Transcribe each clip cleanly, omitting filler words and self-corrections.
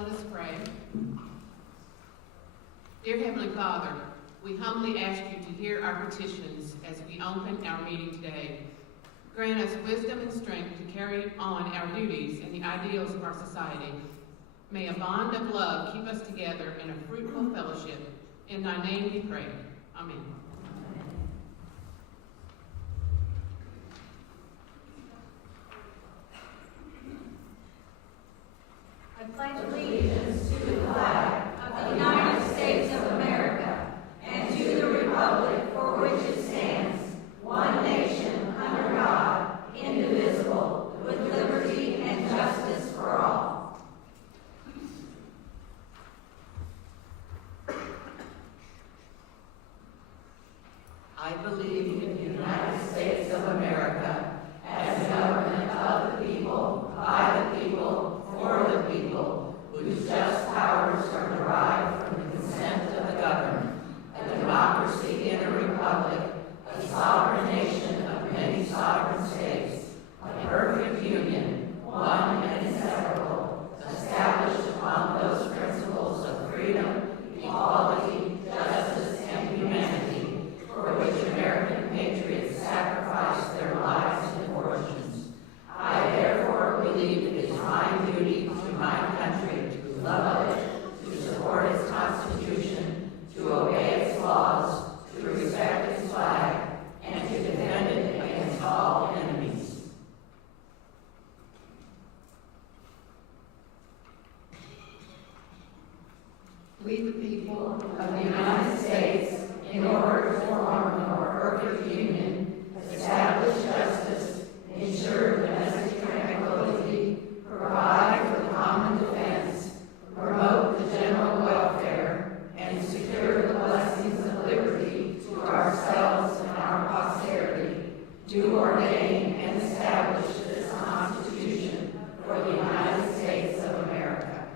Let us pray. Dear Heavenly Father, we humbly ask you to hear our petitions as we open our meeting today. Grant us wisdom and strength to carry on our duties and the ideals of our society. May a bond of love keep us together in a fruitful fellowship. In thy name we pray. Amen. I pledge allegiance to the flag of the United States of America and to the republic for which it stands, one nation, under God, indivisible, with liberty and justice for all. I believe in the United States of America as a government of the people, by the people, for the people, whose just powers are derived from the consent of the governed, a democracy in a republic, a sovereign nation of many sovereign states, a perfect union, one and inseparable, established upon those principles of freedom, equality, justice, and humanity, for which American patriots sacrificed their lives and fortunes. I therefore believe it is my duty to my country to love it, to support its Constitution, to obey its laws, to respect its flag, and to defend it against all enemies. We, the people of the United States, in order to form a more perfect union, establish justice, ensure domestic tranquility, provide for the common defense, promote the general welfare, and secure the blessings of liberty to ourselves and our posterity, do ordain and establish this Constitution for the United States of America.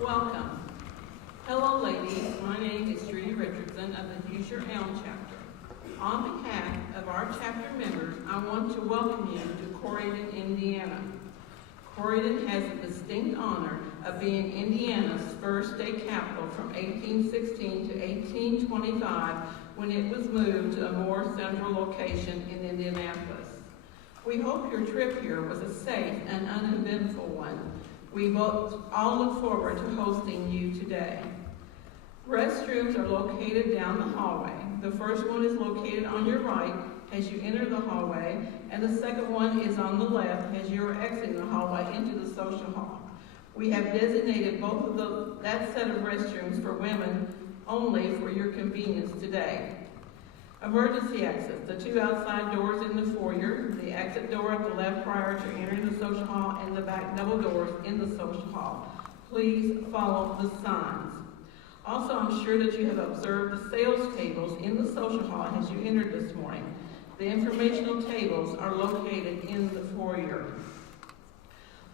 Welcome. Hello, ladies. My name is Judy Richardson of the Hoosier Elm Chapter. On behalf of our chapter members, I want to welcome you to Corydon, Indiana. Corydon has the distinct honor of being Indiana's first state capital from 1816 to 1825, when it was moved to a more central location in Indianapolis. We hope your trip here was a safe and uneventful one. We all look forward to hosting you today. Restrooms are located down the hallway. The first one is located on your right as you enter the hallway, and the second one is on the left as you are exiting the hallway into the social hall. We have designated both of that set of restrooms for women only for your convenience today. Emergency exits, the two outside doors in the foyer, the exit door at the left prior to entering the social hall, and the back double doors in the social hall. Please follow the signs. Also, I'm sure that you have observed the sales tables in the social hall as you entered this morning. The informational tables are located in the foyer.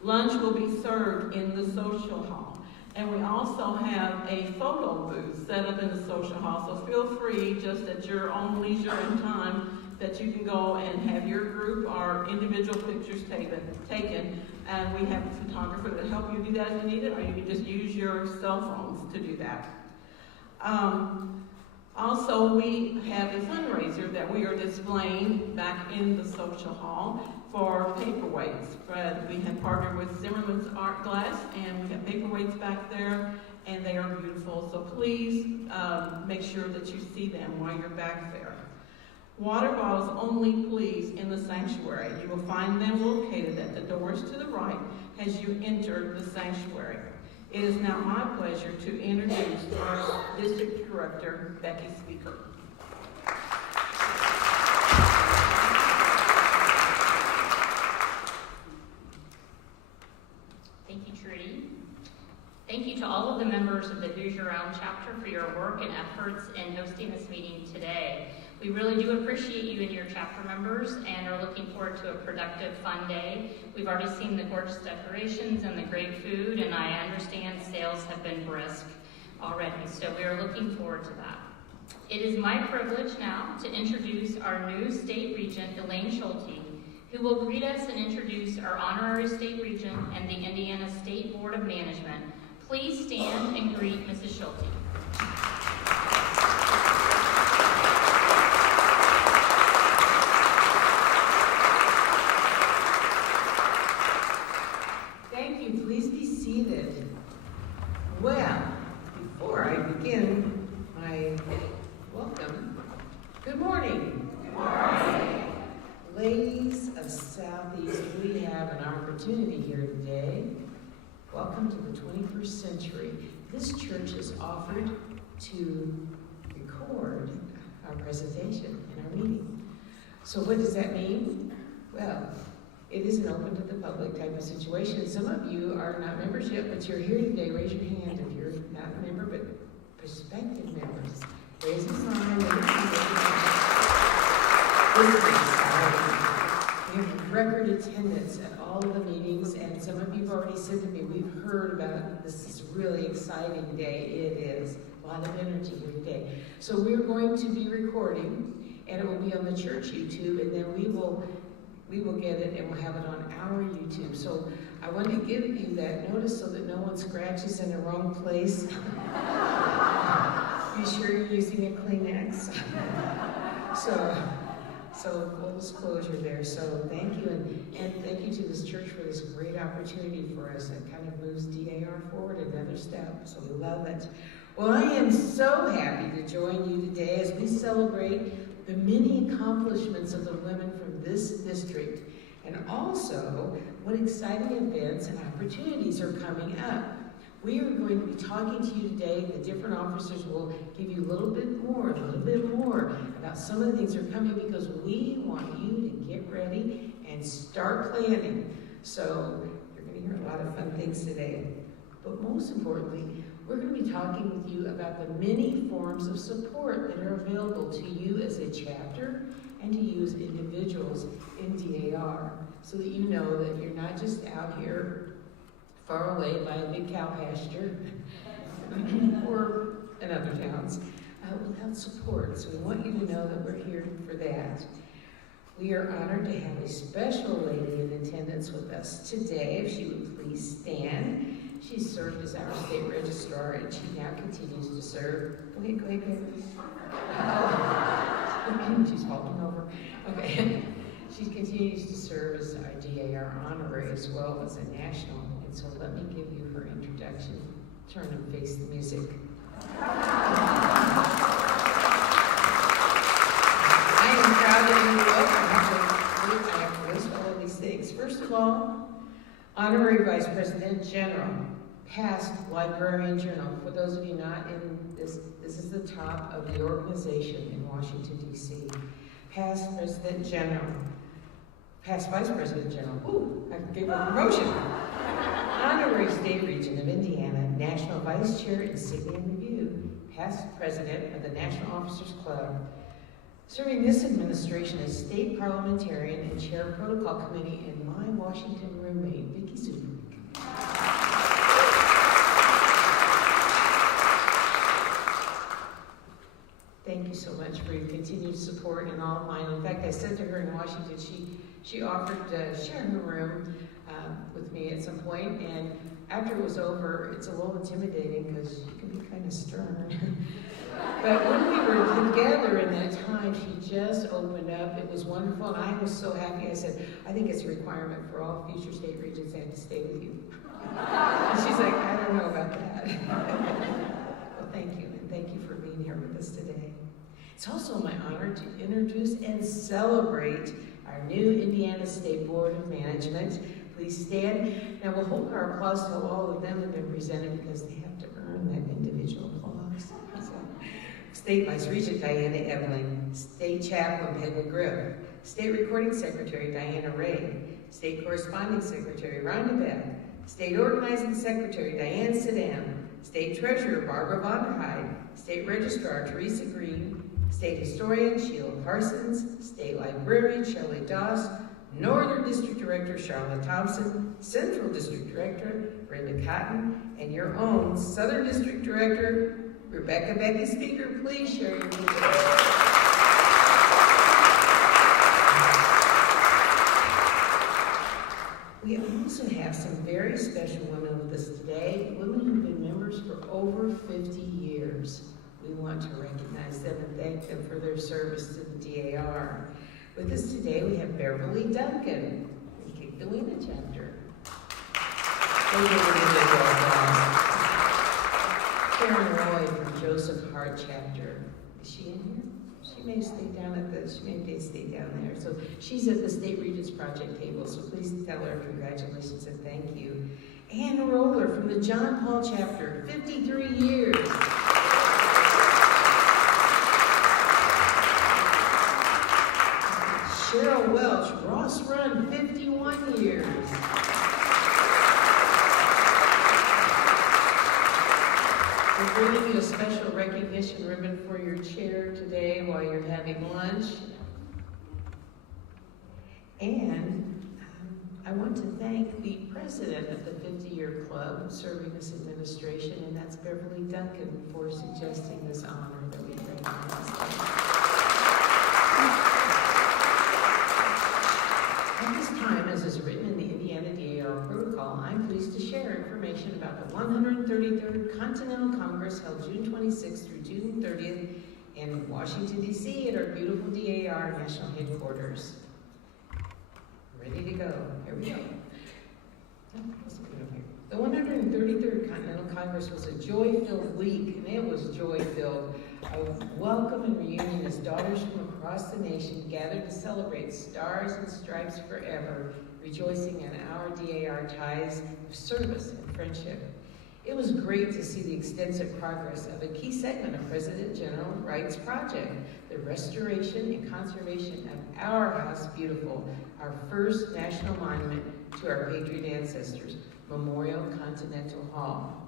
Lunch will be served in the social hall. And we also have a photo booth set up in the social hall, so feel free, just at your own leisure and time, that you can go and have your group or individual pictures taken. And we have a photographer that help you do that if you need it, or you can just use your cell phones to do that. Also, we have a fundraiser that we are displaying back in the social hall for paperweights. We have partnered with Zimmerman's Art Glass, and we have paperweights back there, and they are beautiful. So please make sure that you see them while you're back there. Water bottles only, please, in the sanctuary. You will find them located at the doors to the right as you enter the sanctuary. It is now my pleasure to introduce our District Director, Becky Speaker. Thank you, Trudy. Thank you to all of the members of the Hoosier Elm chapter for your work and efforts in hosting this meeting today. We really do appreciate you and your chapter members and are looking forward to a productive, fun day. We've already seen the gorgeous decorations and the great food, and I understand sales have been brisk already, so we are looking forward to that. It is my privilege now to introduce our new State Regent, Elaine Schulte, who will greet us and introduce our Honorary State Regent and the Indiana State Board of Management. Please stand and greet Mrs. Schulte. Thank you. Please be seated. Well, before I begin my welcome, good morning. Good morning. Ladies of Southeast, we have an opportunity here today. Welcome to the 21st century. This church is offered to record our presentation and our meeting. So what does that mean? Well, it is an open to the public type of situation. Some of you are not members yet, but you're here today. Raise your hand if you're not a member, but prospective members. Raise a sign. This is exciting. We have record attendance at all of the meetings, and some of you have already said to me, we've heard about this is a really exciting day. It is. A lot of energy here today. So we're going to be recording, and it will be on the church YouTube, and then we will get it and we'll have it on our YouTube. So I want to give you that notice so that no one scratches in the wrong place. Be sure you're using a Kleenex. So full disclosure there. So thank you, and thank you to this church for this great opportunity for us. It kind of moves DAR forward another step, so we love it. Well, I am so happy to join you today as we celebrate the many accomplishments of the women from this district, and also what exciting events and opportunities are coming up. We are going to be talking to you today. The different officers will give you a little bit more about some of the things that are coming, because we want you to get ready and start planning. So you're going to hear a lot of fun things today. But most importantly, we're going to be talking with you about the many forms of support that are available to you as a chapter and to you as individuals in DAR, so that you know that you're not just out here far away by a big cow pasture or in other towns without support. So we want you to know that we're here for that. We are honored to have a special lady in attendance with us today. If she would please stand. She served as our state registrar, and she now continues to serve. Go ahead. She's falling over. Okay. She continues to serve as our DAR honorary as well as a national. And so let me give you her introduction. Turn and face the music. I am proud that you welcome. I have to list all of these things. First of all, Honorary Vice President General, past Librarian General. For those of you not in this is the top of the organization in Washington, D.C. Past President General, past Vice President General. Ooh, I gave her a promotion. Honorary State Regent of Indiana, National Vice Chair in Sydney and Review. past president of the National Officers Club, serving this administration as state parliamentarian and chair of protocol committee, and my Washington roommate, Vicki Super. Thank you so much for your continued support and all of mine. In fact, I said to her in Washington, she offered to share her room with me at some point, and after it was over, it's a little intimidating because she can be kind of stern. But when we were together in that time, she just opened up. It was wonderful, and I was so happy. I said, I think it's a requirement for all future state regents to have to stay with you. And she's like, I don't know about that. Well, thank you, and thank you for being here with us today. It's also my honor to introduce and celebrate our new Indiana State Board of Management. Please stand. Now we'll hold our applause till all of them have been presented because they have to earn that individual applause. So, State Vice Regent Diana Evelyn, State Chaplain Peggy Griff, State Recording Secretary Diana Ray, State Corresponding Secretary Rhonda Beck, State Organizing Secretary Diane Sedan, State Treasurer Barbara Von der Heide, State Registrar Teresa Green, State Historian Sheila Parsons, State Librarian Shelley Doss, Northern District Director Charlotte Thompson, Central District Director Brenda Cotton, and your own Southern District Director Rebecca Becky. Speaker, please share your music. We also have some very special women with us today, women who've been members for over 50 years. We want to recognize them and thank them for their service to the DAR. With us today, we have Beverly Duncan from Kick-the-Wena chapter. Karen Roy from Joseph Hart chapter. Is she in here? She may stay down there. So she's at the State Regents Project table, so please tell her congratulations and thank you. Ann Roller from the John Paul chapter, 53 years. Cheryl Welch, Ross Run, 51 years. We're bringing you a special recognition ribbon for your chair today while you're having lunch. And I want to thank the president of the 50-year club serving this administration, and that's Beverly Duncan, for suggesting this honor that we recognize. At this time, as is written in the Indiana DAR Protocol, I'm pleased to share information about the 133rd Continental Congress held June 26th through June 30th in Washington, D.C. at our beautiful DAR National Headquarters. Ready to go. Here we go. The 133rd Continental Congress was a joy-filled week, and it was joy-filled of welcome and reunion as daughters from across the nation gathered to celebrate Stars and Stripes Forever, rejoicing in our DAR ties of service and friendship. It was great to see the extensive progress of a key segment of President General Wright's project, the restoration and conservation of our House Beautiful, our first national monument to our patriot ancestors, Memorial Continental Hall.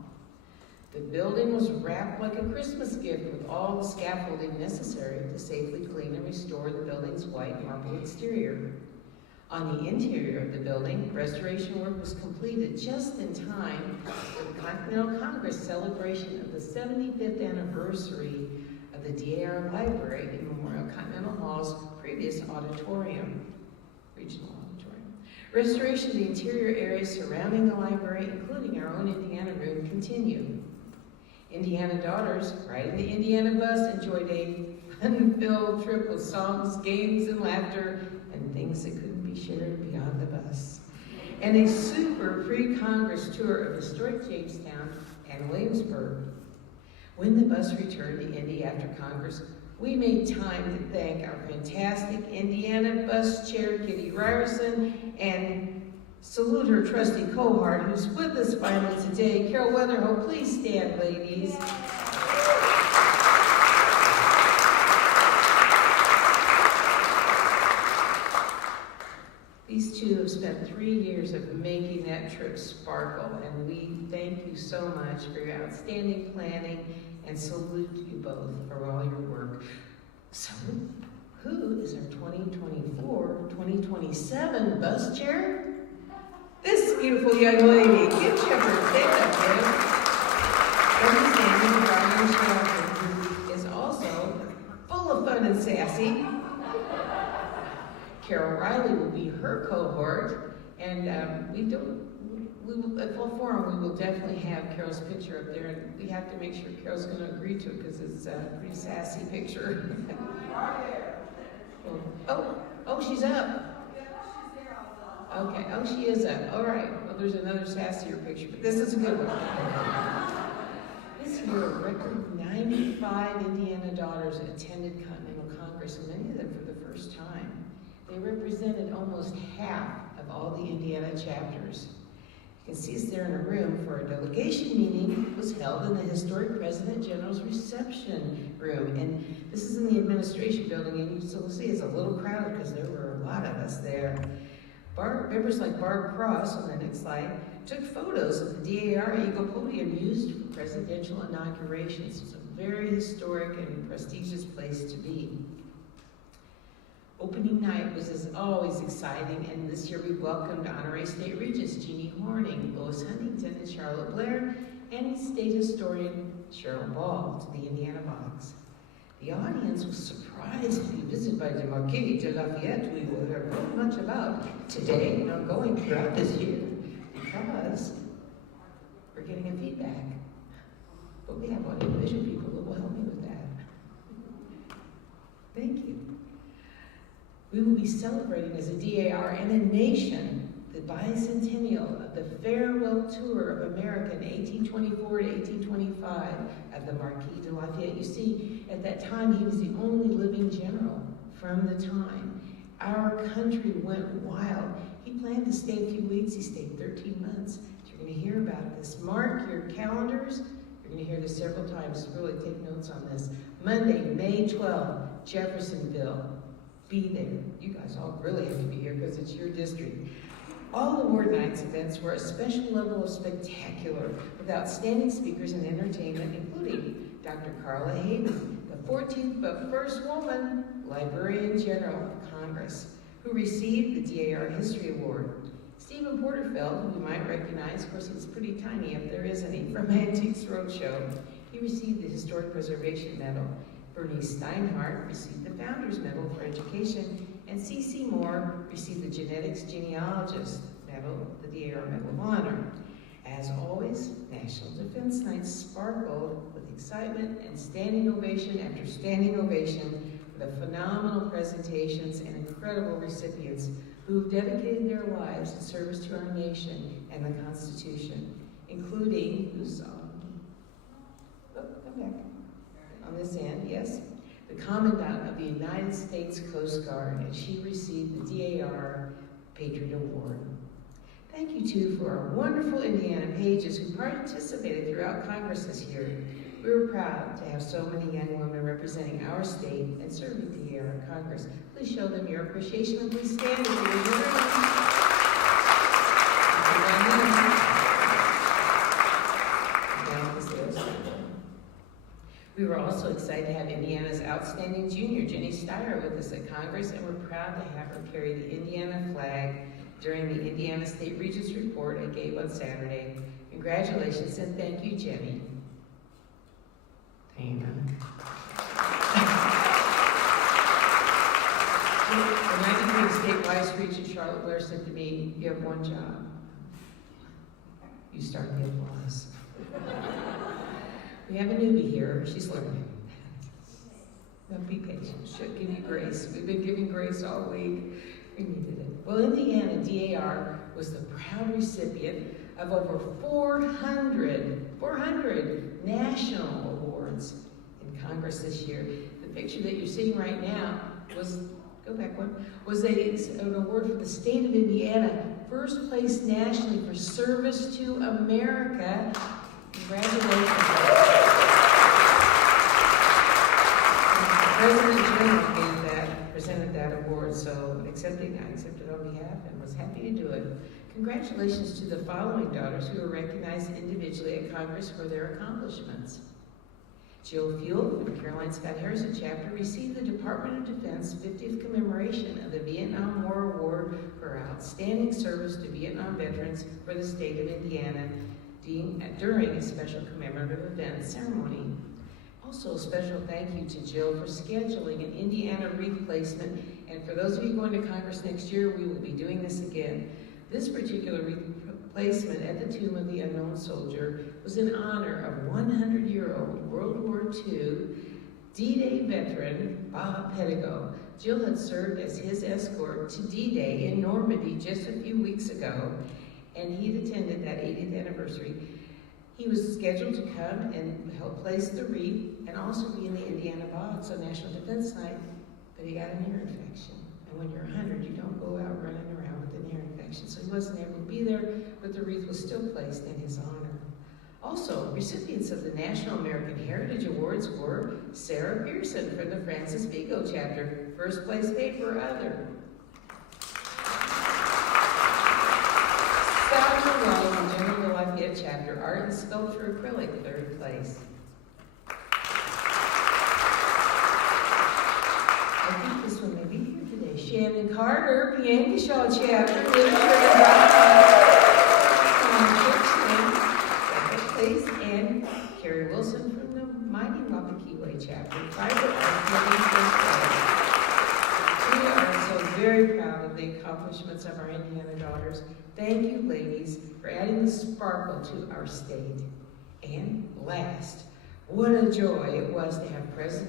The building was wrapped like a Christmas gift with all the scaffolding necessary to safely clean and restore the building's white marble exterior. On the interior of the building, restoration work was completed just in time for the Continental Congress celebration of the 75th anniversary of the DAR Library in Memorial Continental Hall's previous auditorium, regional auditorium. Restoration of the interior areas surrounding the library, including our own Indiana room, continued. Indiana daughters, riding the Indiana bus, enjoyed a fun-filled trip with songs, games, and laughter, and things that couldn't be shared beyond the bus. And a super pre-Congress tour of historic Jamestown and Williamsburg. When the bus returned to Indy after Congress, we made time to thank our fantastic Indiana bus chair, Kitty Ryerson, and salute her trusty cohort who's with us finally today. Carol Weatherhoe, please stand, ladies. These two have spent 3 years of making that trip sparkle, and we thank you so much for your outstanding planning and salute you both for all your work. So, who is our 2024-2027 bus chair? This beautiful young lady, Kim Shepherd. Stand up, Kim. Representing Brian Shepherd, who is also full of fun and sassy. Carol Riley will be her cohort, and at Full Forum, we will definitely have Carol's picture up there, and we have to make sure Carol's going to agree to it because it's a pretty sassy picture. Oh, she's up. Okay, oh, she is up. All right, well, there's another sassier picture, but this is a good one. This year, a record 95 Indiana daughters attended Continental Congress, and many of them for the first time. They represented almost half of all the Indiana chapters. You can see us there in a room for a delegation meeting. It was held in the historic President General's reception room. And this is in the administration building, and you still see it's a little crowded because there were a lot of us there. Members like Barb Cross, on the next slide, took photos of the DAR Eagle Podium used for presidential inaugurations. It's a very historic and prestigious place to be. Opening night was, as always, exciting, and this year we welcomed Honorary State Regents Jeannie Horning, Lois Huntington, and Charlotte Blair, and State Historian Cheryl Ball to the Indiana Box. The audience was surprised to be visited by the Marquis de Lafayette, who we will hear very much about today and ongoing throughout this year, because we're getting a feedback. But we have audiovisual people that will help me with that. Thank you. We will be celebrating as a DAR and a nation the bicentennial of the farewell tour of America in 1824 to 1825 of the Marquis de Lafayette. You see, at that time, he was the only living general from the time. Our country went wild. He planned to stay a few weeks. He stayed 13 months. So you're going to hear about this. Mark your calendars. You're going to hear this several times. Really take notes on this. Monday, May 12th, Jeffersonville. Be there. You guys all really have to be here because it's your district. All award nights events were a special level of spectacular with outstanding speakers and entertainment, including Dr. Carla Hayden, the 14th but first woman Librarian General of Congress, who received the DAR History Award. Stephen Porterfeld, who you might recognize, of course he's pretty tiny up there, isn't he, from Antiques Roadshow. He received the Historic Preservation Medal. Bernice Steinhardt received the Founders Medal for Education, and C.C. Moore received the Genetics Genealogist Medal, the DAR Medal of Honor. As always, National Defense Night sparkled with excitement and standing ovation after standing ovation for the phenomenal presentations and incredible recipients who've dedicated their lives in service to our nation and the Constitution, including, come back. On this end, yes, the Commandant of the United States Coast Guard, and she received the DAR Patriot Award. Thank you, too, for our wonderful Indiana pages who participated throughout Congress this year. We were proud to have so many young women representing our state and serving the DAR in Congress. Please show them your appreciation, and please stand as they We were also excited to have Indiana's outstanding junior, Jenny Steyer, with us at Congress, and we're proud to have her carry the Indiana flag during the Indiana State Regents Report I gave on Saturday. Congratulations and thank you, Jenny. Dana. When I became State Vice Regent, Charlotte Blair said to me, "You have one job. You start the applause." We have a newbie here. She's learning. Now be patient. She'll give you grace. We've been giving grace all week. We needed it. Well, Indiana DAR was the proud recipient of over 400 national awards in Congress this year. The picture that you're seeing right now was, go back one, was an award for the state of Indiana, first place nationally for service to America. Congratulations. The President General presented that award, so I accepted on behalf and was happy to do it. Congratulations to the following daughters who were recognized individually at Congress for their accomplishments. Jill Fuel from the Caroline Scott Harrison chapter received the Department of Defense 50th commemoration of the Vietnam War Award for outstanding service to Vietnam veterans for the state of Indiana during a special commemorative event ceremony. Also, a special thank you to Jill for scheduling an Indiana wreath placement, and for those of you going to Congress next year, we will be doing this again. This particular wreath placement at the Tomb of the Unknown Soldier was in honor of 100-year-old World War II D-Day veteran Bob Pettigo. Jill had served as his escort to D-Day in Normandy just a few weeks ago, and he'd attended that 80th anniversary. He was scheduled to come and help place the wreath and also be in the Indiana box on National Defense Night, but he got an ear infection. And when you're 100, you don't go out running around with an ear infection. So he wasn't able to be there, but the wreath was still placed in his honor. Also, recipients of the National American Heritage Awards were Sarah Pearson from the Francis Vigo chapter, first place paper other. Sally Malone from General Lafayette chapter, art and sculpture acrylic, third place. I think this one may be here today. Shannon Carter, Piankashaw chapter, literature second place, and Carrie Wilson from the Mighty Wapakiwe chapter, private art. We are so very proud of the accomplishments of our Indiana daughters. Thank you, ladies, for adding the sparkle to our state. And last, what a joy it was to have Vice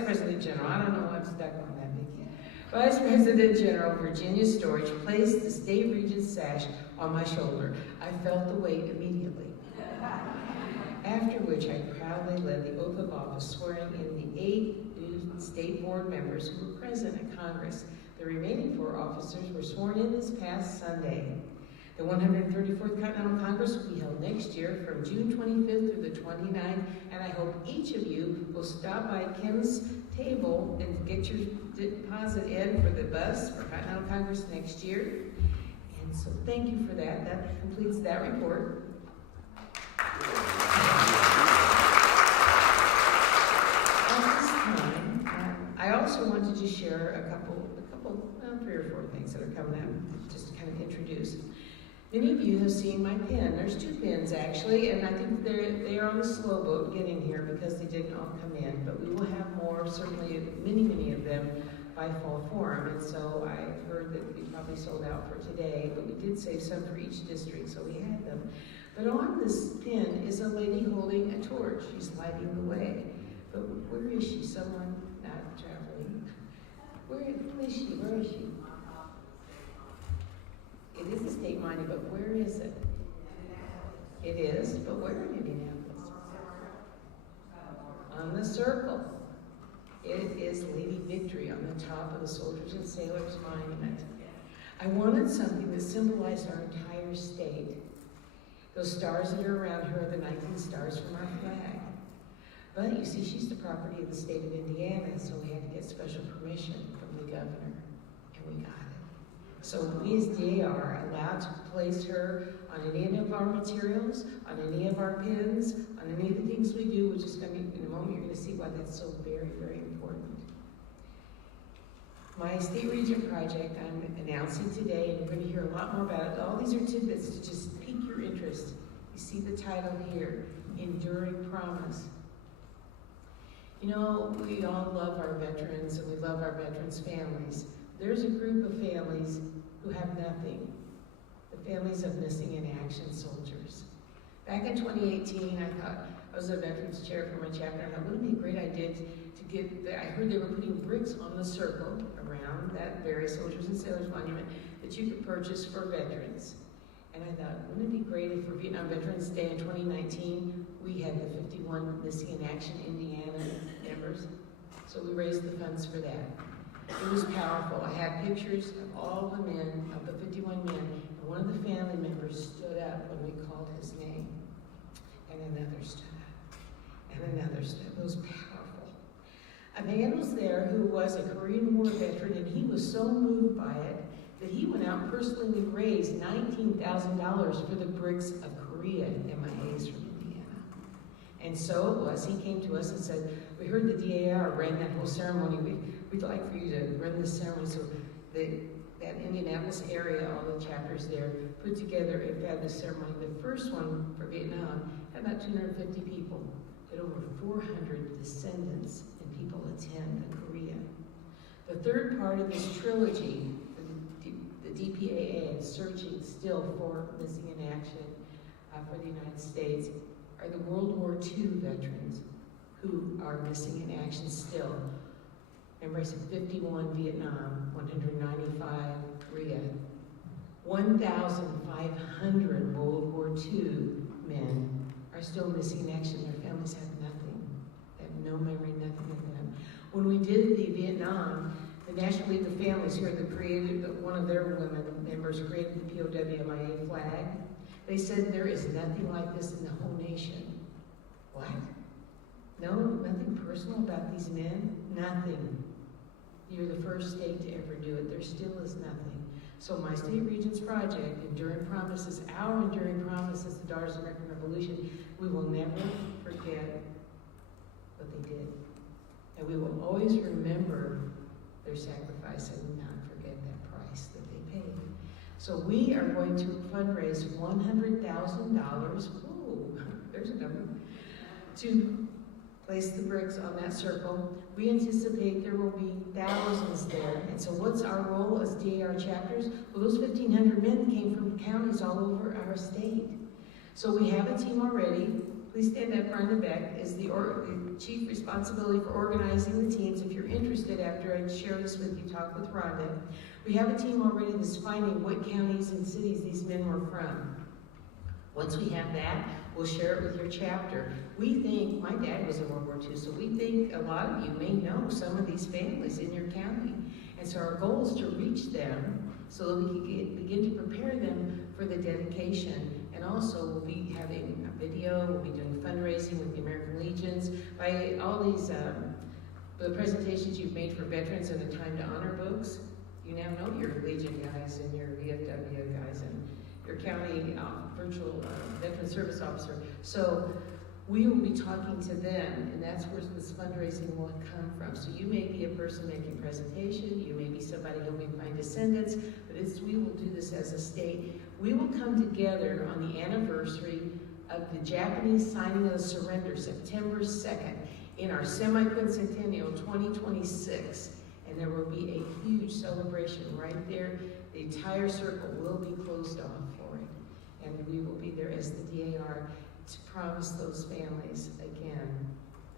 President General, I don't know why I'm stuck on that, Vicki. Vice President General Virginia Storage placed the state regent sash on my shoulder. I felt the weight immediately. After which I proudly led the oath of office, swearing in the 8 new state board members who were present at Congress. The remaining 4 officers were sworn in this past Sunday. The 134th Continental Congress will be held next year from June 25th through the 29th, and I hope each of you will stop by Kim's table and get your deposit in for the bus for Continental Congress next year. And so thank you for that. That completes that report. At this time, I also wanted to share a couple, 3 or 4 things that are coming up, just to kind of introduce. Many of you have seen my pen. There's 2 pens actually, and I think they are on the slow boat getting here because they didn't all come in. But we will have more, certainly many of them by Fall Forum. And so I heard that we probably sold out for today, but we did save some for each district, so we had them. But on this pen is a lady holding a torch. She's lighting the way. But where is she? Someone not traveling. Who is she? Where is she? It is a state monument, but where is it? It is, but where in Indianapolis? On the circle. It is Lady Victory on the top of the Soldiers and Sailors Monument. I wanted something that symbolized our entire state. Those stars that are around her are the 19 stars from our flag. But you see, she's the property of the state of Indiana, so we had to get special permission from the governor, and we got it. So we as DA are allowed to place her on any of our materials, on any of our pins, on any of the things we do, which is going to be, in a moment, you're going to see why that's so very, very important. My State Regent project I'm announcing today, and you're going to hear a lot more about it. All these are tidbits to just pique your interest. You see the title here, Enduring Promise. You know, we all love our veterans, and we love our veterans' families. There's a group of families who have nothing. The families of missing in action soldiers. Back in 2018, I was a veterans chair for my chapter, and I thought, wouldn't it be a great idea to get, I heard they were putting bricks on the circle around that very Soldiers and Sailors Monument that you could purchase for veterans. And I thought, wouldn't it be great if for Vietnam Veterans Day in 2019, we had the 51 missing in action Indiana members. So we raised the funds for that. It was powerful. I had pictures of all the men, of the 51 men, and one of the family members stood up when we called his name. And another stood up. And another stood up. It was powerful. A man was there who was a Korean War veteran, and he was so moved by it that he went out and personally raised $19,000 for the bricks of Korea, MIAs from Indiana. And so it was. He came to us and said, we heard the DAR ran that whole ceremony. We'd like for you to run this ceremony. So that Indianapolis area, all the chapters there, put together a fabulous ceremony. The first one for Vietnam had about 250 people. Had over 400 descendants and people attend in Korea. The third part of this trilogy, the DPAA, Searching Still for Missing in Action for the United States, are the World War II veterans who are missing in action still. Remember I said 51 Vietnam, 195 Korea, 1,500 World War II men are still missing in action. Their families have nothing. They have no memory, nothing of them. When we did the Vietnam, the National League of Families, who are the creator, one of their women members created the POWMIA flag. They said there is nothing like this in the whole nation. What? No, nothing personal about these men? Nothing. You're the first state to ever do it. There still is nothing. So my State Regents Project, Enduring Promises, our Enduring Promises, the Daughters of the American Revolution, we will never forget what they did. And we will always remember their sacrifice and not forget that price that they paid. So we are going to fundraise $100,000, ooh, there's a number, to place the bricks on that circle. We anticipate there will be thousands there. And so what's our role as DAR chapters? Well, those 1,500 men came from counties all over our state. So we have a team already. Please stand up. Rhonda Beck is the chief responsibility for organizing the teams. If you're interested, after I share this with you, talk with Rhonda. We have a team already that's finding what counties and cities these men were from. Once we have that, we'll share it with your chapter. We think, my dad was in World War II, so we think a lot of you may know some of these families in your county. And so our goal is to reach them so that we can begin to prepare them for the dedication. And also we'll be having a video, we'll be doing fundraising with the American Legions. By all these, the presentations you've made for veterans and the Time to Honor books, you now know your Legion guys and your VFW guys and your county virtual veteran service officer. So we will be talking to them, and that's where this fundraising will come from. So you may be a person making a presentation, you may be somebody helping find descendants, but we will do this as a state. We will come together on the anniversary of the Japanese signing of the surrender, September 2nd, in our semi-quincentennial 2026. And there will be a huge celebration right there. The entire circle will be closed off for it. And we will be there as the DAR to promise those families again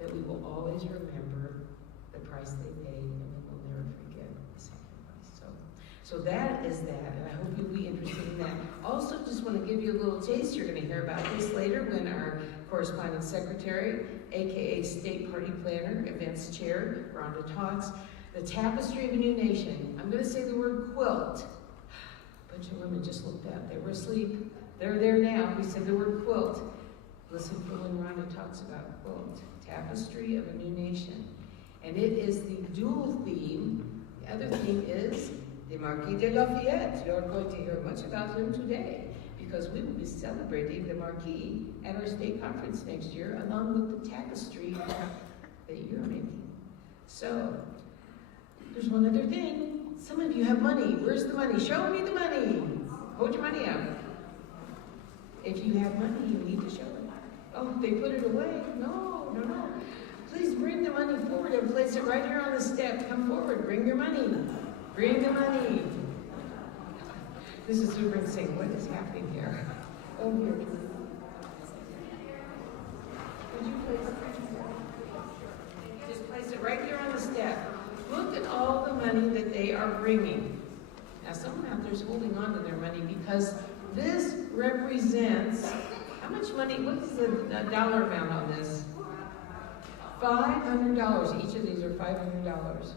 that we will always remember the price they paid and we will never forget the sacrifice. So that is that, and I hope you'll be interested in that. Also, just want to give you a little taste. You're going to hear about this later when our corresponding secretary, aka State Party Planner, Events Chair, Rhonda talks. The tapestry of a new nation. I'm going to say the word quilt. A bunch of women just looked up. They were asleep. They're there now. We said the word quilt. Listen for when Rhonda talks about quilt. Tapestry of a new nation. And it is the dual theme. The other theme is the Marquis de Lafayette. You're going to hear much about him today because we will be celebrating the Marquis at our state conference next year along with the tapestry that you're making. So, there's one other thing. Some of you have money. Where's the money? Show me the money. Hold your money up. If you have money, you need to show it. Oh, they put it away. No. Please bring the money forward and place it right here on the step. Come forward. Bring your money. Bring the money. This is Super saying, what is happening here? Oh, here. Would you place it? Just place it right there on the step. Look at all the money that they are bringing. Now, someone out there is holding on to their money because this represents, how much money, what is the dollar amount on this? $500. Each of these are $500.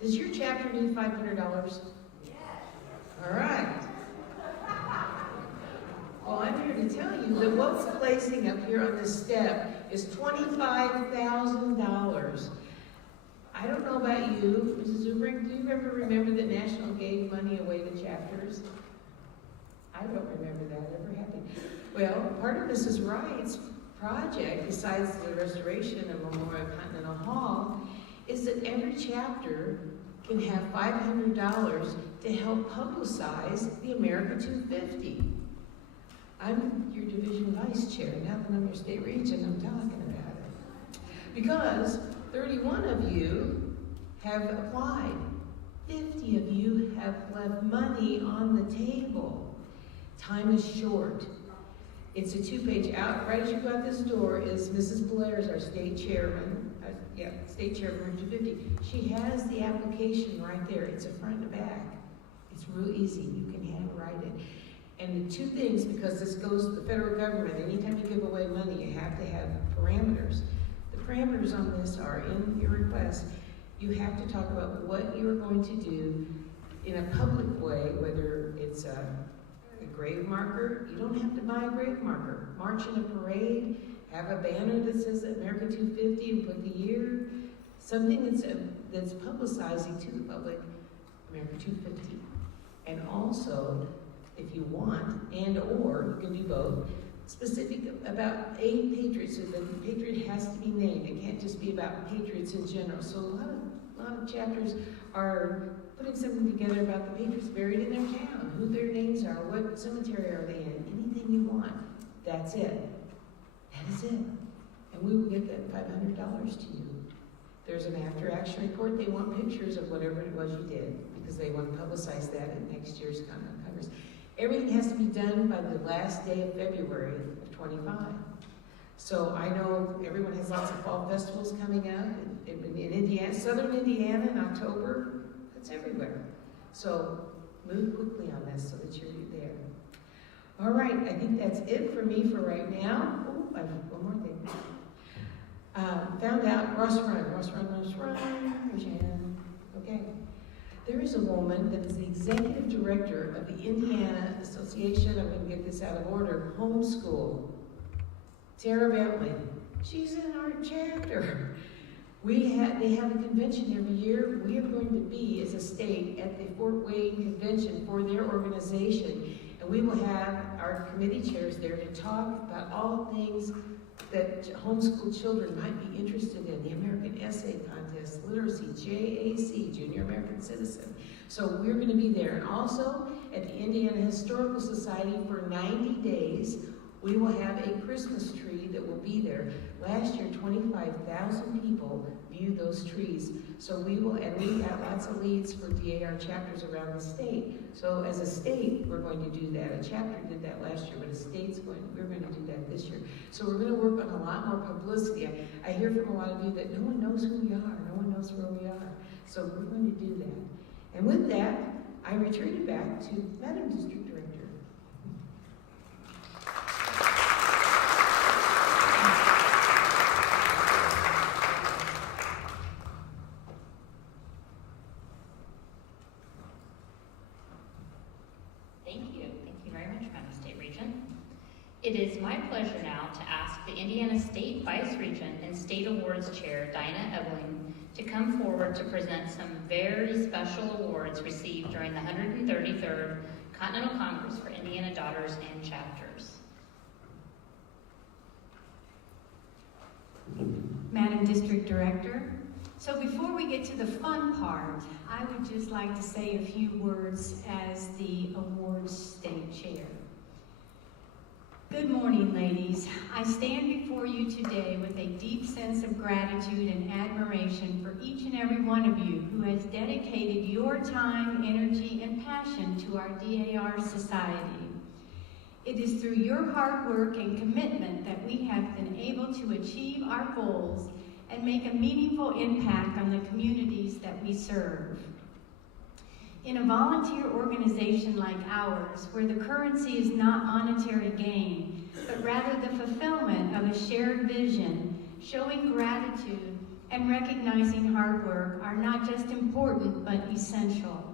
Does your chapter need $500? Yes. All right. Well, I'm here to tell you that what's placing up here on this step is $25,000. I don't know about you, Mrs. Zubrink, do you ever remember that National gave money away to chapters? I I don't remember that ever happening. Well, part of Mrs. Wright's project, besides the restoration of Memorial Continental Hall, is that every chapter can have $500 to help publicize the America 250. I'm your division vice chair. Now that I'm your state regent, I'm talking about it. Because 31 of you have applied. 50 of you have left money on the table. Time is short. It's a 2-page out. Right as you go out this door is Mrs. Blair's, our state chairman. State chairman 250. She has the application right there. It's a front and back. It's real easy. You can handwrite it. And the two things, because this goes to the federal government, anytime you give away money, you have to have parameters. The parameters on this are in your request. You have to talk about what you're going to do in a public way, whether it's a grave marker. You don't have to buy a grave marker. March in a parade, have a banner that says America 250 and put the year. Something that's publicizing to the public America 250. And also, if you want, and or, you can do both, specific about a patriot, so the patriot has to be named. It can't just be about patriots in general. So a lot of chapters are putting something together about the patriots buried in their town, who their names are, what cemetery are they in, anything you want. That's it. That is it. And we will get that $500 to you. There's an after-action report. They want pictures of whatever it was you did, because they want to publicize that in next year's Congress. Everything has to be done by the last day of February of 25. So I know everyone has lots of fall festivals coming up in Indiana, southern Indiana in October. It's everywhere. So move quickly on this so that you're there. All right, I think that's it for me for right now. Oh, I have one more thing. Found out, Ross Run. Raise your hand. Okay. There is a woman that is the executive director of the Indiana Association, I'm going to get this out of order, Homeschool. Tara Bentley. She's in our chapter. They have a convention every year. We are going to be, as a state, at the Fort Wayne Convention for their organization. And we will have our committee chairs there to talk about all things that homeschool children might be interested in, the American Essay Contest, literacy, JAC, Junior American Citizen. So we're going to be there. And also, at the Indiana Historical Society for 90 days, we will have a Christmas tree that will be there. Last year, 25,000 people viewed those trees. So we got lots of leads for DAR chapters around the state. So as a state, we're going to do that. A chapter did that last year, but we're going to do that this year. So we're going to work on a lot more publicity. I hear from a lot of you that no one knows who we are, no one knows where we are. So we're going to do that. And with that, I return it back to Madam District Director. It is my pleasure now to ask the Indiana State Vice Regent and State Awards Chair, Dinah Ebeling, to come forward to present some very special awards received during the 133rd Continental Congress for Indiana Daughters and Chapters. Madam District Director, so before we get to the fun part, I would just like to say a few words as the awards state chair. Good morning, ladies. I stand before you today with a deep sense of gratitude and admiration for each and every one of you who has dedicated your time, energy, and passion to our DAR society. It is through your hard work and commitment that we have been able to achieve our goals and make a meaningful impact on the communities that we serve. In a volunteer organization like ours, where the currency is not monetary gain, but rather the fulfillment of a shared vision, showing gratitude and recognizing hard work are not just important, but essential.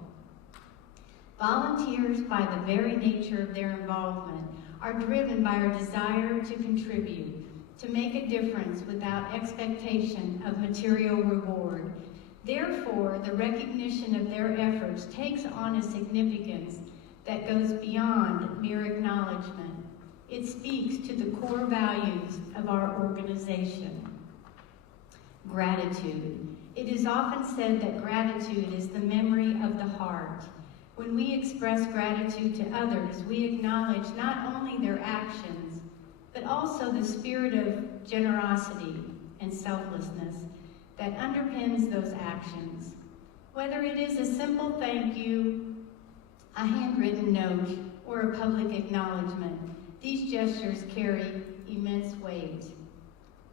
Volunteers, by the very nature of their involvement, are driven by our desire to contribute, to make a difference without expectation of material reward. Therefore, the recognition of their efforts takes on a significance that goes beyond mere acknowledgement. It speaks to the core values of our organization. Gratitude. It is often said that gratitude is the memory of the heart. When we express gratitude to others, we acknowledge not only their actions, but also the spirit of generosity and selflessness that underpins those actions. Whether it is a simple thank you, a handwritten note, or a public acknowledgement, these gestures carry immense weight.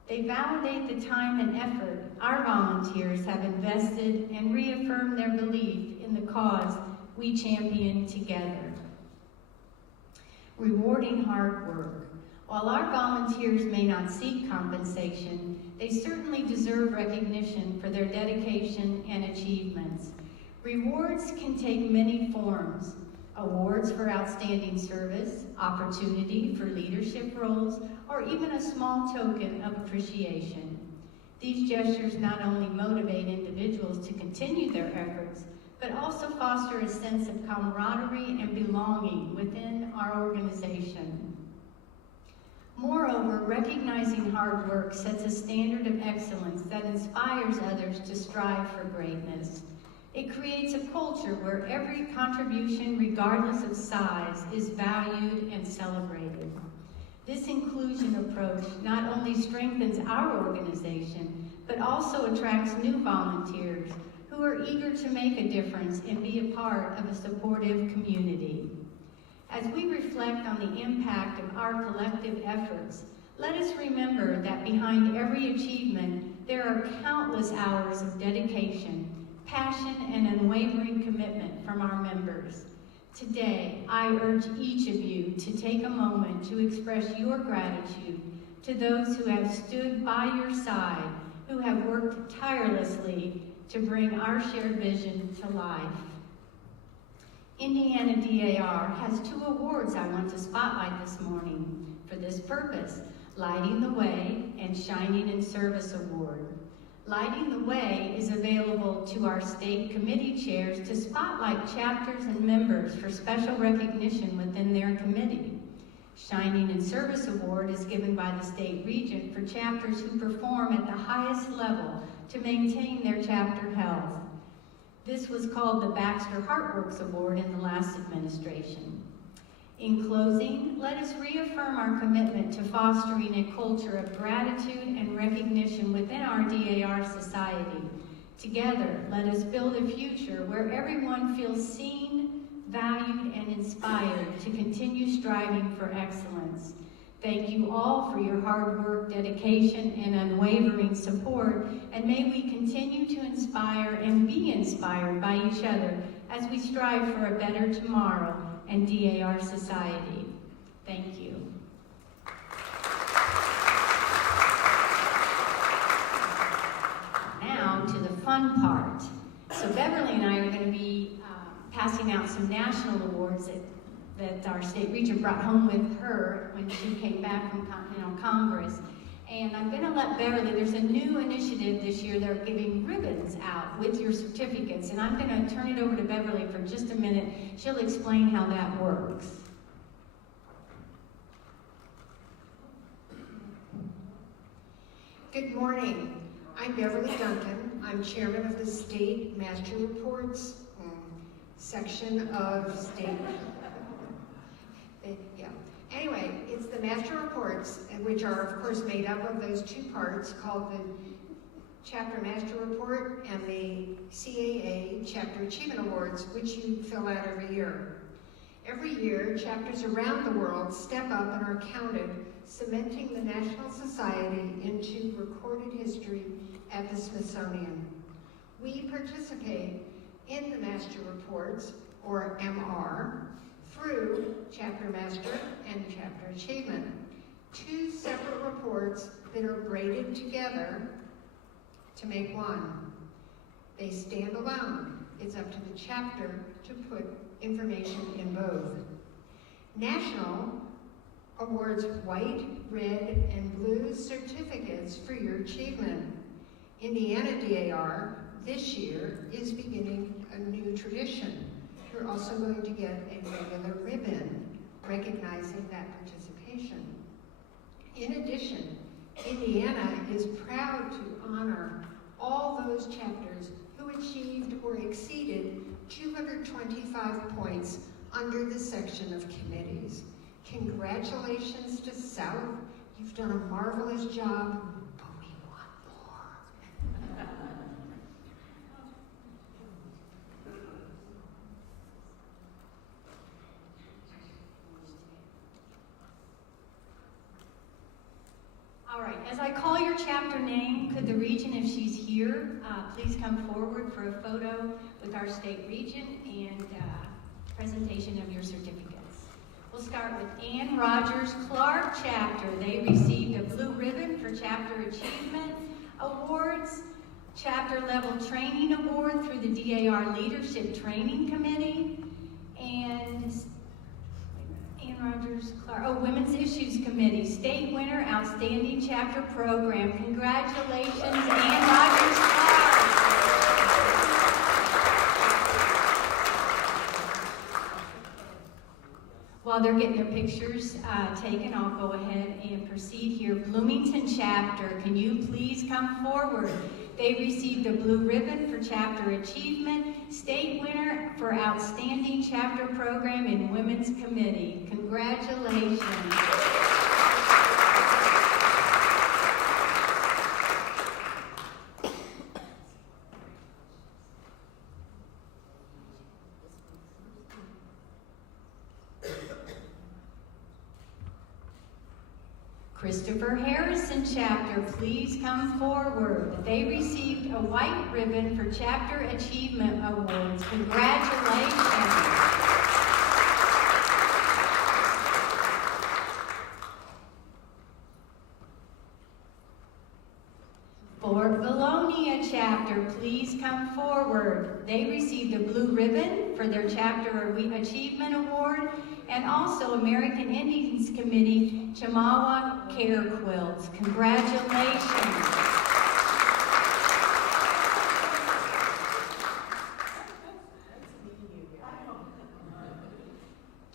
They validate the time and effort our volunteers have invested and reaffirm their belief in the cause we champion together. Rewarding hard work. While our volunteers may not seek compensation, they certainly deserve recognition for their dedication and achievements. Rewards can take many forms. Awards for outstanding service, opportunity for leadership roles, or even a small token of appreciation. These gestures not only motivate individuals to continue their efforts, but also foster a sense of camaraderie and belonging within our organization. Moreover, recognizing hard work sets a standard of excellence that inspires others to strive for greatness. It creates a culture where every contribution, regardless of size, is valued and celebrated. This inclusion approach not only strengthens our organization, but also attracts new volunteers who are eager to make a difference and be a part of a supportive community. As we reflect on the impact of our collective efforts, let us remember that behind every achievement, there are countless hours of dedication, passion, and unwavering commitment from our members. Today, I urge each of you to take a moment to express your gratitude to those who have stood by your side, who have worked tirelessly to bring our shared vision to life. Indiana DAR has 2 awards I want to spotlight this morning for this purpose: Lighting the Way and Shining in Service Award. Lighting the Way is available to our state committee chairs to spotlight chapters and members for special recognition within their committee. Shining in Service Award is given by the state regent for chapters who perform at the highest level to maintain their chapter health. This was called the Baxter Heartworks Award in the last administration. In closing, let us reaffirm our commitment to fostering a culture of gratitude and recognition within our DAR society. Together, let us build a future where everyone feels seen, valued, and inspired to continue striving for excellence. Thank you all for your hard work, dedication, and unwavering support, and may we continue to inspire and be inspired by each other as we strive for a better tomorrow and DAR society. Thank you. Now to the fun part. So Beverly and I are going to be passing out some national awards that our state regent brought home with her when she came back from Congress. And I'm going to let Beverly, there's a new initiative this year, they're giving ribbons out with your certificates, and I'm going to turn it over to Beverly for just a minute. She'll explain how that works. Good morning. I'm Beverly Duncan. I'm chairman of the State Master Reports section of state. Anyway, it's the Master Reports, which are, of course, made up of those 2 parts called the Chapter Master Report and the CAA Chapter Achievement Awards, which you fill out every year. Every year, chapters around the world step up and are counted, cementing the National Society into recorded history at the Smithsonian. We participate in the Master Reports, or MR, through Chapter Master and Chapter Achievement, 2 separate reports that are braided together to make one. They stand alone. It's up to the chapter to put information in both. National awards white, red, and blue certificates for your achievement. Indiana DAR this year is beginning a new tradition. You're also going to get a regular ribbon recognizing that participation. In addition, Indiana is proud to honor all those chapters who achieved or exceeded 225 points under the section of committees. Congratulations to South. You've done a marvelous job, but we want more. All right, as I call your chapter name, could the regent, if she's here, please come forward for a photo with our state regent and presentation of your certificates. We'll start with Ann Rogers Clark chapter. They received a blue ribbon for chapter achievement awards, chapter level training award through the DAR Leadership Training Committee, and Ann Rogers Clark, Women's Issues Committee, state winner, outstanding chapter program. Congratulations, Ann Rogers Clark. While they're getting their pictures taken, I'll go ahead and proceed here. Bloomington chapter, can you please come forward? They received a blue ribbon for chapter achievement, state winner for outstanding chapter program in women's committee. Congratulations. Christopher Harrison chapter, please come forward. They received a white ribbon for chapter achievement awards. Congratulations. Fort Valonia chapter, please come forward. They received a blue ribbon for their chapter achievement award, and also American Indians Committee Chamawa Care Quilts. Congratulations.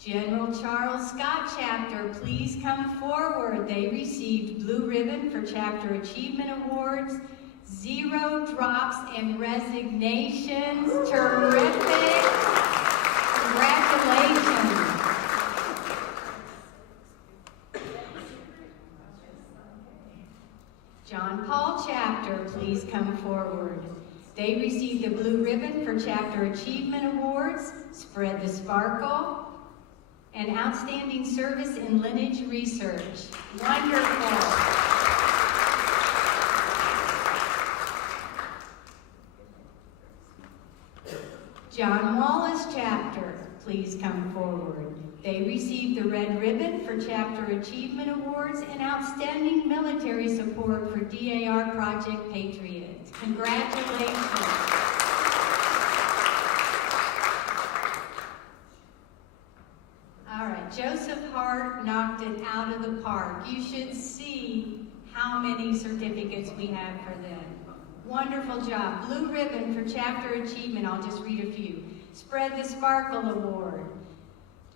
General Charles Scott chapter, please come forward. They received blue ribbon for chapter achievement awards, 0 drops and resignations. Terrific. Congratulations. John Paul chapter, please come forward. They received a blue ribbon for chapter achievement awards, Spread the Sparkle, and outstanding service in lineage research. Wonderful. John Wallace chapter, please come forward. They received the red ribbon for chapter achievement awards and outstanding military support for DAR Project Patriot. Congratulations. All right, Joseph Hart knocked it out of the park. You should see how many certificates we have for them. Wonderful job. Blue ribbon for chapter achievement. I'll just read a few. Spread the Sparkle Award.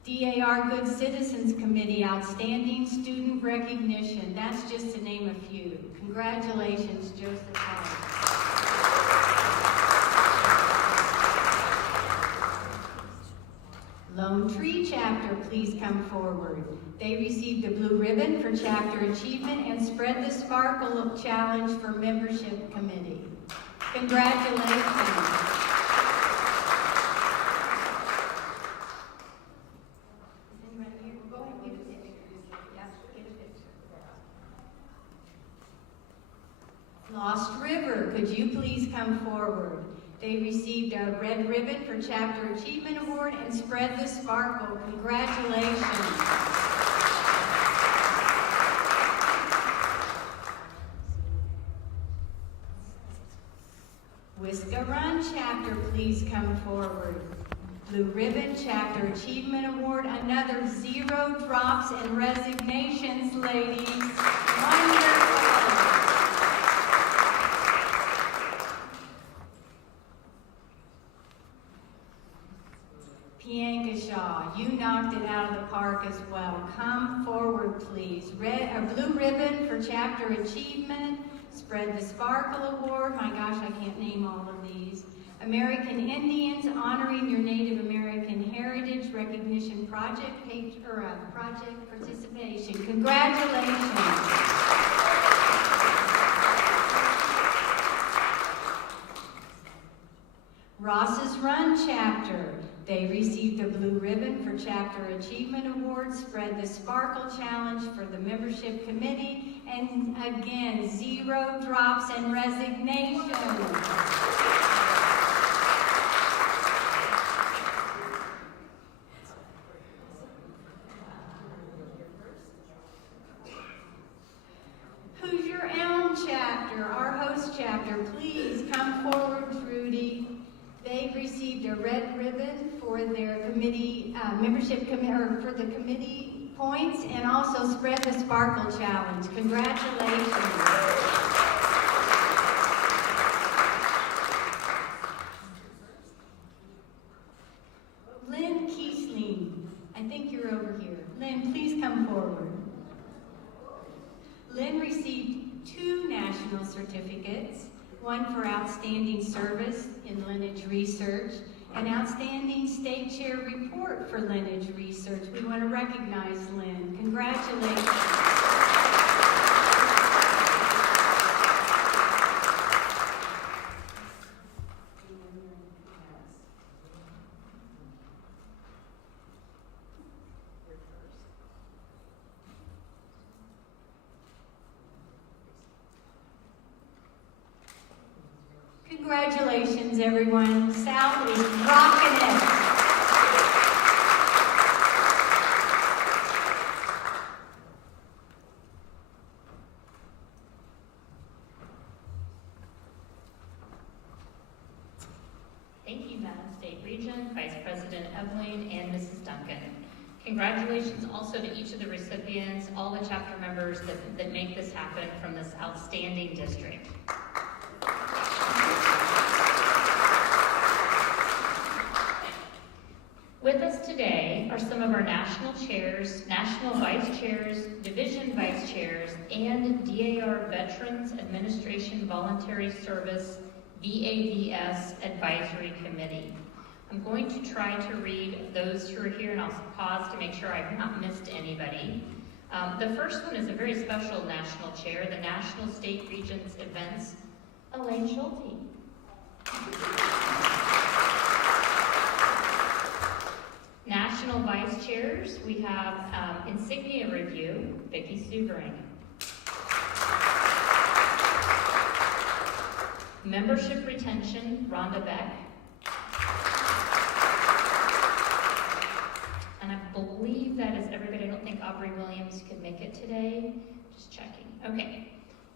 DAR Good Citizens Committee Outstanding Student Recognition. That's just to name a few. Congratulations, Joseph Hart. Lone Tree chapter, please come forward. They received a blue ribbon for chapter achievement and Spread the Sparkle Challenge for membership committee. Congratulations. Lost River, could you please come forward? They received a red ribbon for Chapter Achievement Award and Spread the Sparkle. Congratulations. Whisker Run Chapter, please come forward. Blue Ribbon Chapter Achievement Award, another 0 drops and resignations, ladies. Wonderful. mark as well. Come forward, please. A blue ribbon for chapter achievement. Spread the Sparkle Award. My gosh, I can't name all of these. American Indians, honoring your Native American heritage recognition project project participation. Congratulations. Ross's Run chapter. They received a blue ribbon for Chapter Achievement Award, Spread the Sparkle Challenge for the membership committee, and again, 0 drops and resignation. Hoosier Elm chapter, our host chapter, please come forward, Trudy. They received a red ribbon for their committee, for the committee points, and also Spread the Sparkle Challenge. Congratulations. Lynn Kiesling, I think you're over here. Lynn, please come forward. Lynn received 2 national certificates, one for outstanding service in lineage research, and outstanding state chair report for lineage research. We want to recognize Lynn. Congratulations. Congratulations, everyone. South is rocking it. Thank you, Madam State Regent, Vice President Evelyn, and Mrs. Duncan. Congratulations also to each of the recipients, all the chapter members that make this happen from this outstanding district. With us today are some of our national chairs, national vice chairs, division vice chairs, and DAR Veterans Administration Voluntary Service VAVS Advisory Committee. I'm going to try to read those who are here, and I'll pause to make sure I've not missed anybody. The first one is a very special national chair, the National State Regents Events, Elaine Schulte. National Vice Chairs, we have Insignia Review, Vicki Subering. Membership Retention, Rhonda Beck. And I believe that is everybody. I don't think Aubrey Williams could make it today. Just checking. Okay.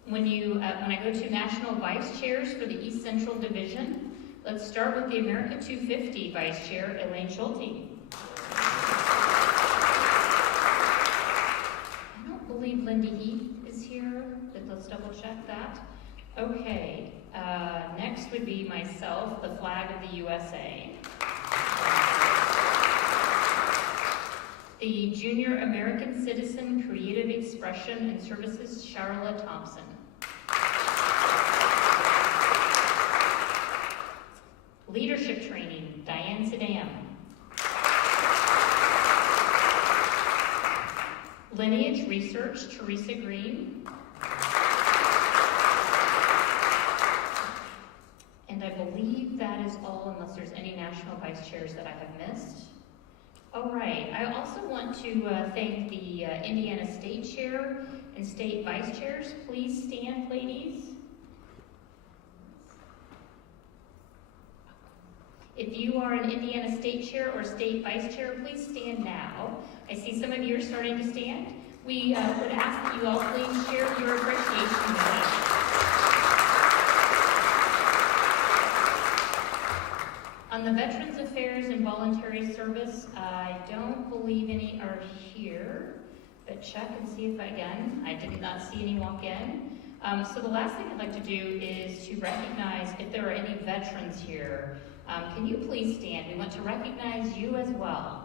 When I go to National Vice Chairs for the East Central Division, let's start with the America 250 Vice Chair, Elaine Schulte. I don't believe Lindy Heath is here, but let's double check that. Okay, next would be myself, the flag of the USA. The Junior American Citizen Creative Expression and Services, Charlotte Thompson. Leadership Training, Diane Sedam. Lineage Research, Teresa Green. And I believe that is all, unless there's any national vice chairs that I have missed. All right, I also want to thank the Indiana State Chair and State Vice Chairs. Please stand, ladies. If you are an Indiana State Chair or State Vice Chair, please stand now. I see some of you are starting to stand. We would ask that you all please share your appreciation with us. On the Veterans Affairs and Voluntary Service, I don't believe any are here, but check and see if I did not see any walk in. So the last thing I'd like to do is to recognize if there are any veterans here. Can you please stand? We want to recognize you as well.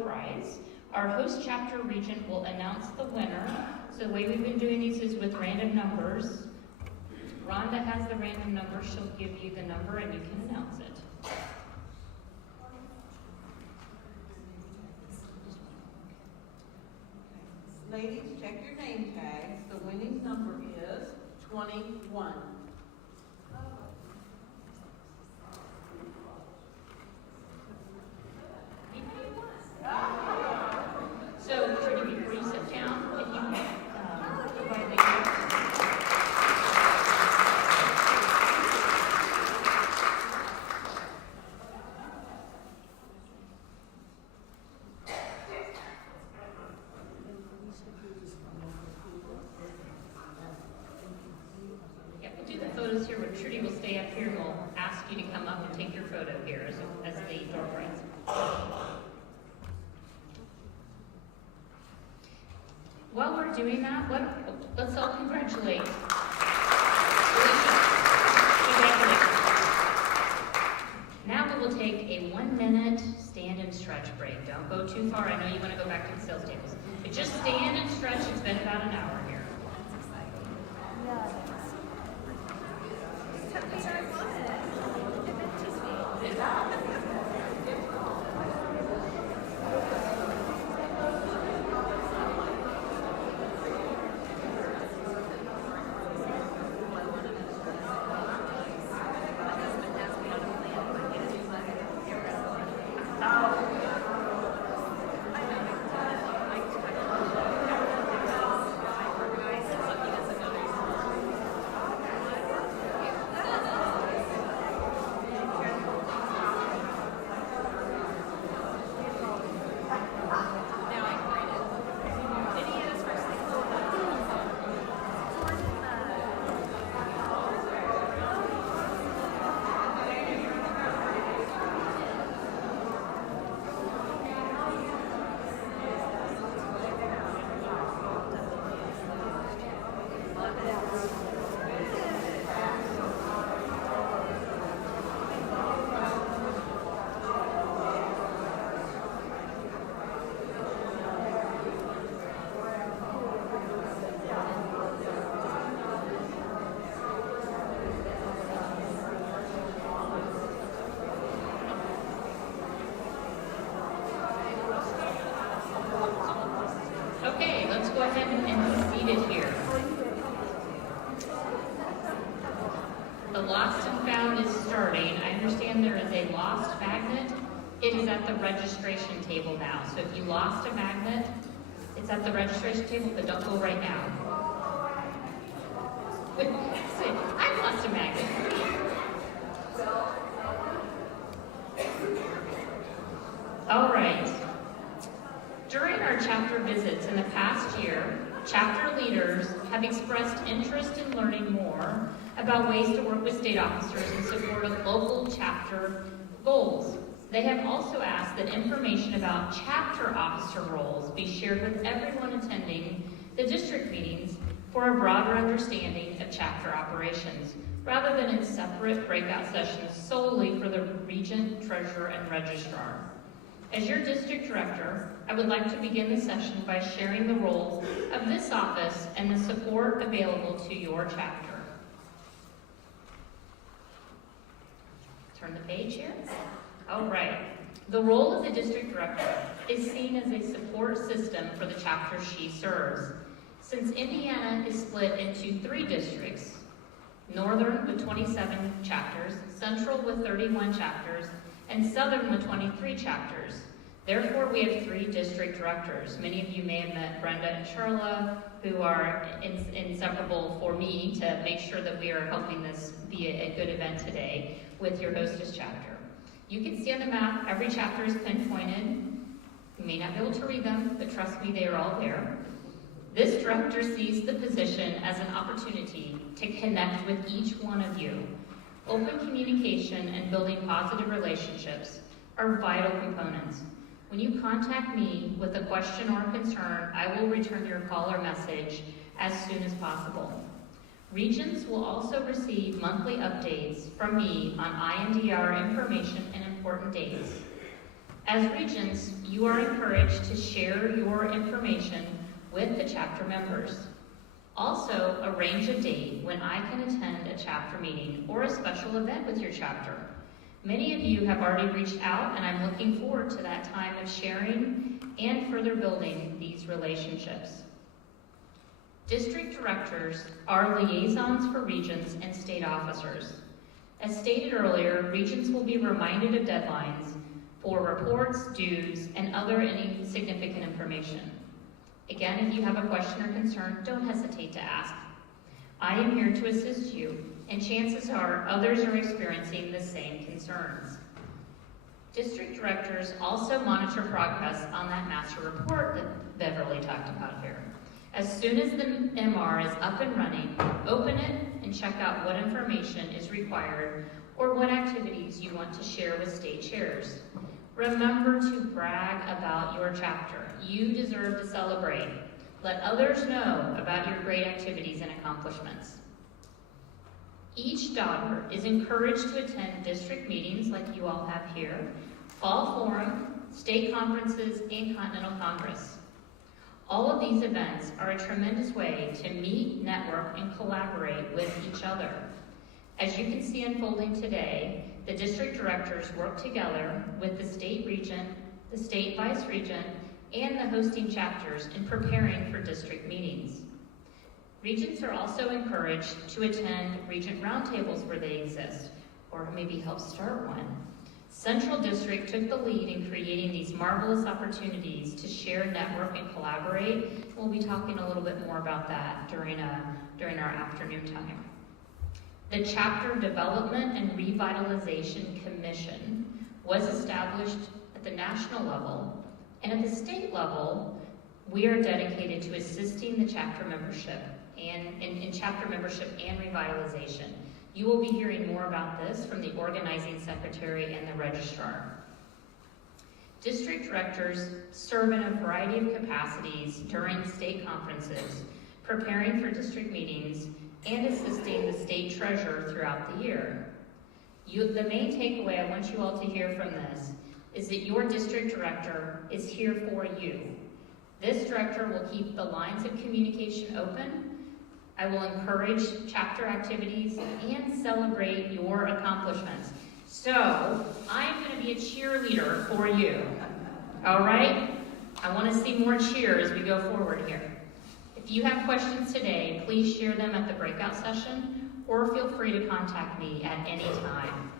prize. Our host chapter regent will announce the winner. So the way we've been doing these is with random numbers. Rhonda has the random number. She'll give you the number and you can announce it. Ladies, check your name tags. The winning number is 21. So, Trudy, before you sit down, if you provide the gift. Yeah, we'll do the photos here where Trudy will stay up here and we'll ask you to come up and take your photo here as the door prize. While we're doing that, let's all congratulate. Congratulations. Now we will take a 1-minute stand and stretch break. Don't go too far. I know you want to go back to the sales tables. But just stand and stretch. It's been about an hour here. Okay, let's go ahead and be seated here. The Lost and Found is starting. I understand there is a lost magnet. It is at the registration table now. So if you lost a magnet, it's at the registration table, but don't go right now. I lost a magnet. All right. During our chapter visits in the past year, chapter leaders have expressed interest in learning more about ways to work with state officers in support of local chapter goals. They have also asked that information about chapter officer roles be shared with everyone attending the district meetings for a broader understanding of chapter operations, rather than in separate breakout sessions solely for the regent, treasurer, and registrar. As your district director, I would like to begin the session by sharing the roles of this office and the support available to your chapter. Turn the page here. All right. The role of the district director is seen as a support system for the chapter she serves. Since Indiana is split into 3 districts, Northern with 27 chapters, Central with 31 chapters, and Southern with 23 chapters. Therefore, we have 3 district directors. Many of you may have met Brenda and Charla, who are inseparable for me to make sure that we are helping this be a good event today with your hostess chapter. You can see on the map, every chapter is pinpointed. You may not be able to read them, but trust me, they are all there. This director sees the position as an opportunity to connect with each one of you. Open communication and building positive relationships are vital components. When you contact me with a question or a concern, I will return your call or message as soon as possible. Regents will also receive monthly updates from me on INDR information and important dates. As regents, you are encouraged to share your information with the chapter members. Also, arrange a date when I can attend a chapter meeting or a special event with your chapter. Many of you have already reached out, and I'm looking forward to that time of sharing and further building these relationships. District directors are liaisons for regents and state officers. As stated earlier, regents will be reminded of deadlines for reports, dues, and any significant information. Again, if you have a question or concern, don't hesitate to ask. I am here to assist you, and chances are others are experiencing the same concerns. District directors also monitor progress on that master report that Beverly talked about here. As soon as the MR is up and running, open it and check out what information is required or what activities you want to share with state chairs. Remember to brag about your chapter. You deserve to celebrate. Let others know about your great activities and accomplishments. Each daughter is encouraged to attend district meetings like you all have here, Fall Forum, state conferences, and Continental Congress. All of these events are a tremendous way to meet, network, and collaborate with each other. As you can see unfolding today, the district directors work together with the state regent, the state vice regent, and the hosting chapters in preparing for district meetings. Regents are also encouraged to attend regent roundtables where they exist, or maybe help start one. Central District took the lead in creating these marvelous opportunities to share, network, and collaborate. We'll be talking a little bit more about that during our afternoon time. The Chapter Development and Revitalization Commission was established at the national level, and at the state level, we are dedicated to assisting the chapter membership and in chapter membership and revitalization. You will be hearing more about this from the organizing secretary and the registrar. District directors serve in a variety of capacities during state conferences, preparing for district meetings, and assisting the state treasurer throughout the year. The main takeaway I want you all to hear from this is that your district director is here for you. This director will keep the lines of communication open. I will encourage chapter activities and celebrate your accomplishments. So, I'm going to be a cheerleader for you. All right? I want to see more cheer as we go forward here. If you have questions today, please share them at the breakout session, or feel free to contact me at any time.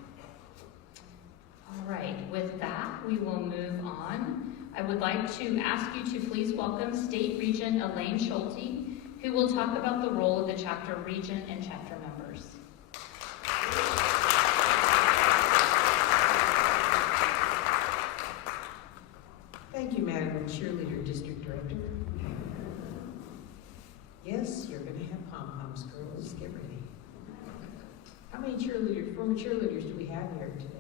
All right, with that, we will move on. I would like to ask you to please welcome State Regent Elaine Schulte, who will talk about the role of the chapter regent and chapter members. Thank you, Madam Cheerleader District Director. Yes, you're going to have pom-poms, girls. Get ready. How many former cheerleaders do we have here today?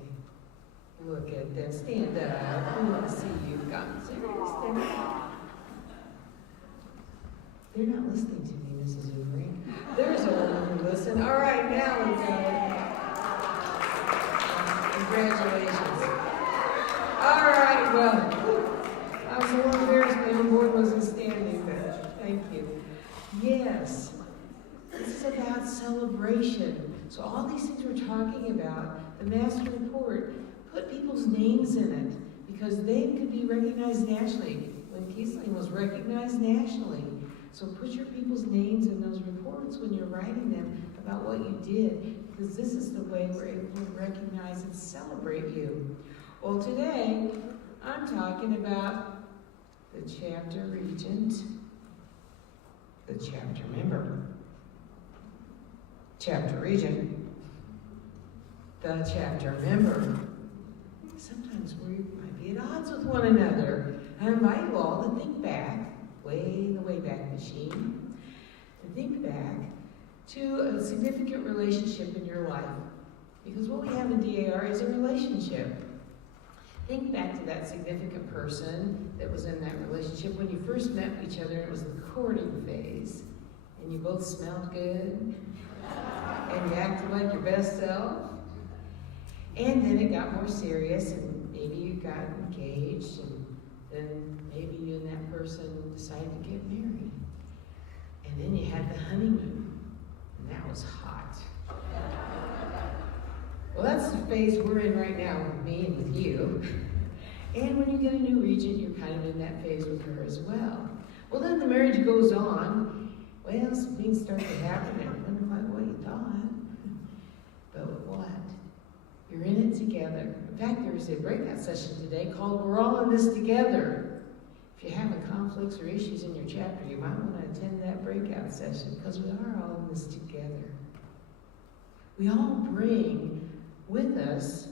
Look at them. Stand up. We want to see you. God, stand up. They're not listening to me, Mrs. Ubering. There's a woman who listens. All right, now we go. Congratulations. All right, well, I was a little embarrassed my own board wasn't standing, but thank you. Yes, this is about celebration. So all these things we're talking about, the master report, put people's names in it because they could be recognized nationally. When Kiesling was recognized nationally. So put your people's names in those reports when you're writing them about what you did, because this is the way we're able to recognize and celebrate you. Well, today, I'm talking about the chapter regent, the chapter member, chapter regent, the chapter member. Sometimes we might be at odds with one another. I invite you all to think back, in the Wayback Machine, to think back to a significant relationship in your life. Because what we have in DAR is a relationship. Think back to that significant person that was in that relationship when you first met each other. It was the courting phase, and you both smelled good, and you acted like your best self. And then it got more serious, and maybe you got engaged, and then maybe you and that person decided to get married. And then you had the honeymoon, and that was hot. Well, that's the phase we're in right now with me and with you. And when you get a new regent, you're kind of in that phase with her as well. Well, then the marriage goes on. Well, some things start to happen, and I wonder what you thought. But what? You're in it together. In fact, there's a breakout session today called We're All in This Together. If you're having conflicts or issues in your chapter, you might want to attend that breakout session, because we are all in this together. We all bring with us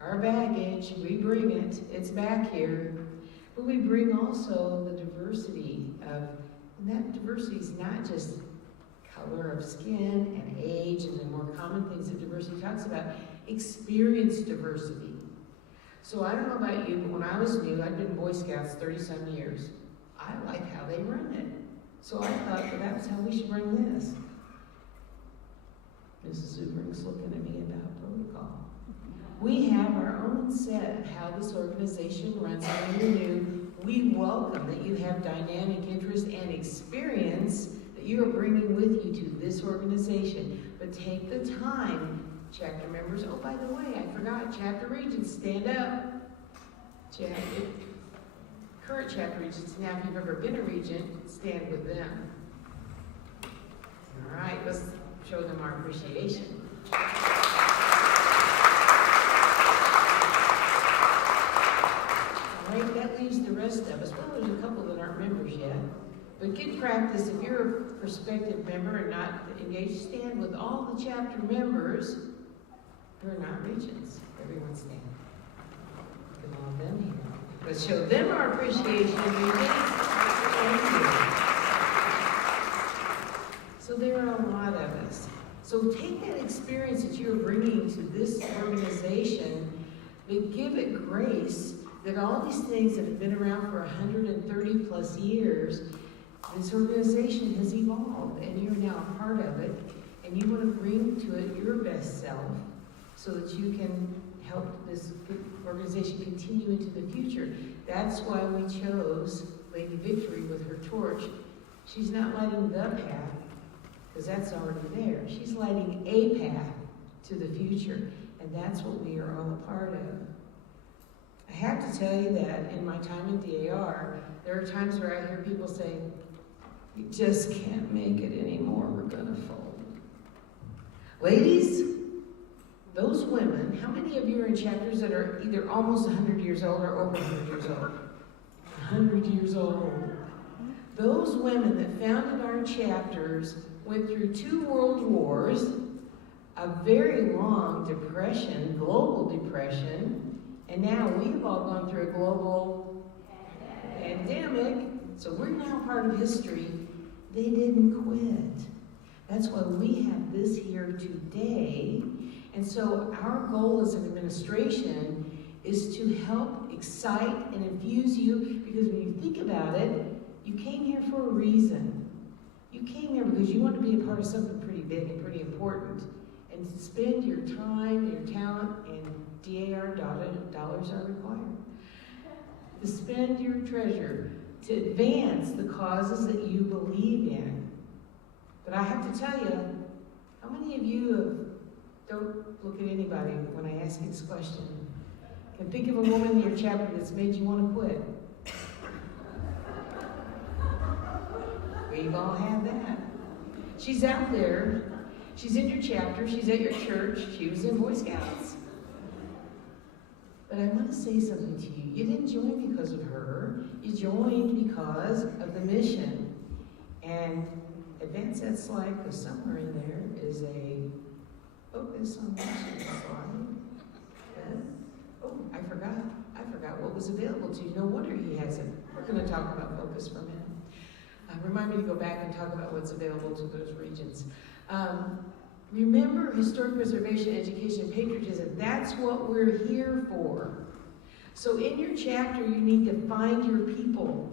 our baggage. We bring it. It's back here. But we bring also the diversity of, and that diversity is not just color of skin and age and the more common things that diversity talks about. Experience diversity. So I don't know about you, but when I was new, I'd been Boy Scouts 30-some years. I like how they run it. So I thought, well, that's how we should run this. Mrs. Zubering's looking at me about protocol. We have our own set of how this organization runs. And when you're new, we welcome that you have dynamic interest and experience that you are bringing with you to this organization. But take the time, chapter members. Oh, by the way, I forgot, chapter regents, stand up. Current chapter regents, now if you've ever been a regent, stand with them. All right, let's show them our appreciation. All right, that leaves the rest of us. Well, there's a couple that aren't members yet. But get practice. If you're a prospective member and not engaged, stand with all the chapter members who are not regents. Everyone stand. Come on, them here. Let's show them our appreciation. Thank you. So there are a lot of us. So take that experience that you're bringing to this organization, but give it grace that all these things that have been around for 130 plus years, this organization has evolved, and you're now a part of it, and you want to bring to it your best self so that you can help this organization continue into the future. That's why we chose Lady Victory with her torch. She's not lighting the path, because that's already there. She's lighting a path to the future, and that's what we are all a part of. I have to tell you that in my time in DAR, there are times where I hear people say, "You just can't make it anymore, we're gonna fold." Ladies, those women, how many of you are in chapters that are either almost 100 years old or over 100 years old? 100 years old. Those women that founded our chapters went through 2 world wars, a very long depression, global depression, and now we've all gone through a global pandemic, so we're now part of history. They didn't quit. That's why we have this here today. And so our goal as an administration is to help excite and infuse you, because when you think about it, you came here for a reason. You came here because you want to be a part of something pretty big and pretty important. And to spend your time, your talent, and DAR dollars are required. To spend your treasure, to advance the causes that you believe in. But I have to tell you, how many of you don't look at anybody when I ask you this question, can think of a woman in your chapter that's made you want to quit? We've all had that. She's out there. She's in your chapter. She's at your church. She was in Boy Scouts. But I want to say something to you. You didn't join because of her. You joined because of the mission. And advance that slide, because somewhere in there is a focus on the slide. Oh, I forgot what was available to you. No wonder he hasn't. We're going to talk about focus for a minute. Remind me to go back and talk about what's available to those regions. Remember historic preservation, education, and patriotism. That's what we're here for. So in your chapter, you need to find your people.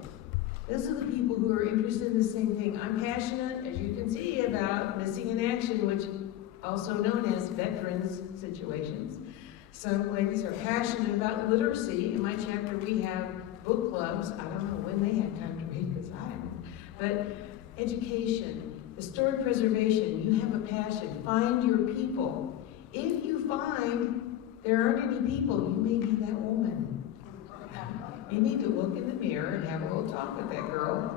Those are the people who are interested in the same thing. I'm passionate, as you can see, about missing in action, which also known as veterans situations. Some ladies are passionate about literacy. In my chapter, we have book clubs. I don't know when they had time to read, because I haven't. But education, historic preservation, you have a passion. Find your people. If you find there aren't any people, you may be that woman. You need to look in the mirror and have a little talk with that girl.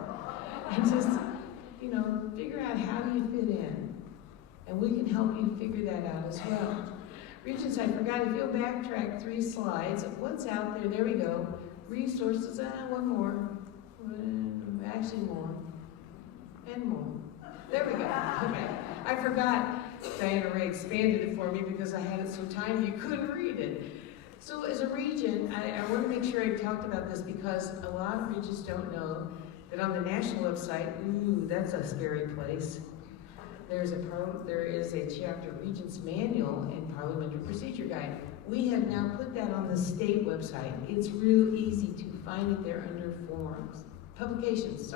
And just, figure out how do you fit in. And we can help you figure that out as well. Regents, I forgot, if you'll backtrack 3 slides of what's out there, there we go. Resources, one more. Actually more. And more. There we go. Okay. I forgot. Diana Ray expanded it for me because I had it so tiny you couldn't read it. So as a region, I want to make sure I talked about this because a lot of regions don't know that on the national website, that's a scary place. There is a chapter, Regents Manual and Parliamentary Procedure Guide. We have now put that on the state website. It's real easy to find it there under forums. Publications.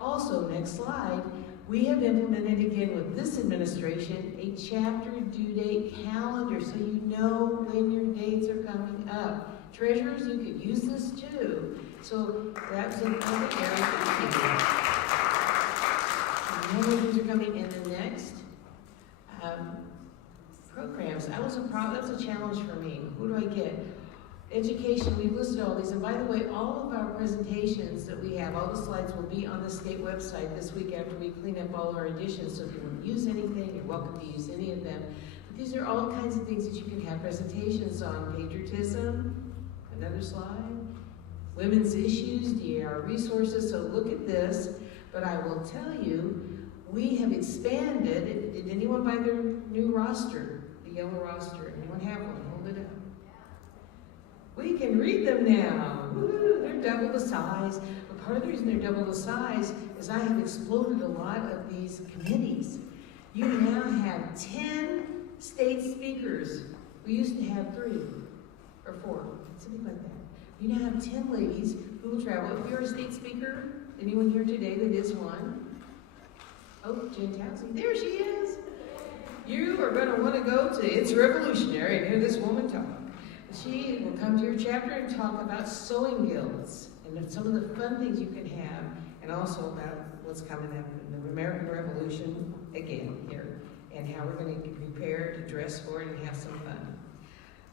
Also, next slide, we have implemented again with this administration a chapter due date calendar so you know when your dates are coming up. Treasurers, you could use this too. So that's another area for you. More things are coming in the next programs. That was a challenge for me. Who do I get? Education, we've listed all these. And by the way, all of our presentations that we have, all the slides will be on the state website this week after we clean up all our editions. So if you want to use anything, you're welcome to use any of them. But these are all kinds of things that you can have presentations on. Patriotism, another slide. Women's issues, DAR resources. So look at this. But I will tell you, we have expanded. Did anyone buy their new roster? The yellow roster. Anyone have one? Hold it up. We can read them now. Woo, they're double the size. But part of the reason they're double the size is I have exploded a lot of these committees. You now have 10 state speakers. We used to have 3 or 4, something like that. You now have 10 ladies who will travel. If you're a state speaker, anyone here today that is one? Oh, Jen Townsend, there she is. You are going to want to go to It's Revolutionary and hear this woman talk. She will come to your chapter and talk about sewing guilds and some of the fun things you can have, and also about what's coming up in the American Revolution again here, and how we're going to prepare to dress for it and have some fun.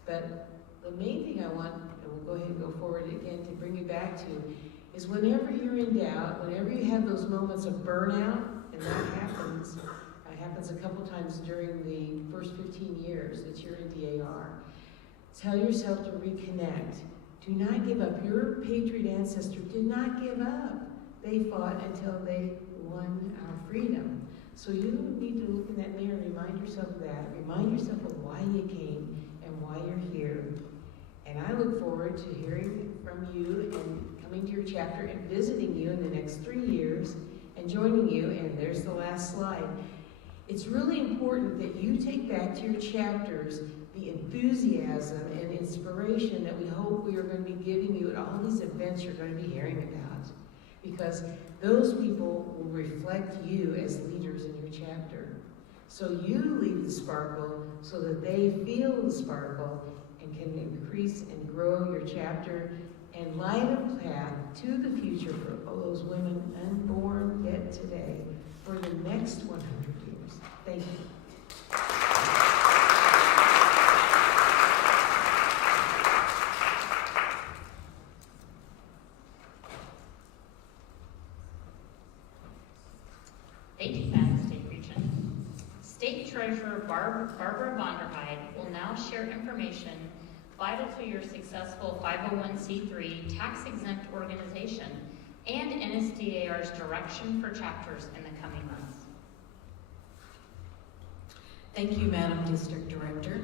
But the main thing I want, and we'll go ahead and go forward again to bring you back to, is whenever you're in doubt, whenever you have those moments of burnout, and that happens a couple times during the first 15 years that you're in DAR, tell yourself to reconnect. Do not give up. Your patriot ancestor did not give up. They fought until they won our freedom. So you need to look in that mirror and remind yourself of that. Remind yourself of why you came and why you're here. And I look forward to hearing from you and coming to your chapter and visiting you in the next 3 years and joining you. And there's the last slide. It's really important that you take back to your chapters the enthusiasm and inspiration that we hope we are going to be giving you at all these events you're going to be hearing about. Because those people will reflect you as leaders in your chapter. So you leave the sparkle so that they feel the sparkle and can increase and grow your chapter and light a path to the future for all those women unborn yet today for the next 100 years. Thank you. Thank you, Madam State Regent. State Treasurer Barbara Vonderheide will now share information vital to your successful 501c3 tax-exempt organization and NSDAR's direction for chapters in the coming months. Thank you, Madam District Director.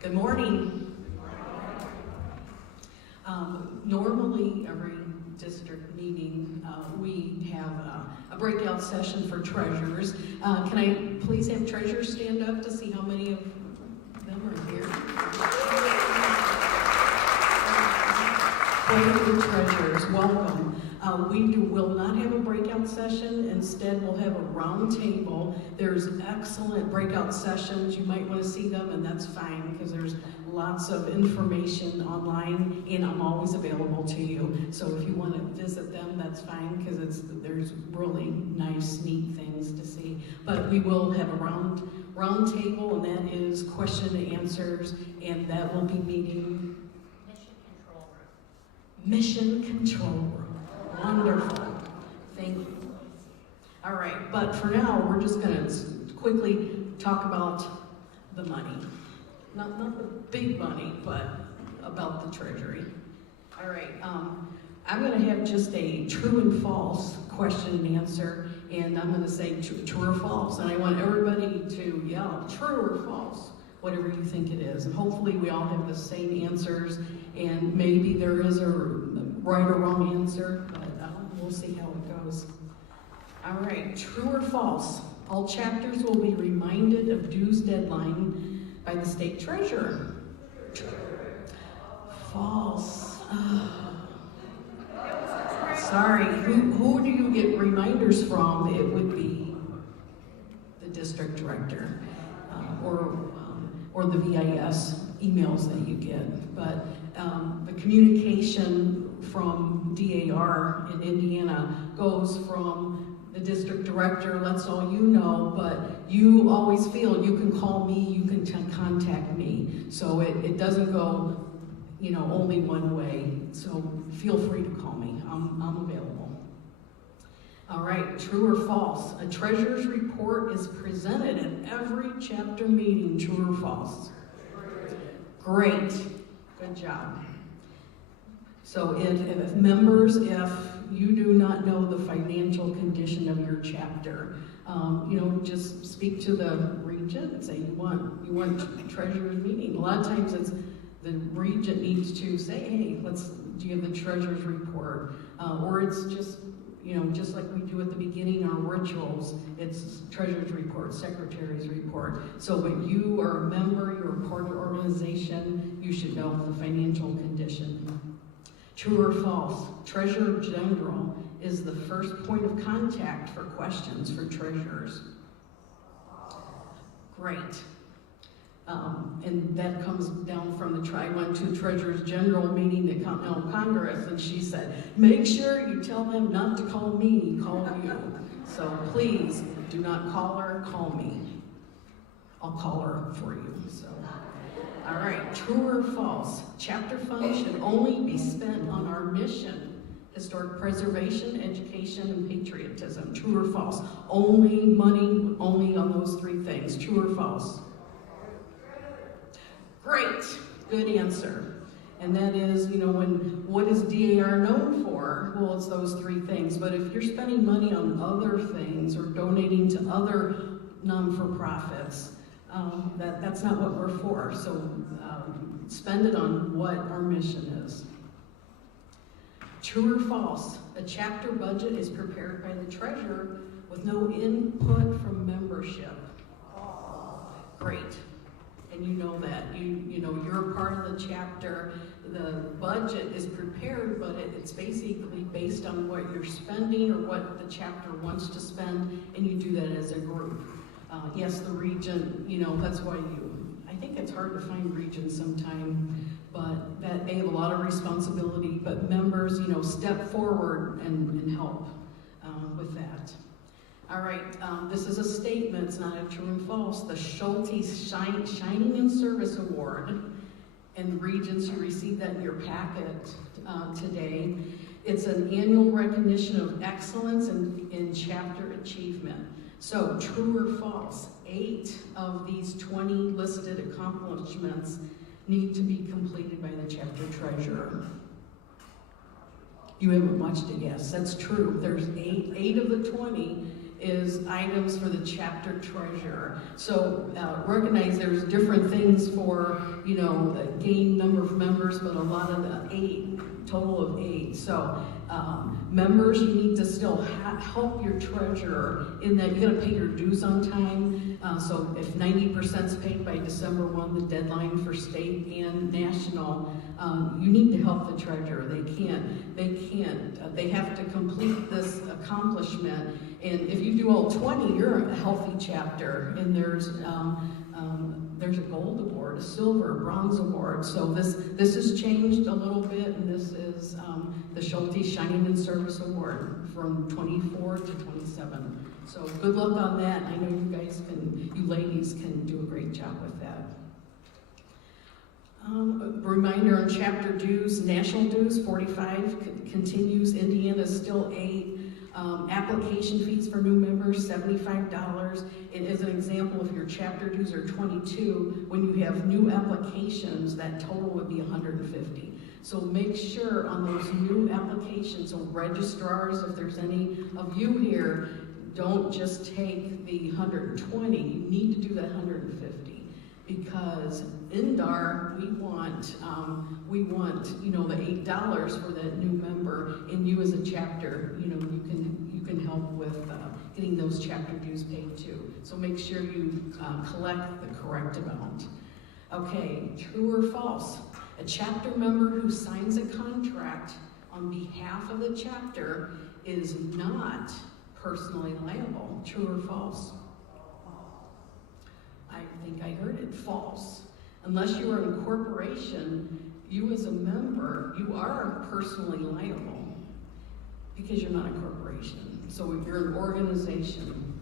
Good morning. Normally, every district meeting, we have a breakout session for treasurers. Can I please have treasurers stand up to see how many of them are here? Quite a few treasurers, welcome. Will not have a breakout session. Instead, we'll have a round table. There's excellent breakout sessions. You might want to see them, and that's fine because there's lots of information online, and I'm always available to you. So if you want to visit them, that's fine because there's really nice, neat things to see. But we will have a round table, and that is question and answers, and that will be meeting Mission Control Room. Wonderful. Thank you. All right, but for now, we're just going to quickly talk about the money. Not the big money, but about the treasury. All right, I'm going to have just a true and false question and answer, and I'm going to say true or false, and I want everybody to yell true or false, whatever you think it is. And hopefully we all have the same answers, and maybe there is a right or wrong answer, but we'll see how it goes. All right, true or false? All chapters will be reminded of dues deadline by the state treasurer. False. Sorry, who do you get reminders from? It would be the district director or the VIS emails that you get. But the communication from DAR in Indiana goes from the district director, lets all you know, but you always feel you can call me, you can contact me. So it doesn't go, only one way. So feel free to call me. I'm available. All right, true or false? A treasurer's report is presented at every chapter meeting. True or false? Great. Good job. So if you do not know the financial condition of your chapter, just speak to the regent and say you want treasurer's meeting. A lot of times it's the regent needs to say, hey, do you have the treasurer's report? Or it's just, just like we do at the beginning, our rituals, it's treasurer's report, secretary's report. So when you are a member, you're a part of the organization, you should know the financial condition. True or false? Treasurer General is the first point of contact for questions for treasurers. Great. And that comes down from I went to Treasurer's General meeting at Continental Congress, and she said, make sure you tell them not to call me, call you. So please do not call her, call me. I'll call her for you. So, all right, true or false? Chapter funds should only be spent on our mission: historic preservation, education, and patriotism. True or false? Only money, only on those three things. True or false? Great, good answer. And that is, what is DAR known for? Well, it's those three things. But if you're spending money on other things or donating to other non-for-profits, that's not what we're for. So spend it on what our mission is. True or false? A chapter budget is prepared by the treasurer with no input from membership. Great. And you know that. You're a part of the chapter. The budget is prepared, but it's basically based on what you're spending or what the chapter wants to spend, and you do that as a group. Yes, the regent, that's why I think it's hard to find regents sometimes, but that they have a lot of responsibility, but members, step forward and help with that. All right, this is a statement, it's not a true and false. The Schulte Shining in Service Award, and regents, you received that in your packet today. It's an annual recognition of excellence in chapter achievement. So, true or false? 8 of these 20 listed accomplishments need to be completed by the chapter treasurer. You haven't much to guess. That's true. There's 8 of the 20 is items for the chapter treasurer. So recognize there's different things for, gain number of members, but a lot of the 8, total of 8. So Members, you need to still help your treasurer in that you gotta pay your dues on time. So if 90% is paid by December 1, the deadline for state and national, you need to help the treasurer. They have to complete this accomplishment. And if you do all 20, you're a healthy chapter. And there's a gold award, a silver, bronze award. So this has changed a little bit, and this is the Schulte Shining in Service Award from 24 to 27. So good luck on that. I know you ladies can do a great job with that. A reminder on chapter dues, national dues, 45 continues. Indiana is still 8. Application fees for new members, $75. And as an example, if your chapter dues are 22, when you have new applications, that total would be 150. So make sure on those new applications, so registrars, if there's any of you here, don't just take the 120, you need to do that 150. Because in DAR, we want the $8 for that new member, and you as a chapter, you can help with getting those chapter dues paid too. So make sure you collect the correct amount. Okay, true or false? A chapter member who signs a contract on behalf of the chapter is not personally liable. True or false? I think I heard it, false. Unless you are a corporation, you as a member, you are personally liable because you're not a corporation. So you're an organization.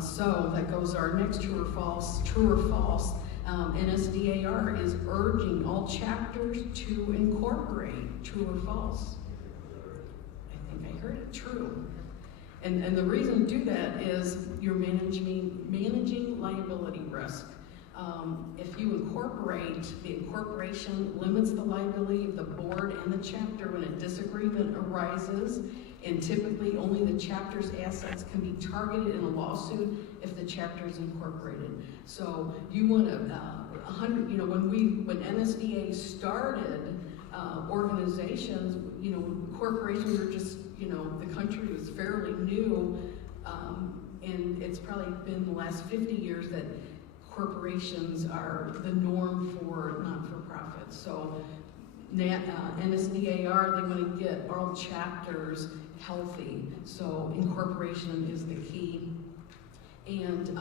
So that goes our next true or false. True or false, NSDAR is urging all chapters to incorporate. True or false? I think I heard it, true. And the reason to do that is you're managing liability risk. If you incorporate, the incorporation limits the liability of the board and the chapter when a disagreement arises, and typically only the chapter's assets can be targeted in a lawsuit if the chapter is incorporated. So you want to, when NSDA started organizations, corporations were just, the country was fairly new, and it's probably been the last 50 years that corporations are the norm for not-for-profits. So NSDAR, they want to get all chapters healthy. So incorporation is the key. And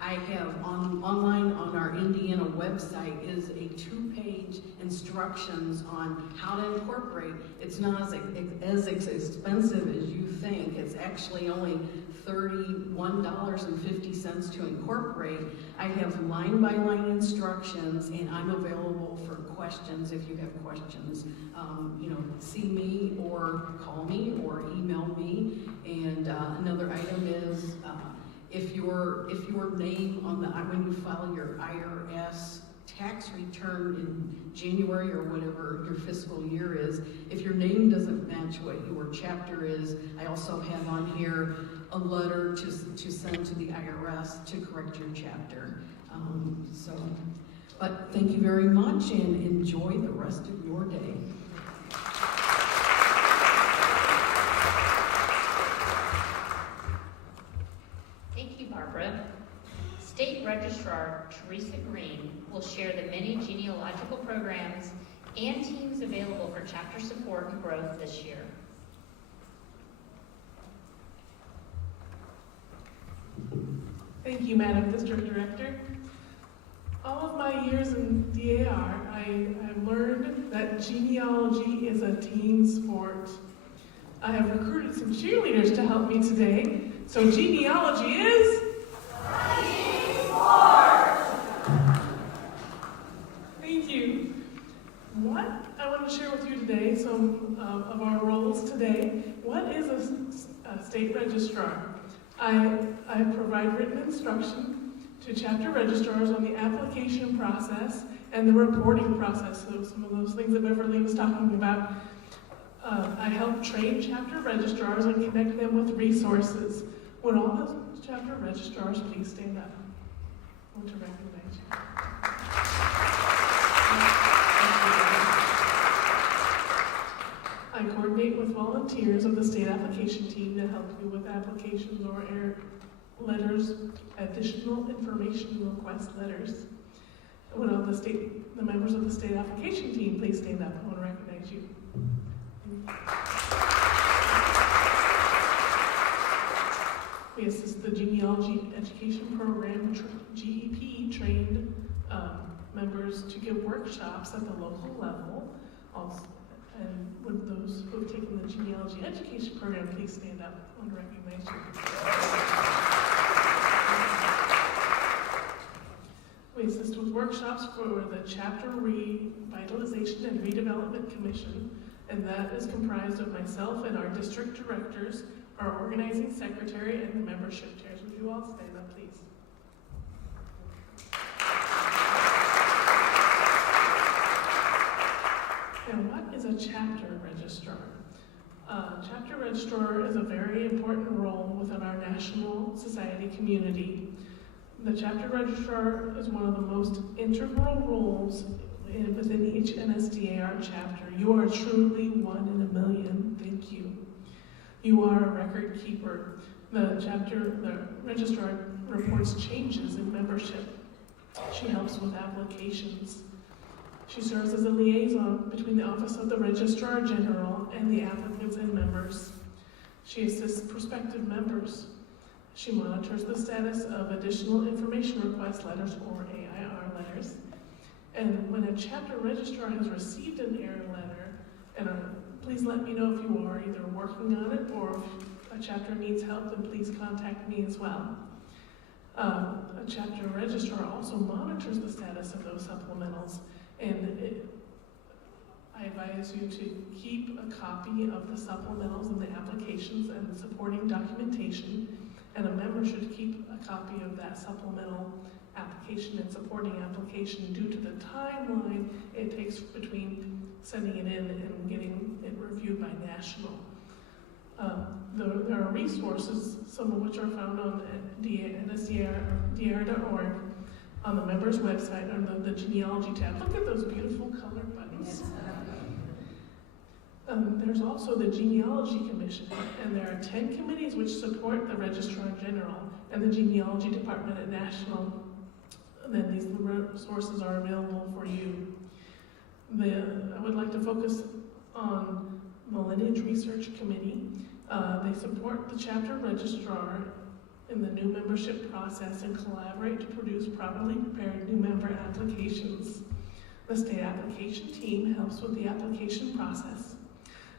I have online on our Indiana website is a 2-page instructions on how to incorporate. It's not as expensive as you think. It's actually only $31.50 to incorporate. I have line-by-line instructions, and I'm available for questions if you have questions. See me or call me or email me. And another item is if your name on when you file your IRS tax return in January or whatever your fiscal year is, if your name doesn't match what your chapter is, I also have on here a letter to send to the IRS to correct your chapter. But thank you very much and enjoy the rest of your day. Thank you, Barbara. State Registrar Teresa Green will share the many genealogical programs and teams available for chapter support and growth this year. Thank you, Madam District Director. All of my years in DAR, I have learned that genealogy is a team sport. I have recruited some cheerleaders to help me today, so genealogy is a team sport. Thank you. What I want to share with you today, some of our roles today. What is a state registrar? I provide written instruction to chapter registrars on the application process and the reporting process. So some of those things that Beverly was talking about. I help train chapter registrars and connect them with resources. Would all those chapter registrars please stand up? I want to recognize you. I coordinate with volunteers of the state application team to help you with applications or letters, additional information request letters. Would all the members of the state application team please stand up? I want to recognize you. We assist the genealogy education program, GEP trained members to give workshops at the local level. Also, and would those who have taken the genealogy education program please stand up? I want to recognize you. We assist with workshops for the Chapter Revitalization and Redevelopment Commission, and that is comprised of myself and our district directors, our organizing secretary, and the membership chairs. Would you all stand up, please? And what is a chapter registrar? Chapter registrar is a very important role within our national society community. The chapter registrar is one of the most integral roles within each NSDAR chapter. You are truly one in a million. Thank you. You are a record keeper. The registrar reports changes in membership. She helps with applications. She serves as a liaison between the Office of the Registrar General and the applicants and members. She assists prospective members. She monitors the status of additional information request letters or AIR letters. And when a chapter registrar has received an error letter, and please let me know if you are either working on it or if a chapter needs help, then please contact me as well. A chapter registrar also monitors the status of those supplementals, and I advise you to keep a copy of the supplementals and the applications and the supporting documentation, and a member should keep a copy of that supplemental application and supporting application due to the timeline it takes between sending it in and getting it reviewed by national. There are resources, some of which are found on nsdr.org, on the members' website under the genealogy tab. Look at those beautiful colored buttons. There's also the Genealogy Commission, and there are 10 committees which support the Registrar General and the Genealogy Department at National. And then these resources are available for you. I would like to focus on the Lineage Research Committee. They support the chapter registrar in the new membership process and collaborate to produce properly prepared new member applications. The state application team helps with the application process.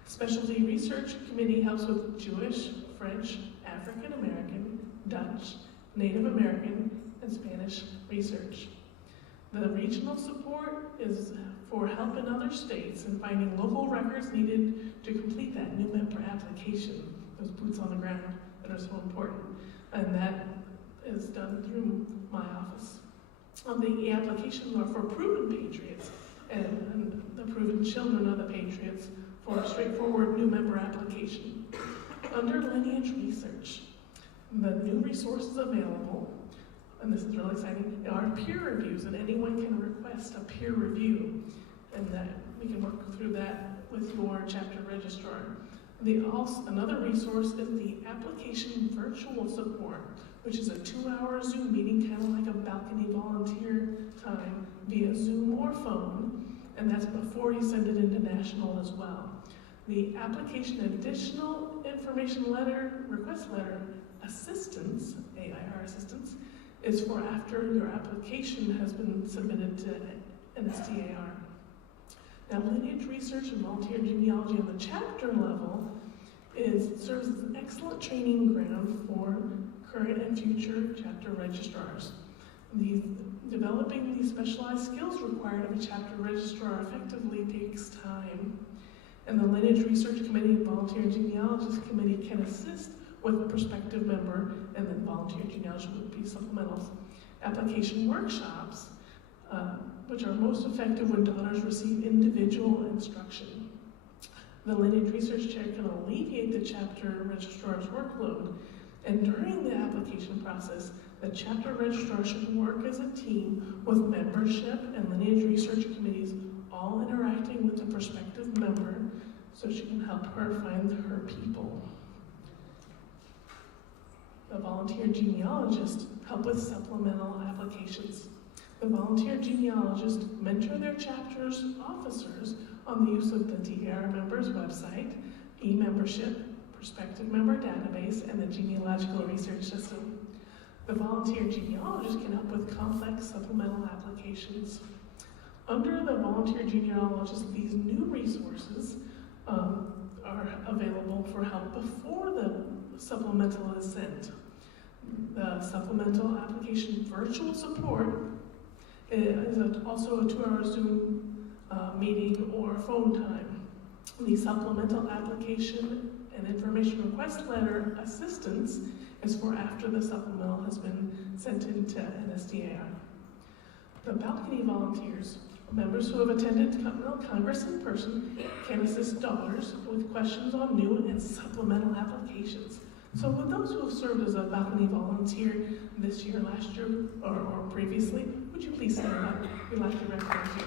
Specialty Research Committee helps with Jewish, French, African American, Dutch, Native American, and Spanish research. The regional support is for help in other states and finding local records needed to complete that new member application, those boots on the ground that are so important. And that is done through my office. The applications are for proven patriots and the proven children of the patriots for a straightforward new member application. Under Lineage Research, the new resources available, and this is really exciting, are peer reviews, and anyone can request a peer review, and that we can work through that with your chapter registrar. Another resource is the application virtual support, which is a 2-hour Zoom meeting, kind of like a balcony volunteer time via Zoom or phone, and that's before you send it into national as well. The application additional information letter, request letter assistance, AIR assistance, is for after your application has been submitted to NSDAR. Now, Lineage Research and Volunteer Genealogy on the chapter level serves as an excellent training ground for current and future chapter registrars. Developing these specialized skills required of a chapter registrar effectively takes time, and the Lineage Research Committee and Volunteer Genealogist Committee can assist with a prospective member, and then volunteer genealogy would be supplementals. Application workshops, which are most effective when donors receive individual instruction. The Lineage Research Chair can alleviate the chapter registrar's workload, and during the application process, the chapter registrar should work as a team with membership and Lineage Research Committees all interacting with the prospective member so she can help her find her people. The volunteer genealogists help with supplemental applications. The volunteer genealogists mentor their chapter's officers on the use of the DAR members website, e-membership, prospective member database, and the genealogical research system. The volunteer genealogist can help with complex supplemental applications. Under the volunteer genealogist, these new resources are available for help before the supplemental is sent. The supplemental application virtual support is also a 2-hour Zoom meeting or phone time. The supplemental application and information request letter assistance is for after the supplemental has been sent into NSDAR. The balcony volunteers, members who have attended Continental Congress in person, can assist donors with questions on new and supplemental applications. So with those who have served as a balcony volunteer this year, last year, or previously, would you please stand up? We'd like to recognize you.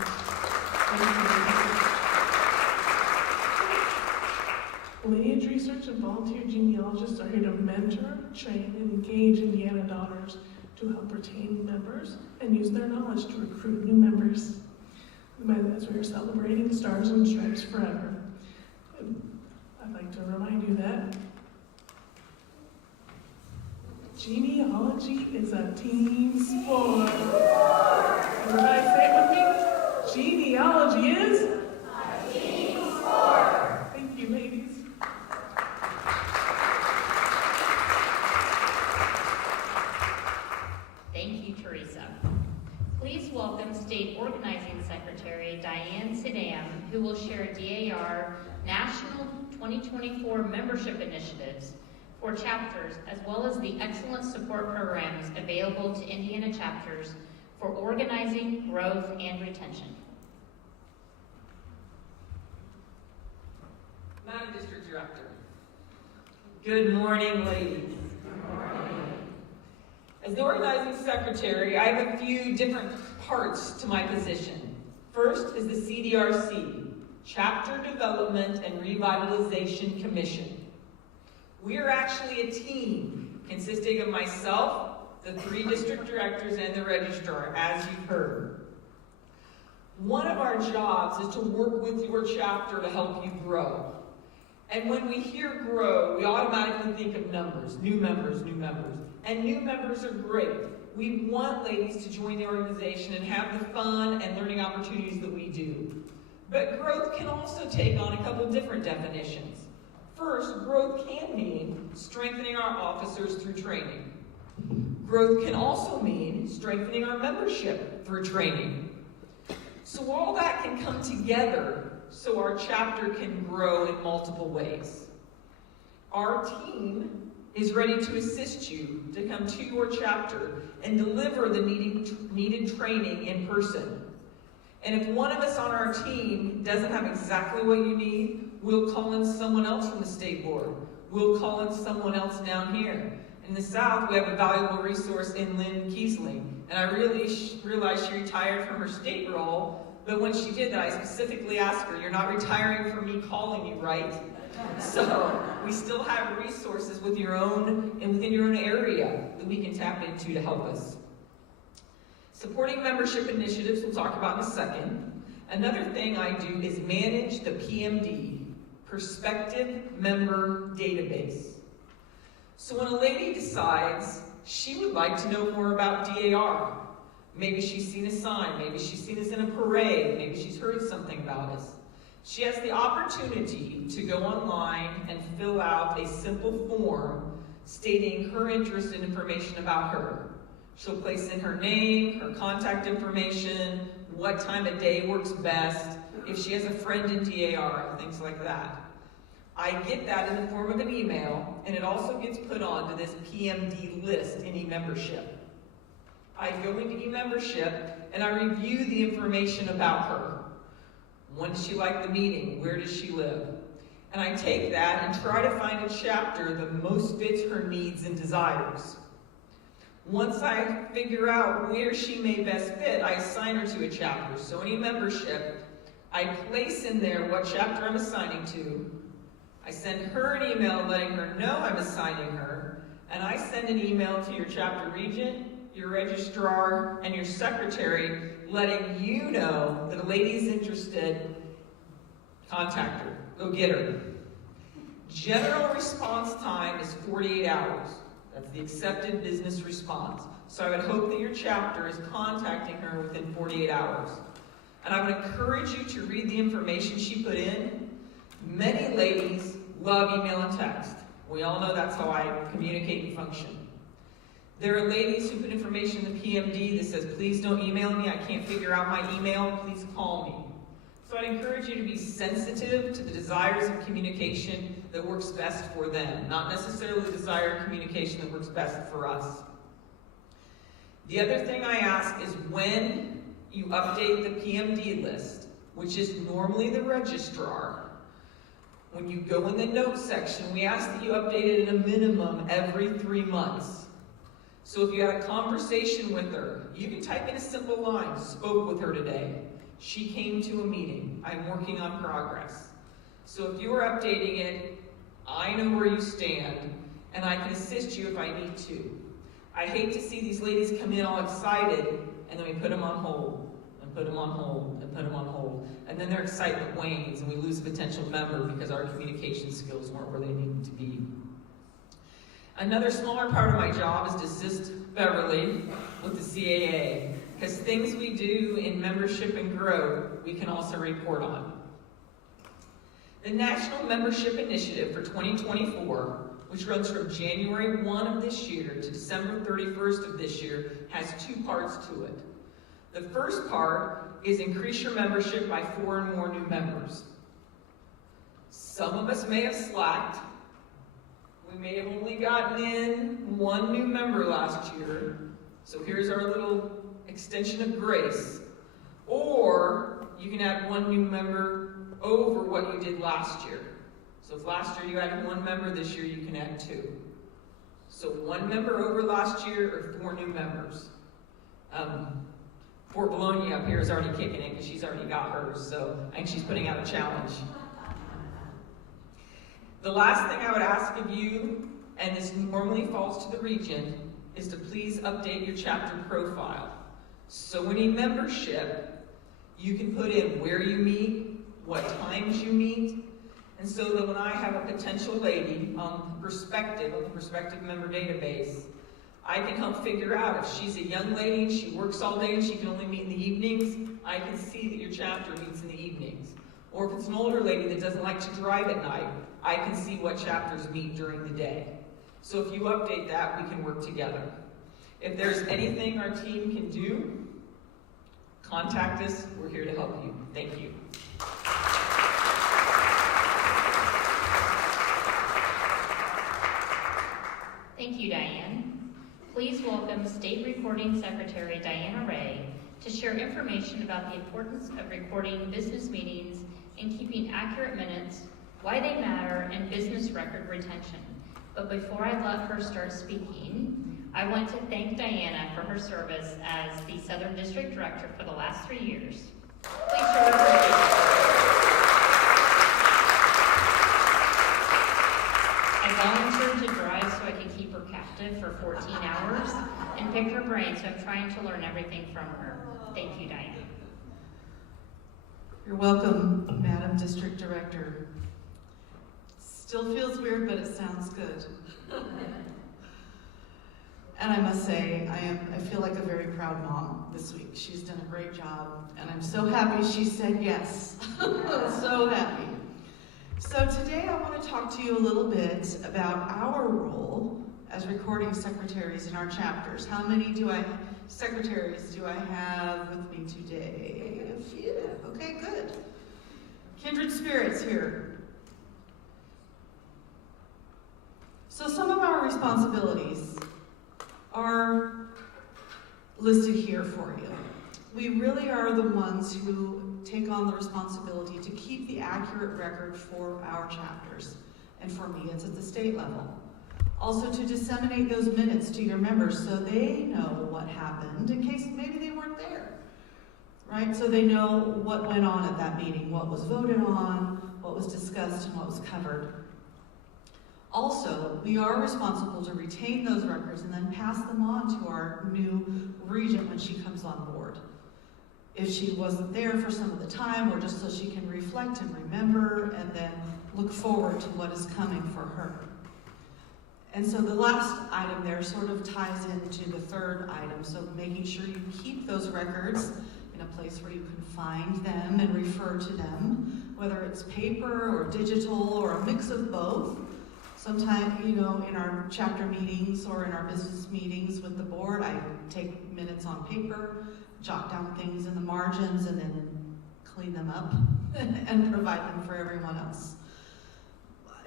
Lineage research and volunteer genealogists are here to mentor, train, and engage Indiana donors to help retain members and use their knowledge to recruit new members. As we are celebrating Stars and Stripes Forever, I'd like to remind you that genealogy is a team sport. Everybody say it with me. Genealogy is a team sport. Thank you, ladies. Thank you, Teresa. Please welcome State Organizing Secretary Diane Sidam, who will share DAR National 2024 membership initiatives for chapters, as well as the excellent support programs available to Indiana chapters for organizing, growth, and retention. Madam District Director. Good morning, ladies. Good morning. As the organizing secretary, I have a few different parts to my position. First is the CDRC, Chapter Development and Revitalization Commission. We are actually a team consisting of myself, the 3 district directors, and the registrar, as you've heard. One of our jobs is to work with your chapter to help you grow. And when we hear grow, we automatically think of numbers, new members, new members. And new members are great. We want ladies to join the organization and have the fun and learning opportunities that we do. But growth can also take on a couple different definitions. First, growth can mean strengthening our officers through training. Growth can also mean strengthening our membership through training. So all that can come together so our chapter can grow in multiple ways. Our team is ready to assist you to come to your chapter and deliver the needed training in person. And if one of us on our team doesn't have exactly what you need, we'll call in someone else from the state board. We'll call in someone else down here. In the South, we have a valuable resource in Lynn Kiesling. And I really realized she retired from her state role, but when she did that, I specifically asked her, "You're not retiring from me calling you, right?" So we still have resources with your own and within your own area that we can tap into to help us. Supporting membership initiatives, we'll talk about in a second. Another thing I do is manage the PMD, Prospective Member Database. So when a lady decides she would like to know more about DAR, maybe she's seen a sign, maybe she's seen us in a parade, maybe she's heard something about us, she has the opportunity to go online and fill out a simple form stating her interest and information about her. She'll place in her name, her contact information, what time of day works best, if she has a friend in DAR, things like that. I get that in the form of an email, and it also gets put onto this PMD list in e-membership. I go into e-membership, and I review the information about her. When does she like the meeting? Where does she live? And I take that and try to find a chapter that most fits her needs and desires. Once I figure out where she may best fit, I assign her to a chapter. So in e-membership, I place in there what chapter I'm assigning to. I send her an email letting her know I'm assigning her, and I send an email to your chapter regent, your registrar, and your secretary letting you know that a lady's interested. Contact her. Go get her. General response time is 48 hours. That's the accepted business response. So I would hope that your chapter is contacting her within 48 hours. And I would encourage you to read the information she put in. Many ladies love email and text. We all know that's how I communicate and function. There are ladies who put information in the PMD that says, please don't email me, I can't figure out my email, please call me. So I'd encourage you to be sensitive to the desires of communication that works best for them, not necessarily the desired communication that works best for us. The other thing I ask is when you update the PMD list, which is normally the registrar, when you go in the notes section, we ask that you update it at a minimum every 3 months. So if you had a conversation with her, you can type in a simple line, spoke with her today. She came to a meeting. I'm working on progress. So if you are updating it, I know where you stand, and I can assist you if I need to. I hate to see these ladies come in all excited, and then we put them on hold, and put them on hold, and put them on hold. And then their excitement wanes, and we lose a potential member because our communication skills weren't where they needed to be. Another smaller part of my job is to assist Beverly with the CAA, because things we do in membership and growth, we can also report on. The National Membership Initiative for 2024, which runs from January 1 of this year to December 31st of this year, has 2 parts to it. The first part is increase your membership by 4 and more new members. Some of us may have slacked. We may have only gotten in 1 new member last year. So here's our little extension of grace. Or you can add 1 new member over what you did last year. So if last year you added 1 member, this year you can add 2. So 1 member over last year or 4 new members. Fort Bologna up here is already kicking in because she's already got hers, so I think she's putting out a challenge. The last thing I would ask of you, and this normally falls to the regent, is to please update your chapter profile. So in a membership, you can put in where you meet, what times you meet, and so that when I have a potential lady on the prospective member database, I can help figure out if she's a young lady and she works all day and she can only meet in the evenings, I can see that your chapter meets in the evenings. Or if it's an older lady that doesn't like to drive at night, I can see what chapters meet during the day. So if you update that, we can work together. If there's anything our team can do, contact us. We're here to help you. Thank you. Thank you, Diane. Please welcome State Recording Secretary Diana Ray to share information about the importance of recording business meetings and keeping accurate minutes, why they matter, and business record retention. But before I let her start speaking, I want to thank Diana for her service as the Southern District Director for the last 3 years. Please show her appreciation. I volunteered to drive so I could keep her captive for 14 hours and pick her brain, so I'm trying to learn everything from her. Thank you, Diana. You're welcome, Madam District Director. Still feels weird, but it sounds good. And I must say, I feel like a very proud mom this week. She's done a great job, and I'm so happy she said yes. So happy. So today I want to talk to you a little bit about our role as recording secretaries in our chapters. How many secretaries do I have with me today? A few. Okay, good. Kindred spirits here. So some of our responsibilities are listed here for you. We really are the ones who take on the responsibility to keep the accurate record for our chapters. And for me, it's at the state level. Also to disseminate those minutes to your members so they know what happened in case maybe they weren't there. right? So they know what went on at that meeting, what was voted on, what was discussed, and what was covered. Also, we are responsible to retain those records and then pass them on to our new regent when she comes on board. If she wasn't there for some of the time, or just so she can reflect and remember and then look forward to what is coming for her. And so the last item there sort of ties into the third item, so making sure you keep those records in a place where you can find them and refer to them, whether it's paper or digital or a mix of both. Sometimes, in our chapter meetings or in our business meetings with the board, I take minutes on paper, jot down things in the margins, and then clean them up and provide them for everyone else.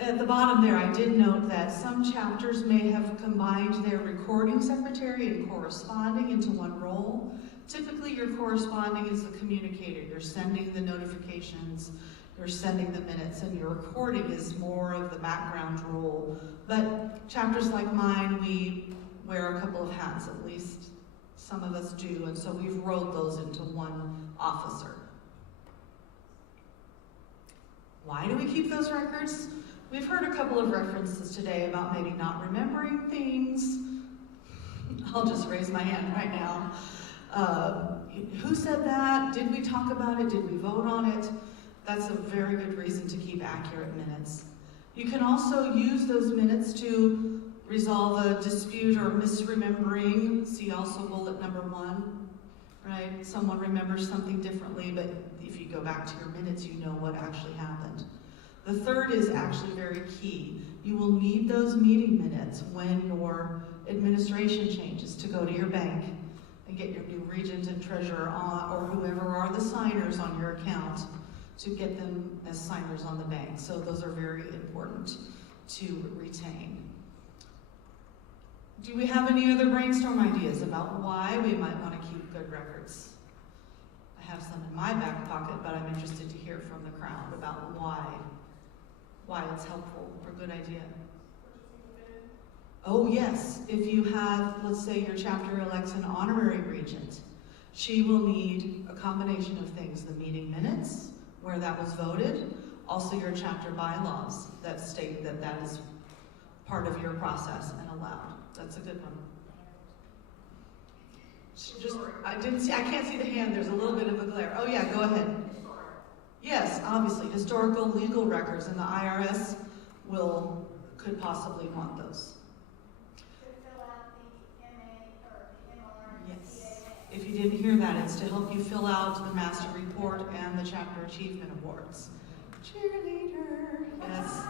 At the bottom there, I did note that some chapters may have combined their recording secretary and corresponding into one role. Typically, your corresponding is the communicator. You're sending the notifications, you're sending the minutes, and your recording is more of the background role. But chapters like mine, we wear a couple of hats, at least some of us do, and so we've rolled those into one officer. Why do we keep those records? We've heard a couple of references today about maybe not remembering things. I'll just raise my hand right now. Who said that? Did we talk about it? Did we vote on it? That's a very good reason to keep accurate minutes. You can also use those minutes to resolve a dispute or misremembering. See also bullet number 1, right? Someone remembers something differently, but if you go back to your minutes, you know what actually happened. The third is actually very key. You will need those meeting minutes when your administration changes to go to your bank and get your new regent and treasurer on, or whoever are the signers on your account, to get them as signers on the bank. So those are very important to retain. Do we have any other brainstorm ideas about why we might want to keep good records? I have some in my back pocket, but I'm interested to hear from the crowd about why it's helpful or a good idea. Oh yes, if you have, let's say your chapter elects an honorary regent, she will need a combination of things: the meeting minutes, where that was voted, also your chapter bylaws that state that that is part of your process and allowed. That's a good one. I can't see the hand, there's a little bit of a glare. Oh yeah, go ahead. Yes, obviously, historical legal records, and the IRS could possibly want those. Yes. If you didn't hear that, it's to help you fill out the master report and the chapter achievement awards. Cheerleader. Yes.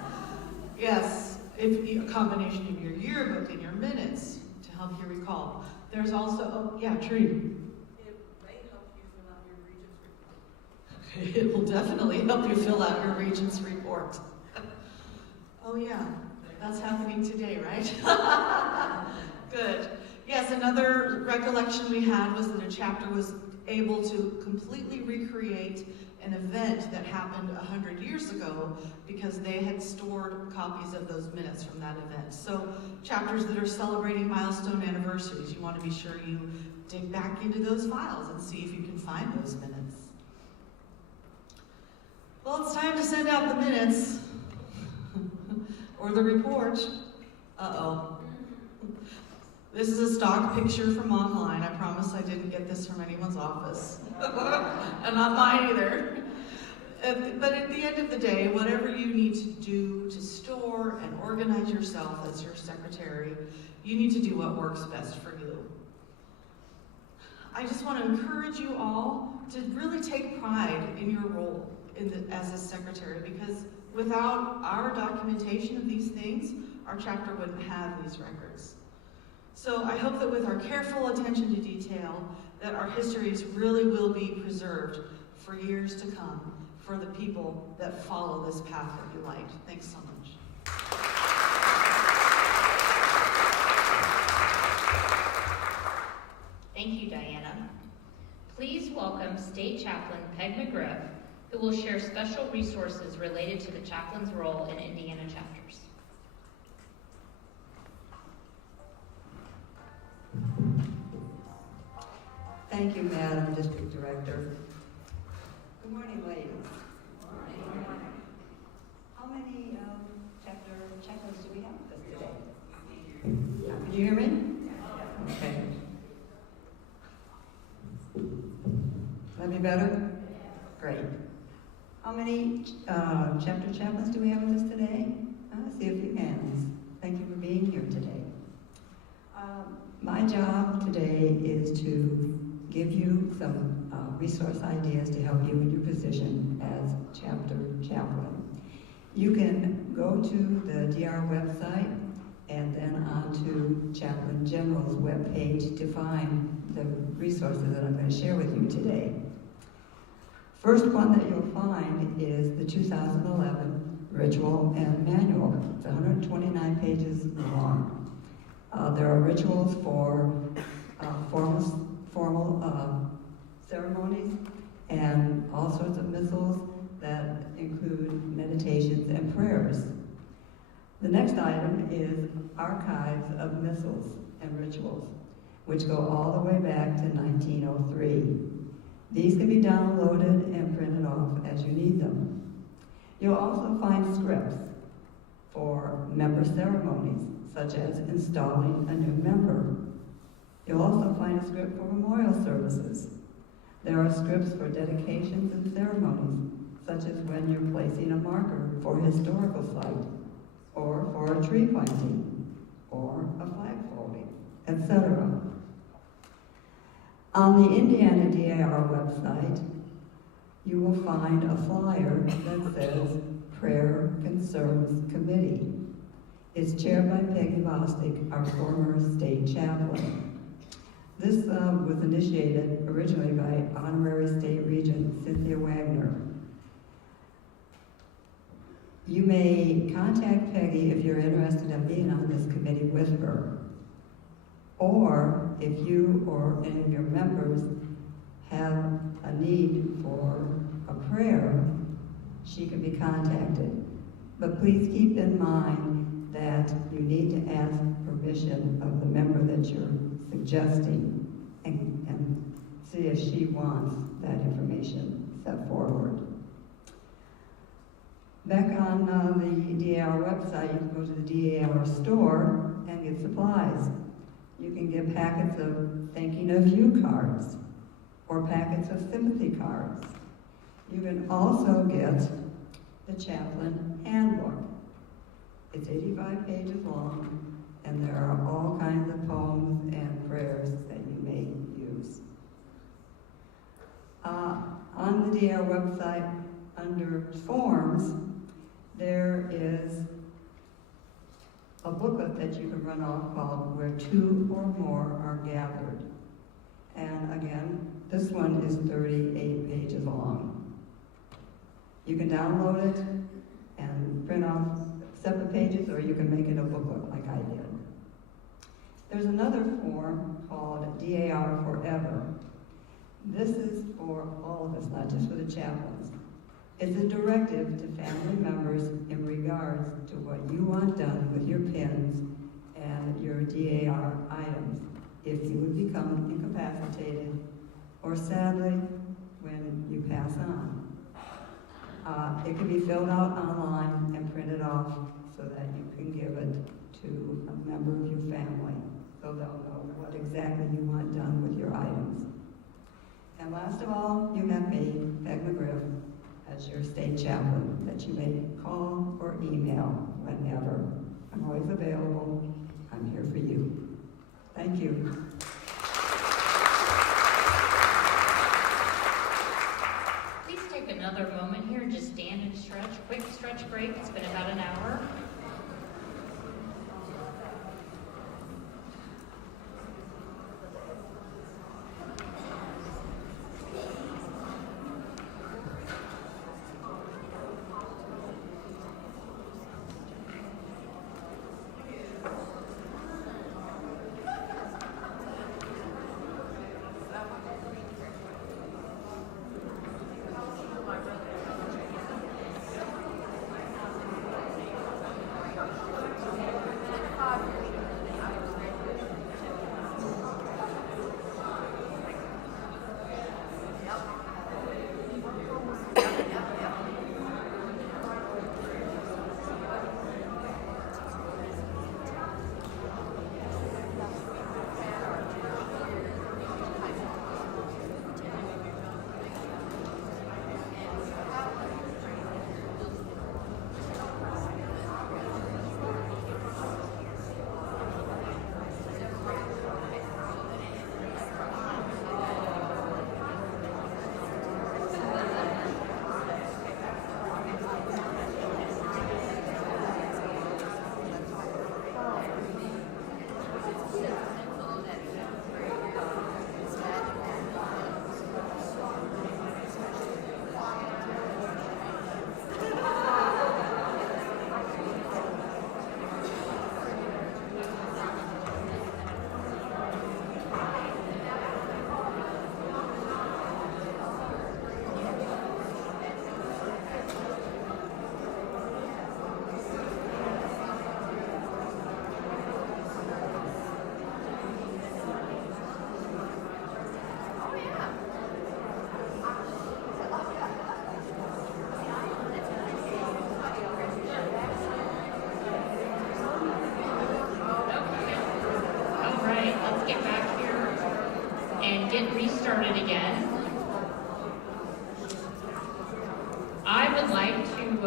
Yes. A combination of your yearbook and your minutes to help you recall. There's also, Tree. It will definitely help you fill out your regent's report. Oh yeah, that's happening today, right? Good. Yes, another recollection we had was that a chapter was able to completely recreate an event that happened 100 years ago because they had stored copies of those minutes from that event. So chapters that are celebrating milestone anniversaries, you want to be sure you dig back into those files and see if you can find those minutes. Well, it's time to send out the minutes, or the report. Uh-oh. This is a stock picture from online. I promise I didn't get this from anyone's office. And not mine either. But at the end of the day, whatever you need to do to store and organize yourself as your secretary, you need to do what works best for you. I just want to encourage you all to really take pride in your role as a secretary, because without our documentation of these things, our chapter wouldn't have these records. So I hope that with our careful attention to detail, that our histories really will be preserved for years to come for the people that follow this path that you light. Thanks so much. Thank you, Diana. Please welcome State Chaplain Peg McGriff, who will share special resources related to the chaplain's role in Indiana chapters. Thank you, Madam District Director. Good morning, ladies. Good morning. How many chapter checklists do we have with us today? Can you hear me? Okay. That be better? Great. How many chapter chaplains do we have with us today? I see a few hands. Thank you for being here today. My job today is to give you some resource ideas to help you in your position as chapter chaplain. You can go to the DR website and then onto Chaplain General's webpage to find the resources that I'm going to share with you today. First one that you'll find is the 2011 Ritual and Manual. It's 129 pages long. There are rituals for formal ceremonies and all sorts of missals that include meditations and prayers. The next item is archives of missals and rituals, which go all the way back to 1903. These can be downloaded and printed off as you need them. You'll also find scripts for member ceremonies, such as installing a new member. You'll also find a script for memorial services. There are scripts for dedications and ceremonies, such as when you're placing a marker for a historical site, or for a tree planting, or a flag folding, etc. On the Indiana DAR website, you will find a flyer that says Prayer Concerns Committee. It's chaired by Peggy Bostic, our former state chaplain. This was initiated originally by Honorary State Regent Cynthia Wagner. You may contact Peggy if you're interested in being on this committee with her. Or if you or any of your members have a need for a prayer, she can be contacted. But please keep in mind that you need to ask permission of the member that you're suggesting and see if she wants that information set forward. Back on the DAR website, you can go to the DAR store and get supplies. You can get packets of thanking of you cards or packets of sympathy cards. You can also get the chaplain handbook. It's 85 pages long, and there are all kinds of poems and prayers that you may use. On the DAR website, under forms, there is a booklet that you can run off called Where Two or More Are Gathered. And again, this one is 38 pages long. You can download it and print off separate pages, or you can make it a booklet like I did. There's another form called DAR Forever. This is for all of us, not just for the chaplains. It's a directive to family members in regards to what you want done with your pins and your DAR items if you would become incapacitated or sadly when you pass on. It can be filled out online and printed off so that you can give it to a member of your family so they'll know what exactly you want done with your items. And last of all, you have me, Peg McGriff, as your state chaplain that you may call or email whenever. I'm always available. I'm here for you. Thank you. Please take another moment here and just stand and stretch. Quick stretch break. It's been about an hour.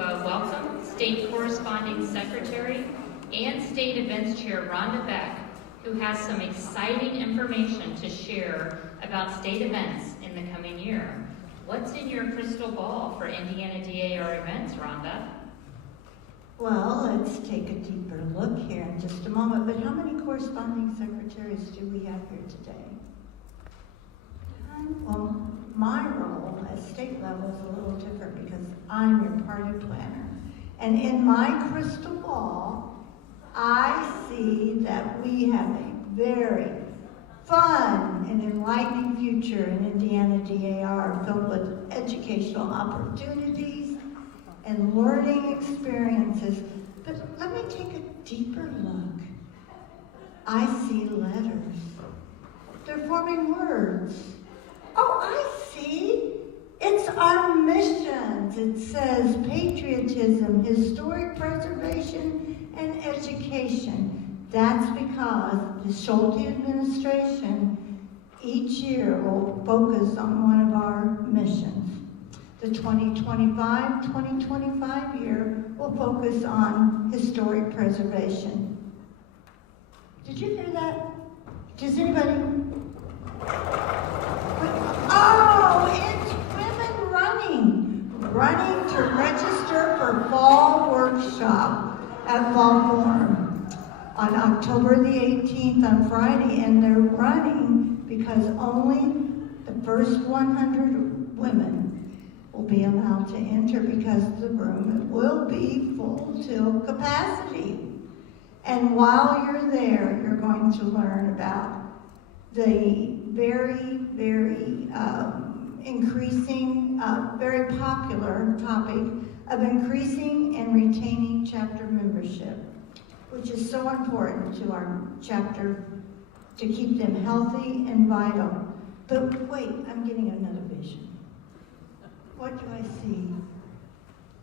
welcome State Corresponding Secretary and State Events Chair Rhonda Beck, who has some exciting information to share about state events in the coming year. What's in your crystal ball for Indiana DAR events, Rhonda? Well, let's take a deeper look here in just a moment. But how many corresponding secretaries do we have here today? Well, my role at state level is a little different because I'm your party planner. And in my crystal ball, I see that we have a very fun and enlightening future in Indiana DAR, filled with educational opportunities and learning experiences. But let me take a deeper look. I see letters. They're forming words. Oh, I see. It's our missions. It says patriotism, historic preservation, and education. That's because the Schulte administration each year will focus on one of our missions. The 2025 year will focus on historic preservation. Did you hear that? Does anybody? Oh, it's women running to register for fall workshop at Fall Forum on October the 18th on Friday, and they're running because only the first 100 women will be allowed to enter because the room will be full till capacity. And while you're there, you're going to learn about the very, very very popular topic of increasing and retaining chapter membership, which is so important to our chapter to keep them healthy and vital. But wait, I'm getting another vision. What do I see?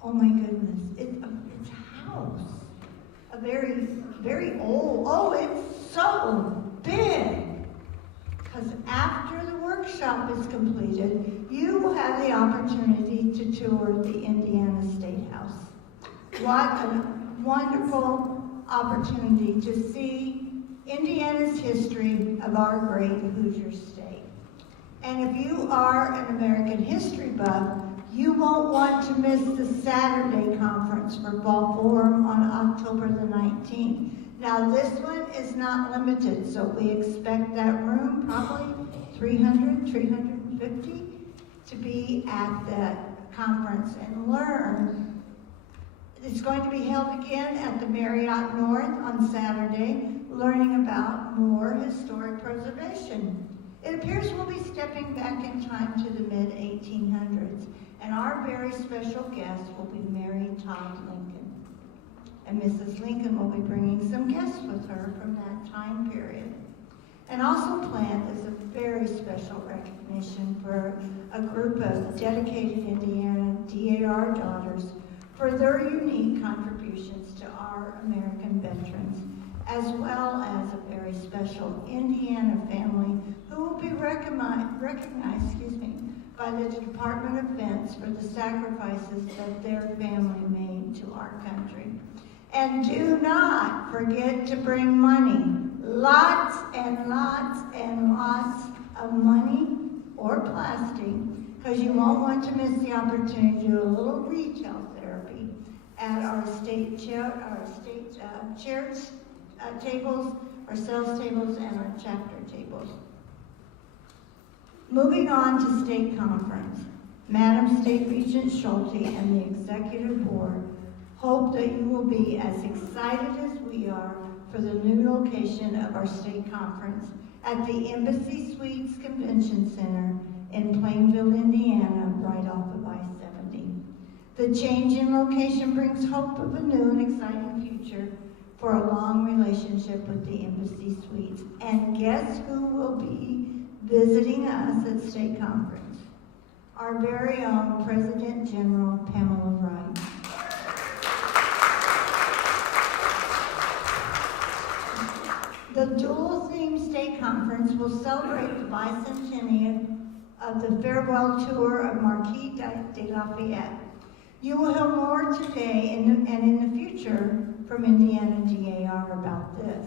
Oh my goodness, it's a house. A very, very old, oh, it's so big. Because after the workshop is completed, you will have the opportunity to tour the Indiana State House. What a wonderful opportunity to see Indiana's history of our great Hoosier state. And if you are an American history buff, you won't want to miss the Saturday conference for Fall Forum on October the 19th. Now this one is not limited, so we expect that room, probably 300, 350, to be at that conference and learn. It's going to be held again at the Marriott North on Saturday, learning about more historic preservation. It appears we'll be stepping back in time to the mid-1800s, and our very special guest will be Mary Todd Lincoln. And Mrs. Lincoln will be bringing some guests with her from that time period. And also planned is a very special recognition for a group of dedicated Indiana DAR daughters for their unique contributions to our American veterans, as well as a very special Indiana family who will be recognized by the Department of Defense for the sacrifices that their family made to our country. And do not forget to bring money. Lots and lots and lots of money or plastic, because you won't want to miss the opportunity to do a little retail therapy at our state chairs tables, our sales tables, and our chapter tables. Moving on to state conference, Madam State Regent Schulte and the Executive Board hope that you will be as excited as we are for the new location of our state conference at the Embassy Suites Convention Center in Plainville, Indiana, right off of I-70. The change in location brings hope of a new and exciting future for a long relationship with the Embassy Suites. And guess who will be visiting us at state conference? Our very own President General Pamela Wright. The dual-theme state conference will celebrate the bicentennial of the farewell tour of Marquis de Lafayette. You will hear more today and in the future from Indiana DAR about this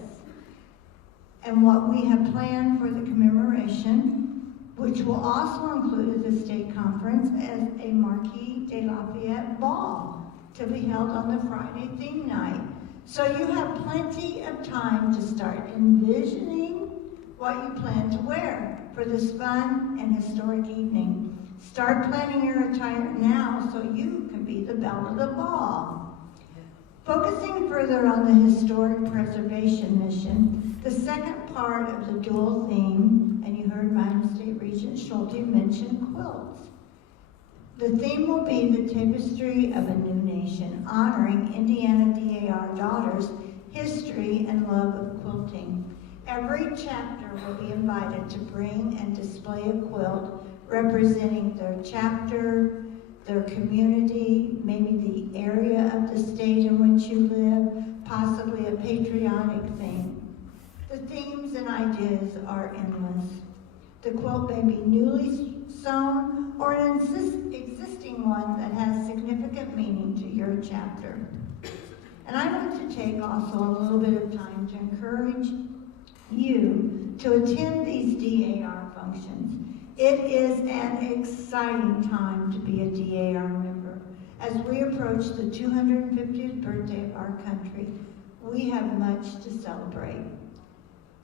and what we have planned for the commemoration, which will also include the state conference as a Marquis de Lafayette ball to be held on the Friday theme night. So you have plenty of time to start envisioning what you plan to wear for this fun and historic evening. Start planning your attire now so you can be the belle of the ball. Focusing further on the historic preservation mission, the second part of the dual theme, and you heard Madam State Regent Schulte mention quilts. The theme will be the tapestry of a new nation, honoring Indiana DAR daughters' history and love of quilting. Every chapter will be invited to bring and display a quilt representing their chapter, their community, maybe the area of the state in which you live, possibly a patriotic theme. The themes and ideas are endless. The quilt may be newly sewn or an existing one that has significant meaning to your chapter. And I want to take also a little bit of time to encourage you to attend these DAR functions. It is an exciting time to be a DAR member. As we approach the 250th birthday of our country, we have much to celebrate.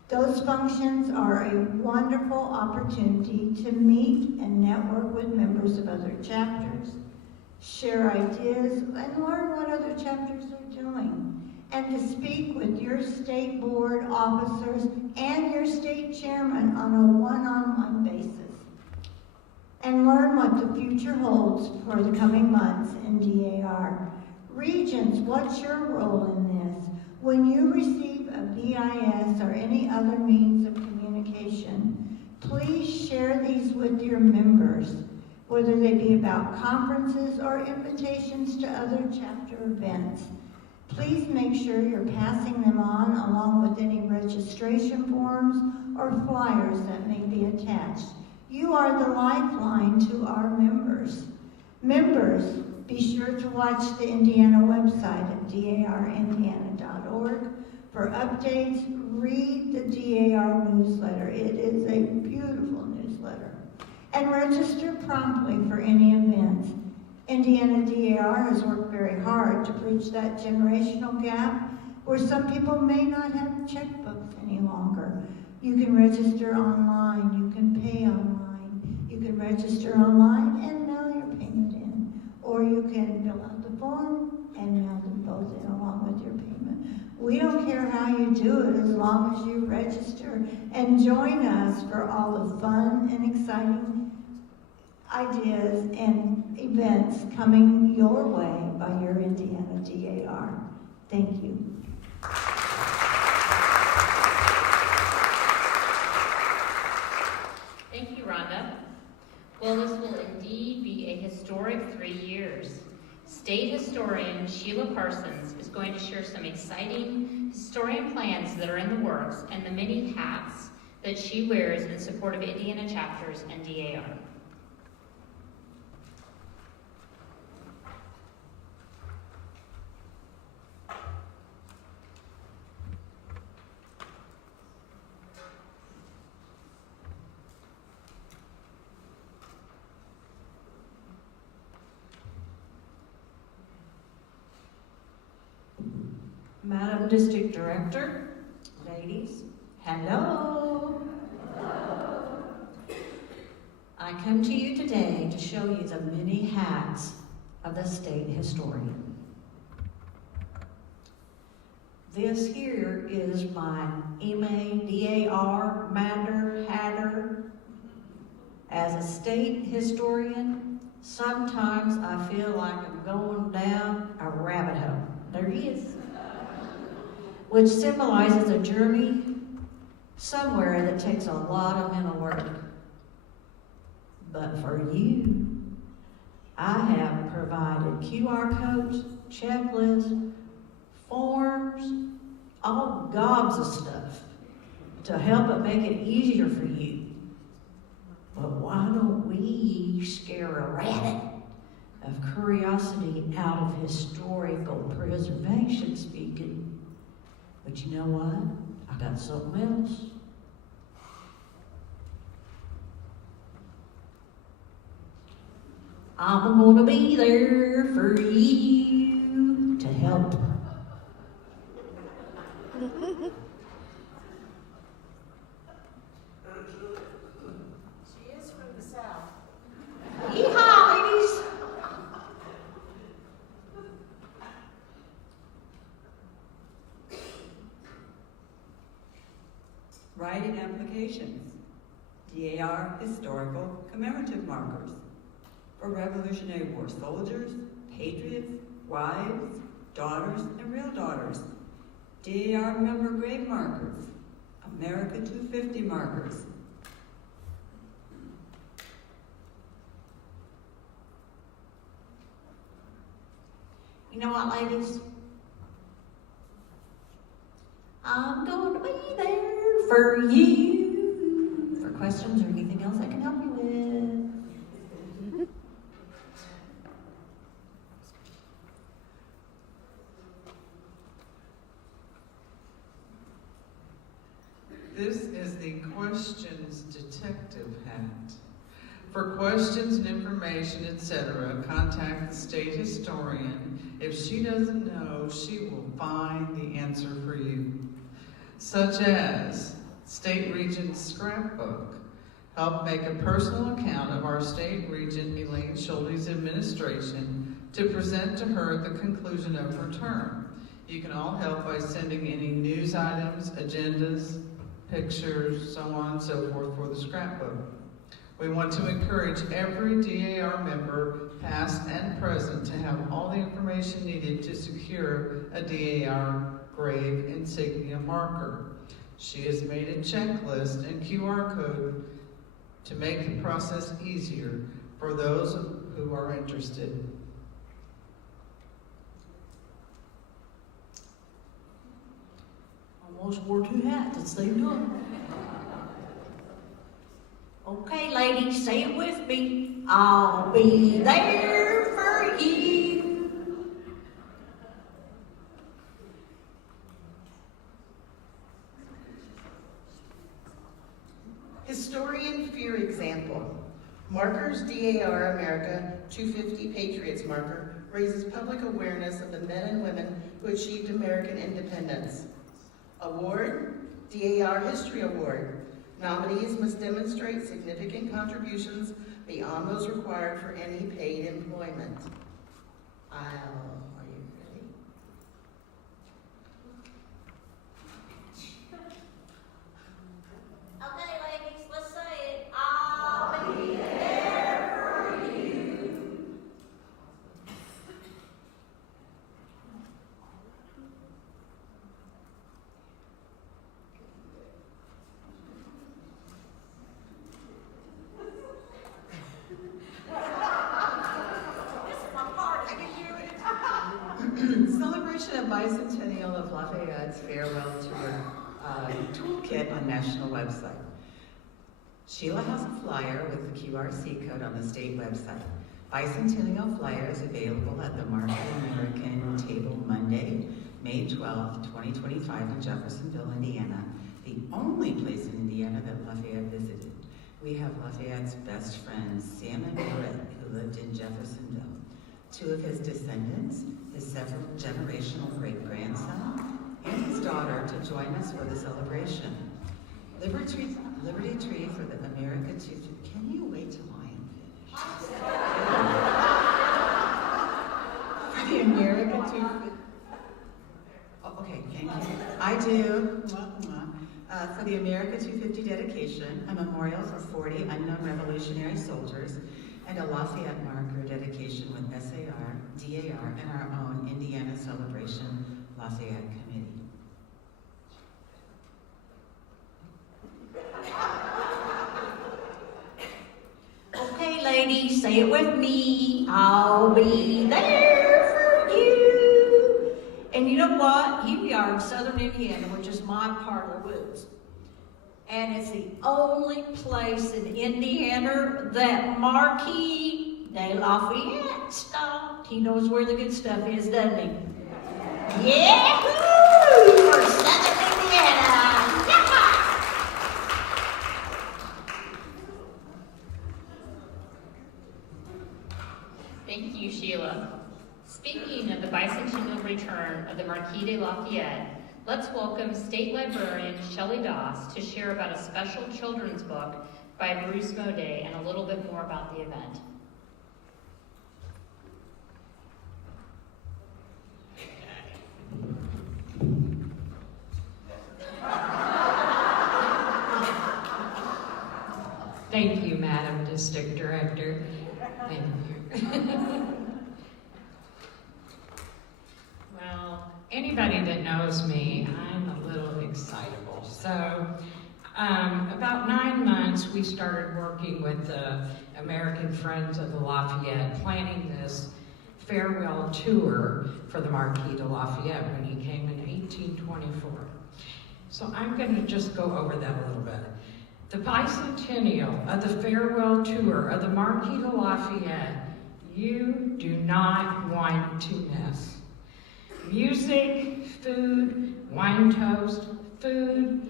Those functions are a wonderful opportunity to meet and network with members of other chapters, share ideas, and learn what other chapters are doing, and to speak with your state board officers and your state chairman on a one-on-one basis, and learn what the future holds for the coming months in DAR. Regents, what's your role in this? When you receive a BIS or any other means of communication, please share these with your members, whether they be about conferences or invitations to other chapter events. Please make sure you're passing them on along with any registration forms or flyers that may be attached. You are the lifeline to our members. Members, be sure to watch the Indiana website at darindiana.org for updates. Read the DAR newsletter. It is a beautiful newsletter. And register promptly for any events. Indiana DAR has worked very hard to bridge that generational gap where some people may not have checkbooks any longer. You can register online, you can pay online, you can register online and mail your payment in, or you can fill out the form and mail them both in along with your payment. We don't care how you do it as long as you register and join us for all the fun and exciting ideas and events coming your way by your Indiana DAR. Thank you. Thank you, Rhonda. Well, this will indeed be a historic 3 years. State historian Sheila Parsons is going to share some exciting historian plans that are in the works and the many hats that she wears in support of Indiana chapters and DAR. Madam District Director, ladies, hello. I come to you today to show you the many hats of the state historian. This here is my MADAR, Matter, Hatter. As a state historian, sometimes I feel like I'm going down a rabbit hole. There he is. Which symbolizes a journey somewhere that takes a lot of mental work. But for you, I have provided QR codes, checklists, forms, all gobs of stuff to help it make it easier for you. But why don't we scare a rabbit of curiosity curiosity out of historical preservation speaking. But you know what? I got something else. I'm gonna be there for you to help. She is from the South. Yeehaw, ladies! Writing applications. DAR historical commemorative markers for Revolutionary War soldiers, patriots, wives, daughters, and real daughters. DAR member grave markers, America 250 markers. You know what, ladies? I'm gonna be there for you. For questions or anything else I can help you with. This is the questions detective hat. For questions and information, etc., contact the state historian. If she doesn't know, she will find the answer for you. Such as State Regent's scrapbook. Help make a personal account of our State Regent Elaine Schulte's administration to present to her at the conclusion of her term. You can all help by sending any news items, agendas, pictures, so on and so forth for the scrapbook. We want to encourage every DAR member, past and present, to have all the information needed to secure a DAR grave insignia marker. She has made a checklist and QR code to make the process easier for those who are interested. Almost wore two hats at the same time. Okay, ladies, say it with me. I'll be there for you. Historian Fear Example. Markers DAR America 250 Patriots marker raises public awareness of the men and women who achieved American independence. Award, DAR History Award. Nominees must demonstrate significant contributions beyond those required for any paid employment. Are you ready? Okay, ladies, let's say it. I'll be there for you. This is my part. I can do it. Celebration of Bicentennial of Lafayette's Farewell Tour toolkit on national website. Sheila has a flyer with the QRC code on the state website. Bicentennial flyer is available at the Mark American table Monday, May 12, 2025 in Jeffersonville, Indiana, the only place in Indiana that Lafayette visited. We have Lafayette's best friends, Sam and Britt, who lived in Jeffersonville. Two of his descendants, his several generational great-grandson, and his daughter to join us for the celebration. Liberty Tree for the America 250. Can you wait till I am finished? For the America 250. Oh, okay, thank you. I do. For the America 250 dedication, a memorial for 40 unknown revolutionary soldiers, and a Lafayette marker dedication with SAR, DAR, and our own Indiana Celebration Lafayette Committee. Okay, ladies, say it with me. I'll be there for you. And you know what? Here we are in southern Indiana, which is my part of the woods. And it's the only place in Indiana that Marquis de Lafayette get stopped. He knows where the good stuff is, doesn't he? Yahoo! For Southern Indiana! Yeah! Thank you, Sheila. Speaking of the bicentennial return of the Marquis de Lafayette, let's welcome State Librarian Shelley Doss to share about a special children's book by Bruce Modet and a little bit more about the event. Thank you, Madam District Director. Thank you. Well, anybody that knows me, I'm a little excitable. So, about 9 months, we started working with the American Friends of the Lafayette, planning this farewell tour for the Marquis de Lafayette when he came in 1824. So I'm going to just go over that a little bit. The bicentennial of the farewell tour of the Marquis de Lafayette, you do not want to miss. Music, food, wine toast, food,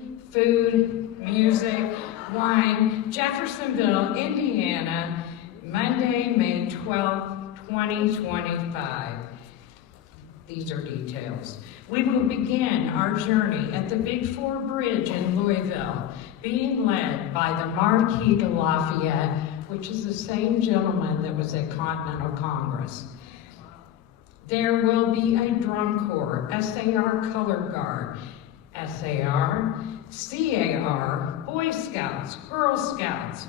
music, wine, Jeffersonville, Indiana, Monday, May 12th, 2025. These are details. We will begin our journey at the Big Four Bridge in Louisville, being led by the Marquis de Lafayette, which is the same gentleman that was at Continental Congress. There will be a drum corps, SAR Color Guard, SAR, CAR, Boy Scouts, Girl Scouts,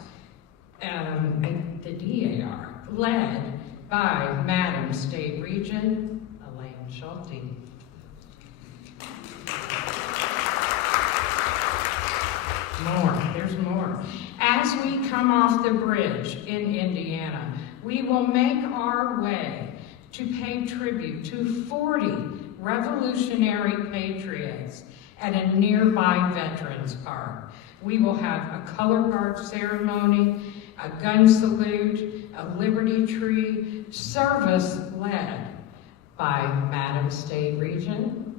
the DAR, led by Madam State Regent Elaine Schulte. There's more. As we come off the bridge in Indiana, we will make our way to pay tribute to 40 revolutionary patriots at a nearby Veterans Park. We will have a color guard ceremony, a gun salute, a liberty tree, service led by Madam State Regent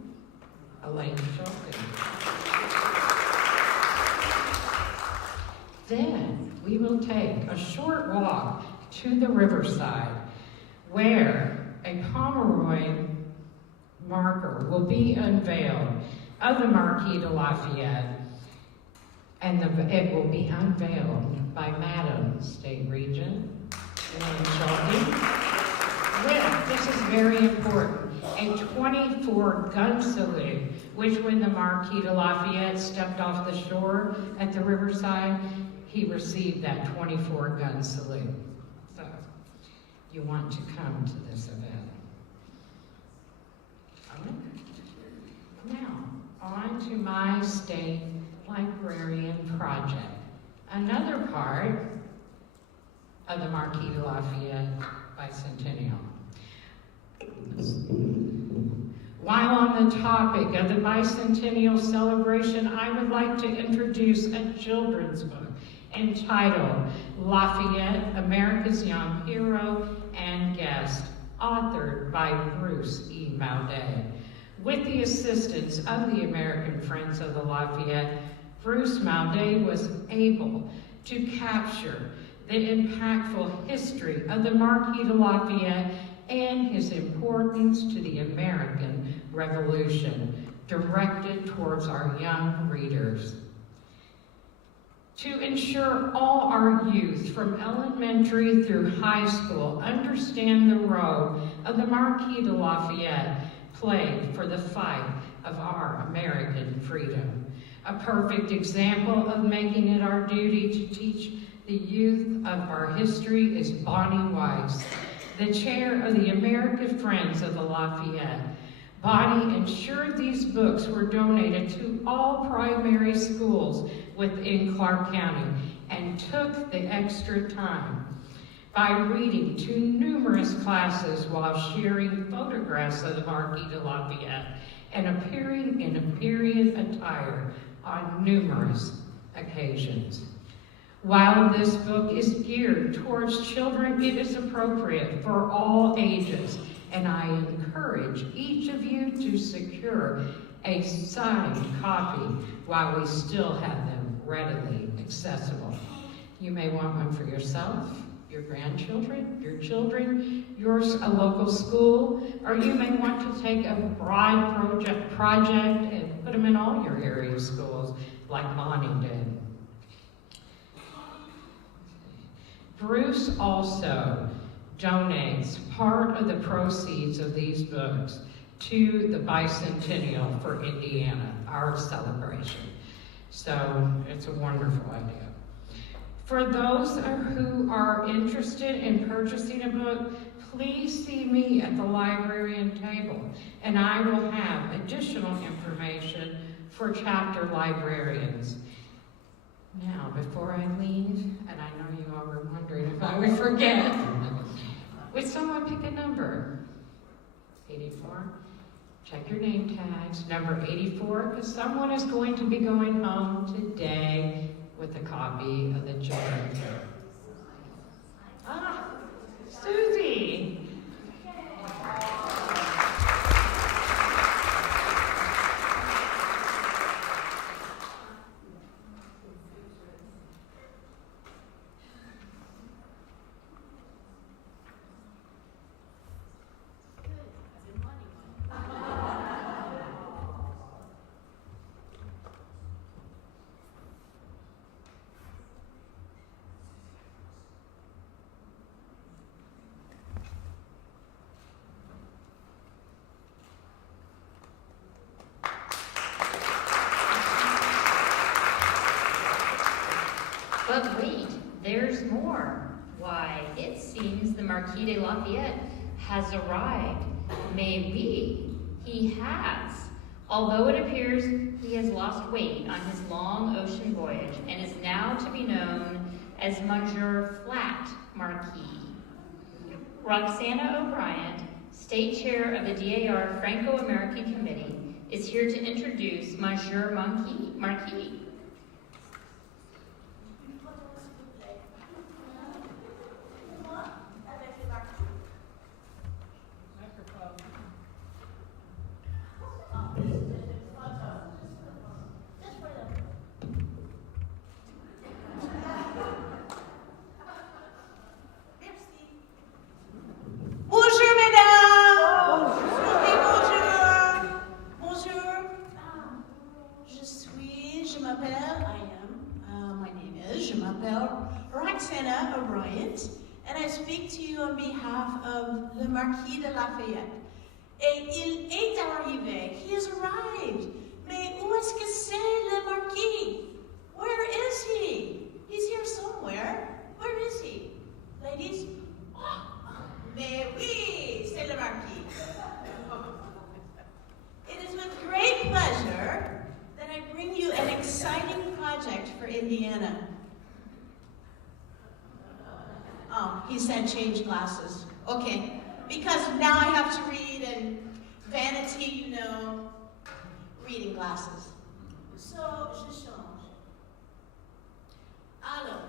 Elaine Schulte. Then we will take a short walk to the riverside where a Pomeroy marker will be unveiled of the Marquis de Lafayette, and it will be unveiled by Madam State Regent Elaine Schulte. This is very important, a 24 gun salute, which when the Marquis de Lafayette stepped off the shore at the riverside, he received that 24 gun salute. So you want to come to this event. Now, on to my state librarian project. Another part of the Marquis de Lafayette bicentennial. While on the topic of the bicentennial celebration, I would like to introduce a children's book entitled Lafayette, America's Young Hero and Guest, authored by Bruce E. Modet. With the assistance of the American Friends of the Lafayette, Bruce Modet was able to capture the impactful history of the Marquis de Lafayette and his importance to the American Revolution, directed towards our young readers. To ensure all our youth from elementary through high school understand the role of the Marquis de Lafayette played for the fight of our American freedom. A perfect example of making it our duty to teach the youth of our history is Bonnie Weiss, the chair of the American Friends of the Lafayette. Bonnie ensured these books were donated to all primary schools within Clark County and took the extra time by reading to numerous classes while sharing photographs of the Marquis de Lafayette and appearing in a period attire on numerous occasions. While this book is geared towards children, it is appropriate for all ages, and I encourage each of you to secure a signed copy while we still have them readily accessible. You may want one for yourself, your grandchildren, your children, a local school, or you may want to take a broad project and put them in all your area schools, like Bonnie did. Bruce also donates part of the proceeds of these books to the Bicentennial for Indiana, our celebration. So it's a wonderful idea. For those who are interested in purchasing a book, please see me at the librarian table, and I will have additional information for chapter librarians. Now, before I leave, and I know you all were wondering if I would forget, would someone pick a number? 84? Check your name tags. Number 84, because someone is going to be going home today with a copy of the children's book. Ah, Susie. But wait, there's more. Why, it seems the Marquis de Lafayette has arrived. Maybe he has. Although it appears he has lost weight on his long ocean voyage and is now to be known as Monsieur Flat Marquis. Roxana O'Brien, State Chair of the DAR Franco-American Committee, is here to introduce Monsieur Marquis. Roxana O'Brien, and I speak to you on behalf of the Marquis de Lafayette. Et il est arrivé. He has arrived. Mais où est-ce que c'est le Marquis? Where is he? He's here somewhere. Where is he? Ladies? Mais oui, c'est le Marquis. It is with great pleasure that I bring you an exciting project for Indiana. Oh, he said change glasses. Okay, because now I have to read, and vanity, you know, reading glasses. So, je change. Alors,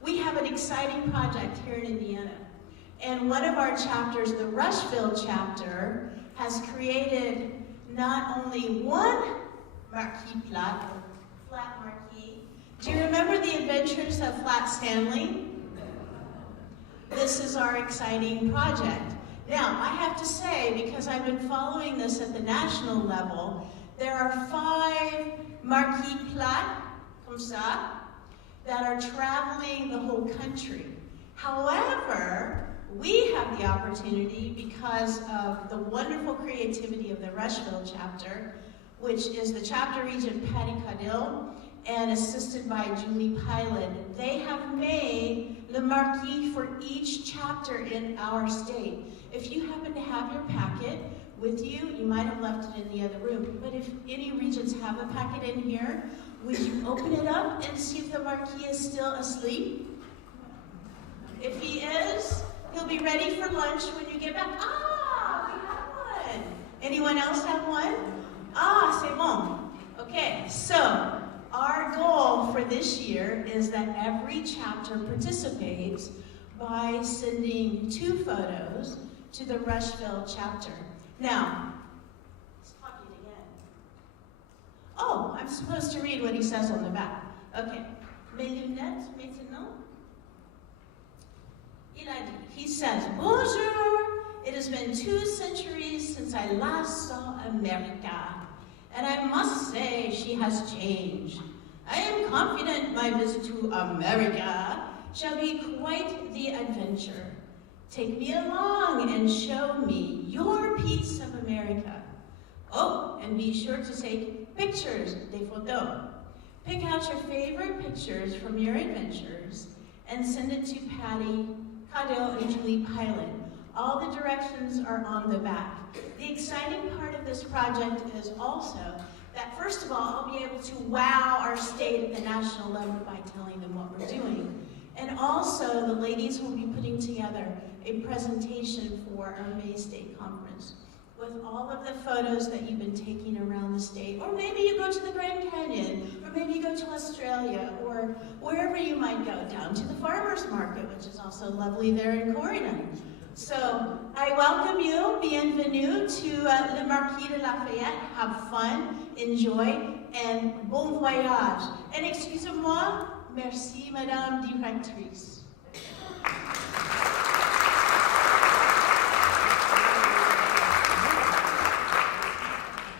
we have an exciting project here in Indiana. And one of our chapters, the Rushville chapter, has created not only one Marquis Plat, Flat Marquis. Do you remember the adventures of Flat Stanley? This is our exciting project. Now, I have to say, because I've been following this at the national level, there are 5 Marquis Plat, comme ça, that are traveling the whole country. However, we have the opportunity, because of the wonderful creativity of the Rushville chapter, which is the chapter regent Patty Caudill, and assisted by Julie Pilot. They have made the Marquis for each chapter in our state. If you happen to have your packet with you, you might have left it in the other room, but if any regents have a packet in here, would you open it up and see if the Marquis is still asleep? If he is, he'll be ready for lunch when you get back. Ah, we have one. Anyone else have one? Ah, c'est bon. Okay, so Our goal for this year is that every chapter participates by sending 2 photos to the Rushville chapter. Now, he's talking again. Oh, I'm supposed to read what he says on the back. Okay. Mes lunettes maintenant? Il a dit, he says, Bonjour, it has been 2 centuries since I last saw America, and I must say she has changed. I am confident my visit to America shall be quite the adventure. Take me along and show me your piece of America. Oh, and be sure to take pictures, des photos. Pick out your favorite pictures from your adventures and send it to Patty, Cadell, and Julie Pilot. All the directions are on the back. The exciting part of this project is also that, first of all, I'll be able to wow our state at the national level by telling them what we're doing. And also, the ladies will be putting together a presentation for our May State Conference with all of the photos that you've been taking around the state. Or maybe you go to the Grand Canyon, or maybe you go to Australia, or wherever you might go, down to the farmer's market, which is also lovely there in Corydon. So I welcome you, bienvenue to Le Marquis de Lafayette. Have fun, enjoy, and bon voyage. And excusez-moi, merci, Madame Directrice.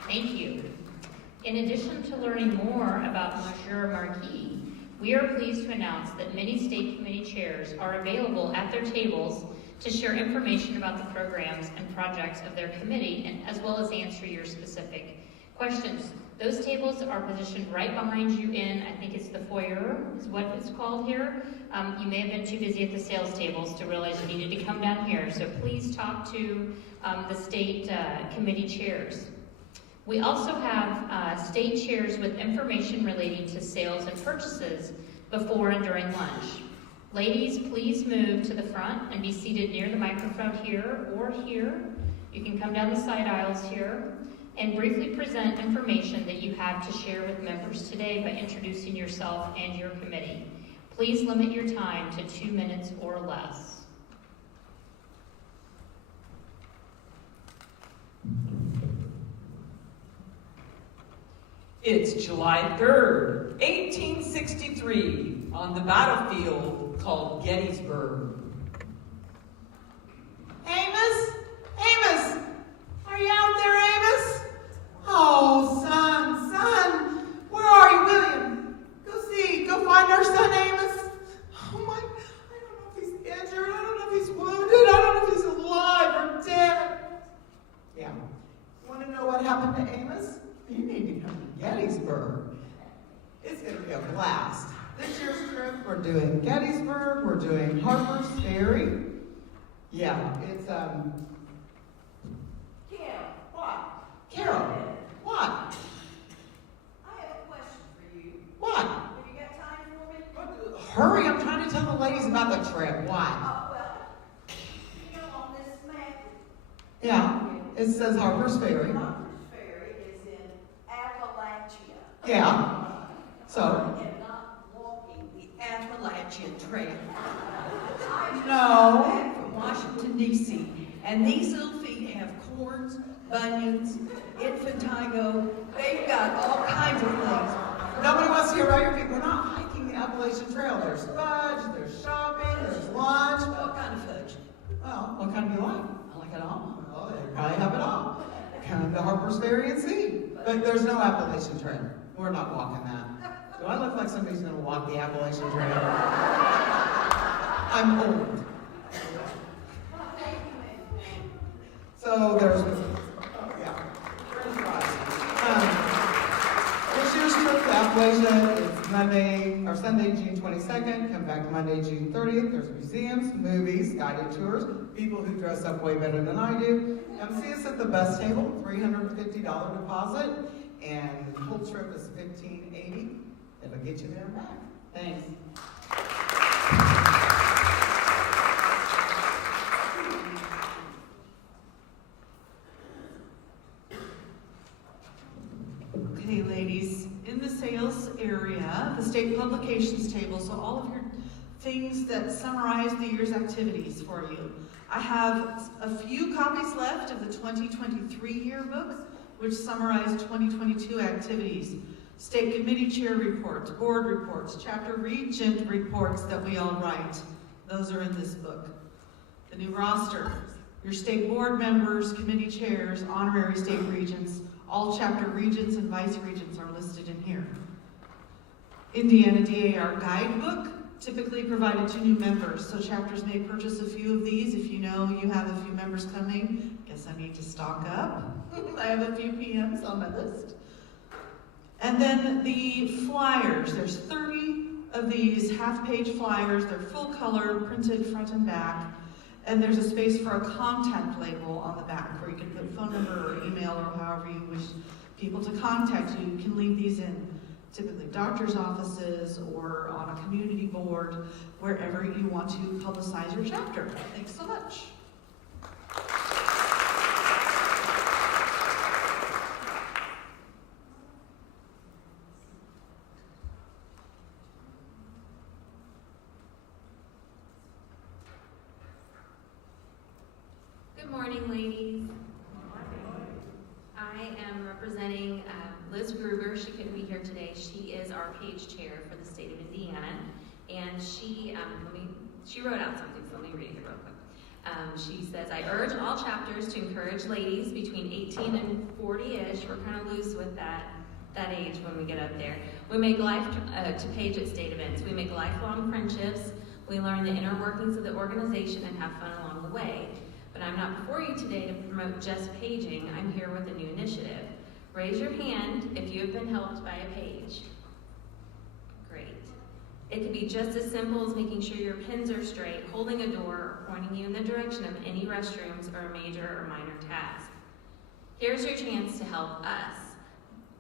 Thank you. In addition to learning more about Monsieur Marquis, we are pleased to announce that many state committee chairs are available at their tables to share information about the programs and projects of their committee, and as well as answer your specific questions. Those tables are positioned right behind you in, I think it's the foyer, is what it's called here. You may have been too busy at the sales tables to realize you needed to come down here, so please talk to the state committee chairs. We also have state chairs with information relating to sales and purchases before and during lunch. Ladies, please move to the front and be seated near the microphone here or here. You can come down the side aisles here and briefly present information that you have to share with members today by introducing yourself and your committee. Please limit your time to 2 minutes or less. It's July 3rd, 1863, on the battlefield called Gettysburg. Amos? Amos! Are you out there, Amos? Oh, son, where are you, William? Go find our son, Amos. Oh my, I don't know if he's injured, I don't know if he's wounded, I don't know if he's alive or dead. Yeah, want to know what happened to Amos? You need to come to Gettysburg. It's going to be a blast. This year's trip, we're doing Gettysburg, we're doing Harper's Ferry. Yeah, it's, Carol, what? Carol, what? I have a question for you. What? Have you got time for me? Hurry, I'm trying to tell the ladies about the trip. Why? Oh, well, you know, on this map, Yeah, it says Harper's Ferry. Harper's Ferry is in Appalachia. Yeah. So? I am not walking the Appalachian Trail. No. I'm from Washington, D.C., and these little feet have corns, bunions, infantigo. They've got all kinds of things. Nobody wants to hear about your feet. We're not hiking the Appalachian Trail. There's fudge, there's shopping, there's lunch. What kind of fudge? Well, what kind do you like? I like it all. Well, they probably have it all. Come to Harper's Ferry and see. But there's no Appalachian Trail. We're not walking that. Do I look like somebody's going to walk the Appalachian Trail? I'm old. So there's, this year's trip to Appalachia is Monday or Sunday, June 22nd. Come back Monday, June 30th. There's museums, movies, guided tours, people who dress up way better than I do. Come see us at the bus table, $350 deposit, and the whole trip is $1,580. It'll get you there and back. Thanks. Okay, ladies, in the sales area, state publications table, so all of your things that summarize the year's activities for you. I have a few copies left of the 2023 yearbook, which summarize 2022 activities. State committee chair reports, board reports, chapter regent reports that we all write. Those are in this book. The new roster, your state board members, committee chairs, honorary state regents, all chapter regents and vice regents are listed in here. Indiana DAR guidebook, typically provided to new members, so chapters may purchase a few of these if you know you have a few members coming. Guess I need to stock up. I have a few PMs on my list. And then the flyers, there's 30 of these half-page flyers. They're full color, printed front and back. And there's a space for a contact label on the back where you can put phone number or email or however you wish people to contact you. You can leave these in typically doctor's offices or on a community board, wherever you want to publicize your chapter. Thanks so much. Good morning, ladies. I am representing Liz Gruber. She couldn't be here today. She is our page chair for the state of Indiana, and she wrote out something, so let me read it real quick. She says, I urge all chapters to encourage ladies between 18 and 40-ish. We're kind of loose with that age when we get up there. We make life to page at state events. We make lifelong friendships. We learn the inner workings of the organization and have fun along the way. But I'm not before you today to promote just paging. I'm here with a new initiative. Raise your hand if you have been helped by a page. Great. It could be just as simple as making sure your pins are straight, holding a door, or pointing you in the direction of any restrooms or a major or minor task. Here's your chance to help us.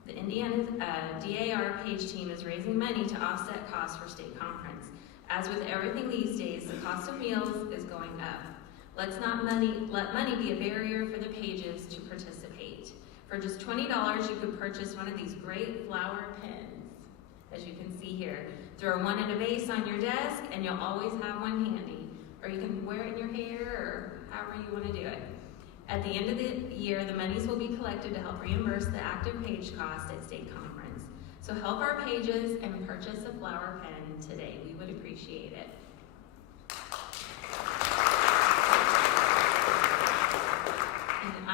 The Indiana DAR page team is raising money to offset costs for state conference. As with everything these days, the cost of meals is going up. Let's not let money be a barrier for the pages to participate. For just $20, you could purchase one of these great flower pens, as you can see here. Throw one in a vase on your desk, and you'll always have one handy. Or you can wear it in your hair, or however you want to do it. At the end of the year, the monies will be collected to help reimburse the active page cost at state conference. So help our pages and purchase a flower pen today. We would appreciate it.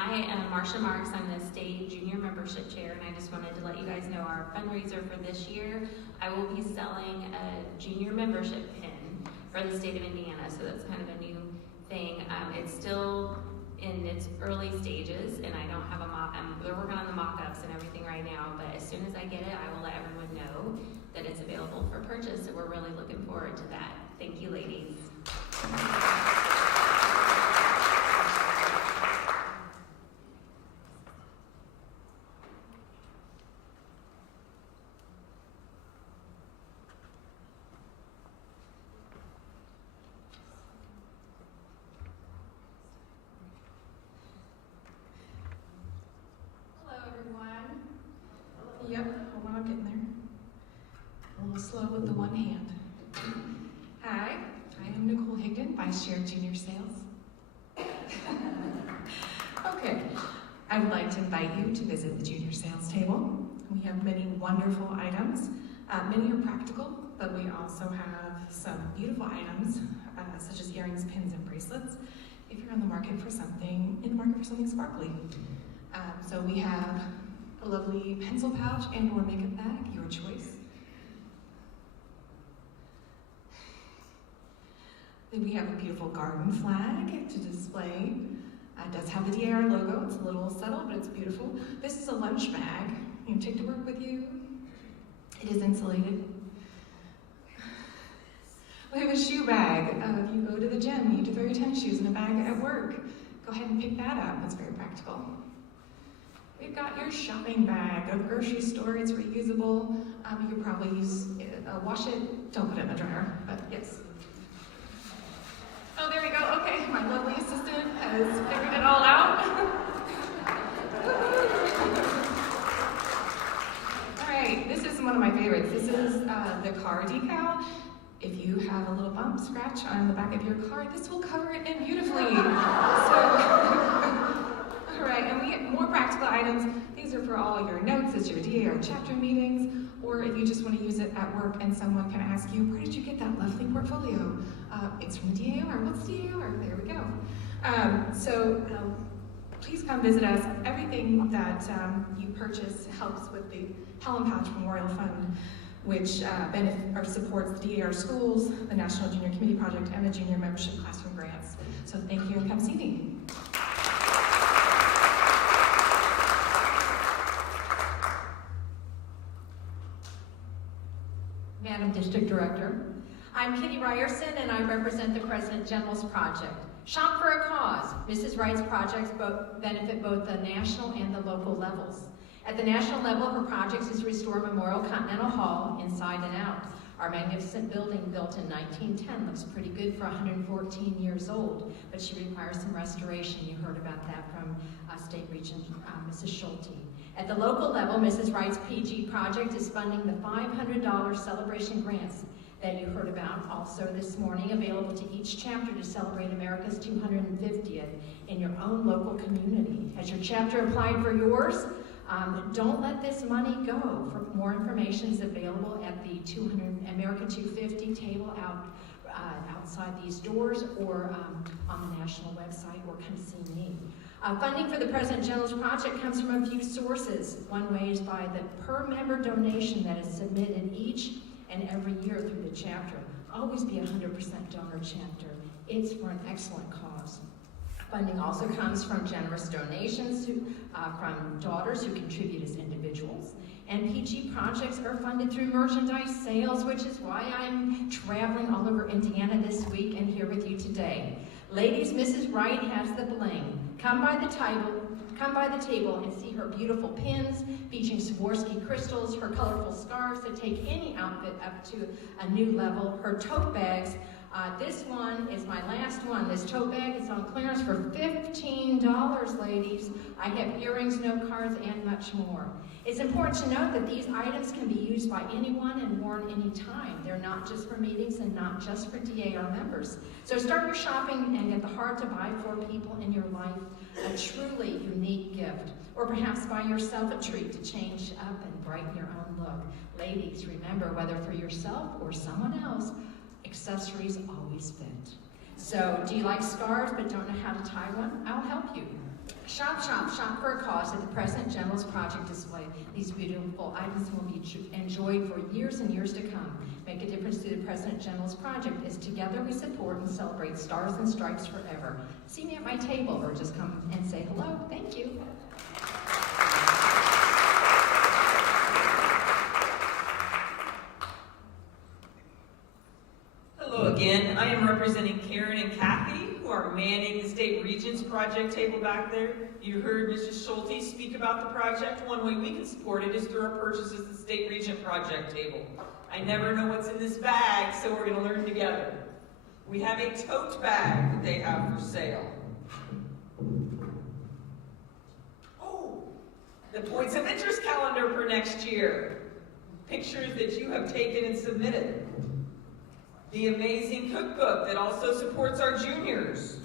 I am Marsha Marks. I'm the state junior membership chair, and I just wanted to let you guys know our fundraiser for this year. I will be selling a junior membership pin for the state of Indiana, so that's kind of a new thing. It's still in its early stages, and I don't have a mock. They're working on the mock-ups and everything right now, but as soon as I get it, I will let everyone know that it's available for purchase, so we're really looking forward to that. Thank you, ladies. Yep, hold on, I'm getting there. A little slow with the one hand. Hi, I am Nicole Higdon, Vice Chair of Junior Sales. Okay, I would like to invite you to visit the Junior Sales table. We have many wonderful items. Many are practical, but we also have some beautiful items, such as earrings, pins, and bracelets, if you're in the market for something sparkly. So we have a lovely pencil pouch and or makeup bag, your choice. Then we have a beautiful garden flag to display. It does have the DAR logo. It's a little subtle, but it's beautiful. This is a lunch bag. You can take to work with you. It is insulated. We have a shoe bag. If you go to the gym, you need to throw your tennis shoes in a bag at work. Go ahead and pick that up. It's very practical. We've got your shopping bag, a grocery store. It's reusable. You could probably wash it. Don't put it in the dryer, but yes. Oh, there we go. Okay, my lovely assistant has figured it all out. All right, this is one of my favorites. This is the car decal. If you have a little bump, scratch on the back of your car, this will cover it in beautifully. All right, and we get more practical items. These are for all your notes as your DAR chapter meetings, or if you just want to use it at work and someone can ask you, where did you get that lovely portfolio? It's from the DAR. What's DAR? There we go. Please come visit us. Everything that you purchase helps with the Helen Pouch Memorial Fund, which supports the DAR schools, the National Junior Committee Project, and the Junior Membership Classroom Grants. So thank you, and come see me. Madam District Director. I'm Kitty Ryerson, and I represent the President General's Project. Shop for a Cause. Mrs. Wright's projects benefit both the national and the local levels. At the national level, her project is to restore Memorial Continental Hall inside and out. Our magnificent building, built in 1910, looks pretty good for 114 years old, but she requires some restoration. You heard about that from State Regent Mrs. Schulte. At the local level, Mrs. Wright's PG project is funding the $500 celebration grants that you heard about also this morning, available to each chapter to celebrate America's 250th in your own local community. Has your chapter applied for yours? Don't let this money go. For more information is available at the America 250 table outside these doors, or on the national website, or come see me. Funding for the President General's Project comes from a few sources. One way is by the per-member donation that is submitted each and every year through the chapter. Always be 100% donor chapter. It's for an excellent cause. Funding also comes from generous donations from daughters who contribute as individuals. And PG projects are funded through merchandise sales, which is why I'm traveling all over Indiana this week and here with you today. Ladies, Mrs. Wright has the bling. Come by the table and see her beautiful pins featuring Swarovski crystals, her colorful scarves that take any outfit up to a new level, her tote bags. This one is my last one. This tote bag is on clearance for $15, ladies. I have earrings, note cards, and much more. It's important to note that these items can be used by anyone and worn anytime. They're not just for meetings and not just for DAR members. So start your shopping and get the hard-to-buy for people in your life a truly unique gift. Or perhaps buy yourself a treat to change up and brighten your own look. Ladies, remember, whether for yourself or someone else, accessories always fit. So, do you like scarves but don't know how to tie one? I'll help you. Shop for a cause at the President General's Project display. These beautiful items will be enjoyed for years and years to come. Make a difference to the President General's Project as together we support and celebrate Stars and Stripes forever. See me at my table or just come and say hello. Thank you. Hello again. I am representing Karen and Kathy, who are manning the State Regents Project table back there. You heard Mrs. Schulte speak about the project. One way we can support it is through our purchases at the State Regent Project table. I never know what's in this bag, so we're going to learn together. We have a tote bag that they have for sale. Oh, the Points of Interest calendar for next year. Pictures that you have taken and submitted. The amazing cookbook that also supports our juniors.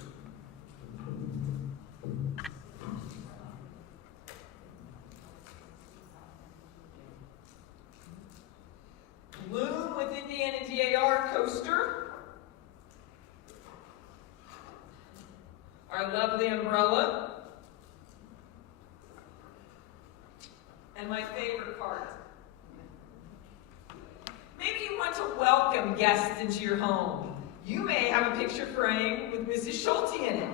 Bloom with Indiana DAR coaster. Our lovely umbrella. And my favorite card. Maybe you want to welcome guests into your home. You may have a picture frame with Mrs. Schulte in it.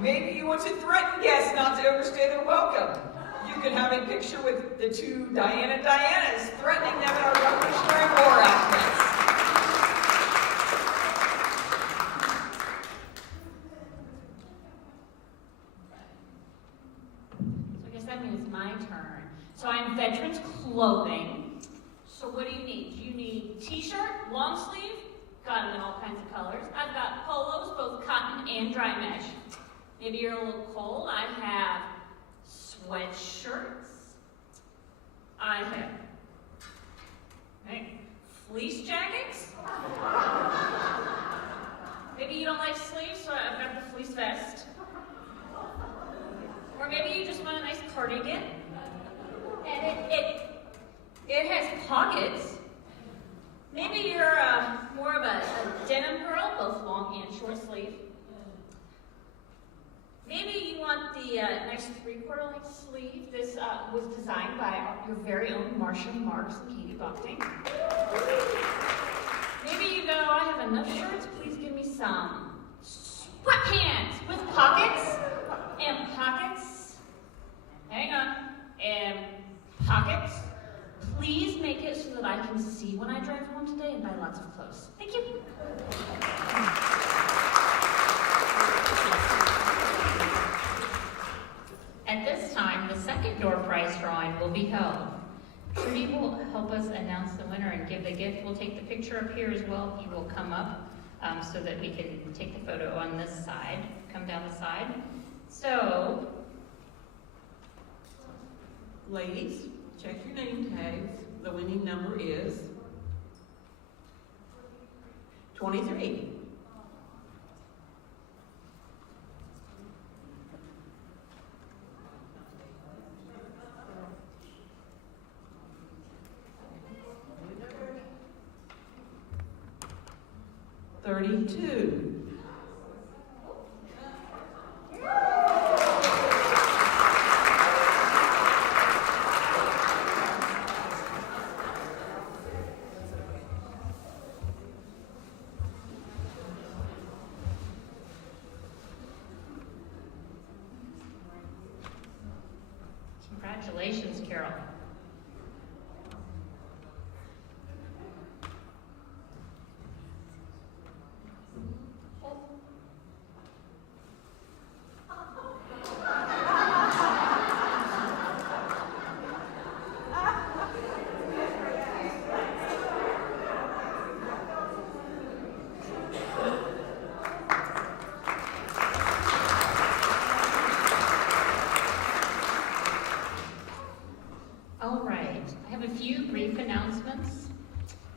Maybe you want to threaten guests not to overstay their welcome. You could have a picture with the two Dianas threatening them in our Revolutionary War outfits. So I guess that means it's my turn. So I'm veterans clothing. So what do you need? You need t-shirt, long sleeve, got them in all kinds of colors. I've got polos, both cotton and dry mesh. Maybe you're a little cold. I have sweatshirts. I have Right? Fleece jackets? Maybe you don't like sleeves, so I've got the fleece vest. Or maybe you just want a nice cardigan. And it has pockets. Maybe you're more of a denim girl, both long and short sleeve. Maybe you want the nice three-quarter length sleeve. This was designed by your very own Marcia Marks and Katie Buckting. Maybe you go, I have enough shirts, please give me some sweatpants with pockets and pockets. Hang on. And pockets. Please make it so that I can see when I drive home today and buy lots of clothes. Thank you. At this time, the second door prize drawing will be held. Trudy will help us announce the winner and give the gift. We'll take the picture up here as well. He will come up so that we can take the photo on this side. Come down the side. So, ladies, check your name tags. The winning number is 23. $32. Congratulations, Carol.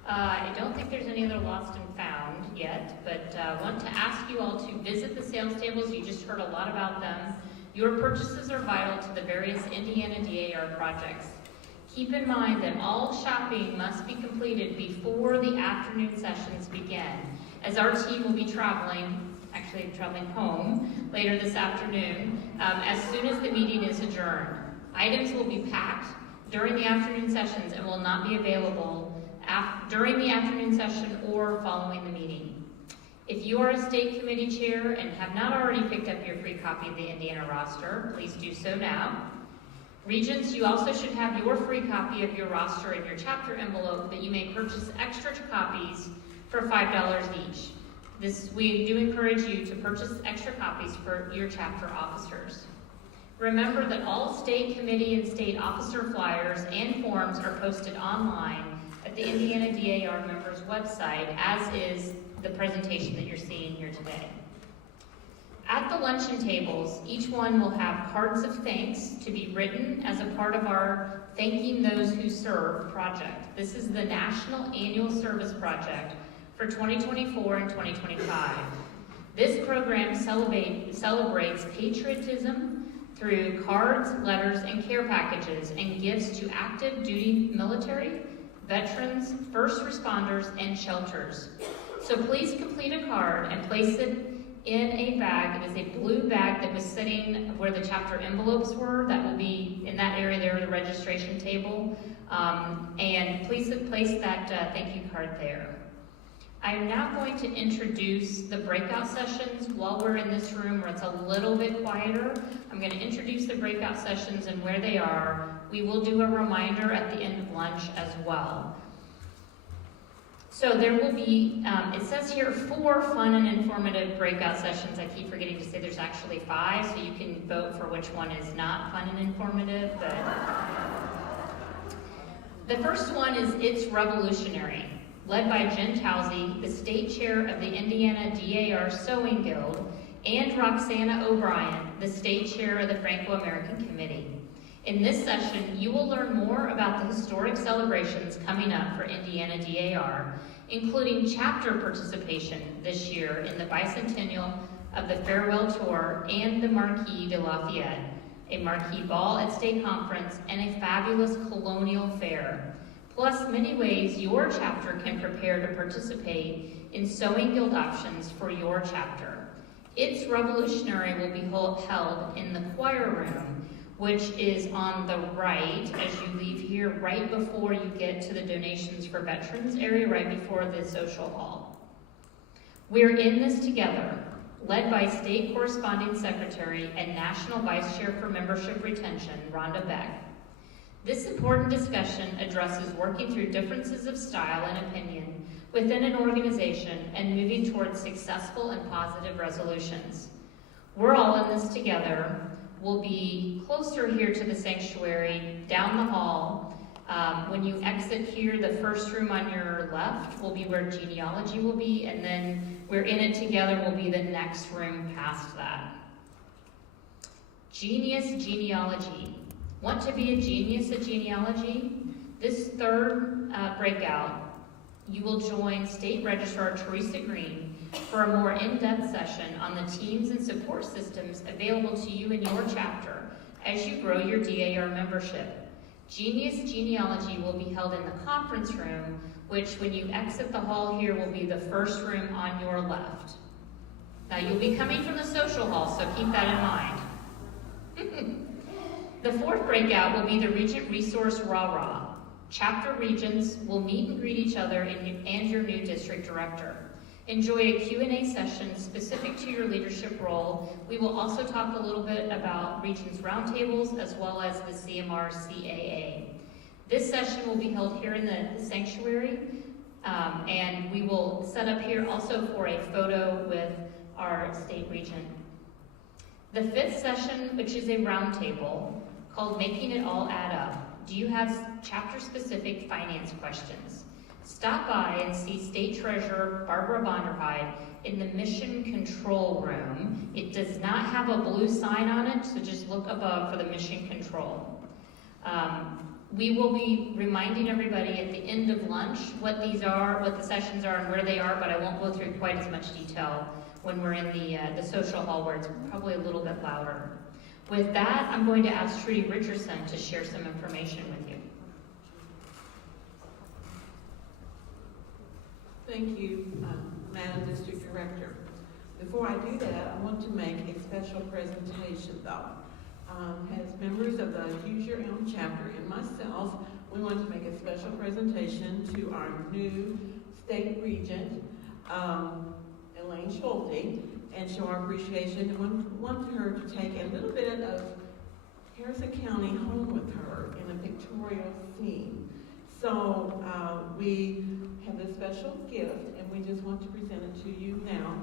I don't think there's any other lost and found yet, but I want to ask you all to visit the sales tables. You just heard a lot about them. Your purchases are vital to the various Indiana DAR projects. Keep in mind that all shopping must be completed before the afternoon sessions begin, as our team will be traveling home later this afternoon as soon as the meeting is adjourned. Items will be packed during the afternoon sessions and will not be available during the afternoon session or following the meeting. If you are a state committee chair and have not already picked up your free copy of the Indiana roster, please do so now. Regents, you also should have your free copy of your roster in your chapter envelope, but you may purchase extra copies for $5 each. We do encourage you to purchase extra copies for your chapter officers. Remember that all state committee and state officer flyers and forms are posted online at the Indiana DAR members website, as is the presentation that you're seeing here today. At the luncheon tables, each one will have cards of thanks to be written as a part of our Thanking Those Who Serve project. This is the National Annual Service Project for 2024 and 2025. This program celebrates patriotism through cards, letters, and care packages and gifts to active duty military, veterans, first responders, and shelters. So please complete a card and place it in a bag. It is a blue bag that was sitting where the chapter envelopes were. That will be in that area there, the registration table. And please place that thank you card there. I am now going to introduce the breakout sessions while we're in this room where it's a little bit quieter. I'm going to introduce the breakout sessions and where they are. We will do a reminder at the end of lunch as well. So there will be, it says here 4 fun and informative breakout sessions. I keep forgetting to say there's actually 5, so you can vote for which one is not fun and informative. But the first one is It's Revolutionary, led by Jen Towsey, the state chair of the Indiana DAR Sewing Guild, and Roxana O'Brien, the state chair of the Franco-American Committee. In this session, you will learn more about the historic celebrations coming up for Indiana DAR, including chapter participation this year in the bicentennial of the Farewell Tour and the Marquis de Lafayette, a marquee ball at state conference, and a fabulous colonial fair, plus many ways your chapter can prepare to participate in sewing guild options for your chapter. Its revolutionary will be held in the choir room, which is on the right as you leave here, right before you get to the donations for veterans area, right before the social hall. We're in this together, led by State Corresponding Secretary and National Vice Chair for Membership Retention, Rhonda Beck. This important discussion addresses working through differences of style and opinion within an organization and moving towards successful and positive resolutions. We're all in this together. We'll be closer here to the sanctuary, down the hall. When you exit here, the first room on your left will be where genealogy will be, and then We're in It Together will be the next room past that. Genius genealogy. Want to be a genius at genealogy? This third breakout, you will join State Registrar Teresa Green for a more in-depth session on the teams and support systems available to you in your chapter as you grow your DAR membership. Genius genealogy will be held in the conference room, which when you exit the hall here will be the first room on your left. Now you'll be coming from the social hall, so keep that in mind. The fourth breakout will be the Regent Resource Rah-Rah. Chapter regents will meet and greet each other and your new district director. Enjoy a Q&A session specific to your leadership role. We will also talk a little bit about Regents Roundtables as well as the CMR CAA. This session will be held here in the sanctuary, and we will set up here also for a photo with our state regent. The fifth session, which is a roundtable called Making It All Add Up. Do you have chapter-specific finance questions? Stop by and see State Treasurer Barbara Vonderheide in the Mission Control Room. It does not have a blue sign on it, so just look above for the Mission Control. We will be reminding everybody at the end of lunch what these are, what the sessions are, and where they are, but I won't go through quite as much detail when we're in the social hall where it's probably a little bit louder. With that, I'm going to ask Trudy Richardson to share some information with you. Thank you, Madam District Director. Before I do that, I want to make a special presentation, though. As members of the Hoosier Elm Chapter and myself, we want to make a special presentation to our new State Regent, Elaine Schulte, and show our appreciation. And want her to take a little bit of Harrison County home with her in a pictorial scene. So we have a special gift, and we just want to present it to you now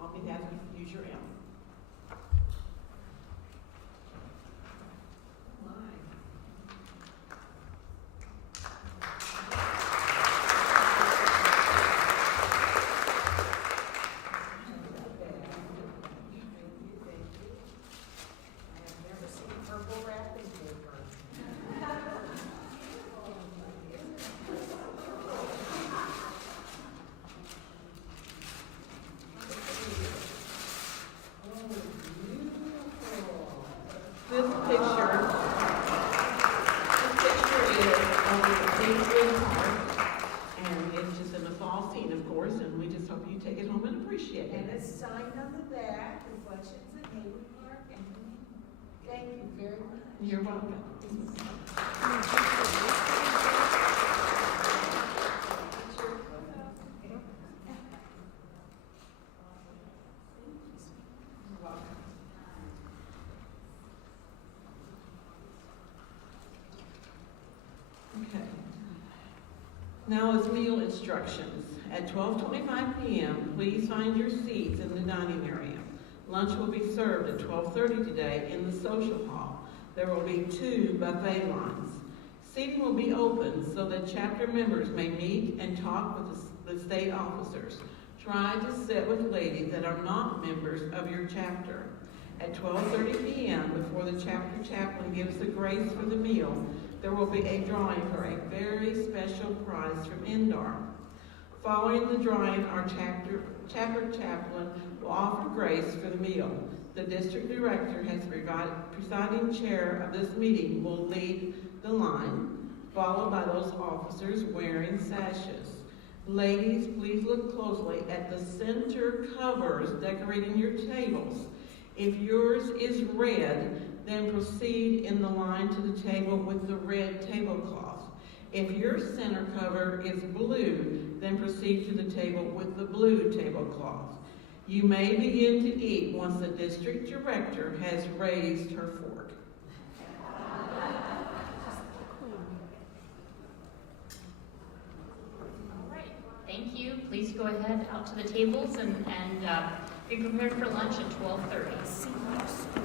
on behalf of Hoosier Elm. And it's signed on the back, Reflections at Hayward Park. And thank you very much. You're welcome. Okay. Now is meal instructions. At 12:25 p.m., please find your seats in the dining area. Lunch will be served at 12:30 today in the social hall. There will be 2 buffet lines. Seating will be open so that chapter members may meet and talk with the state officers. Try to sit with ladies that are not members of your chapter. At 12:30 p.m., before the chapter chaplain gives the grace for the meal, there will be a drawing for a very special prize from Indar. Following the drawing, our chapter chaplain will offer grace for the meal. The district director, as presiding chair of this meeting, will lead the line, followed by those officers wearing sashes. Ladies, please look closely at the center covers decorating your tables. If yours is red, then proceed in the line to the table with the red tablecloth. If your center cover is blue, then proceed to the table with the blue tablecloth. You may begin to eat once the district director has raised her fork. All right, thank you. Please go ahead out to the tables and be prepared for lunch at 12:30.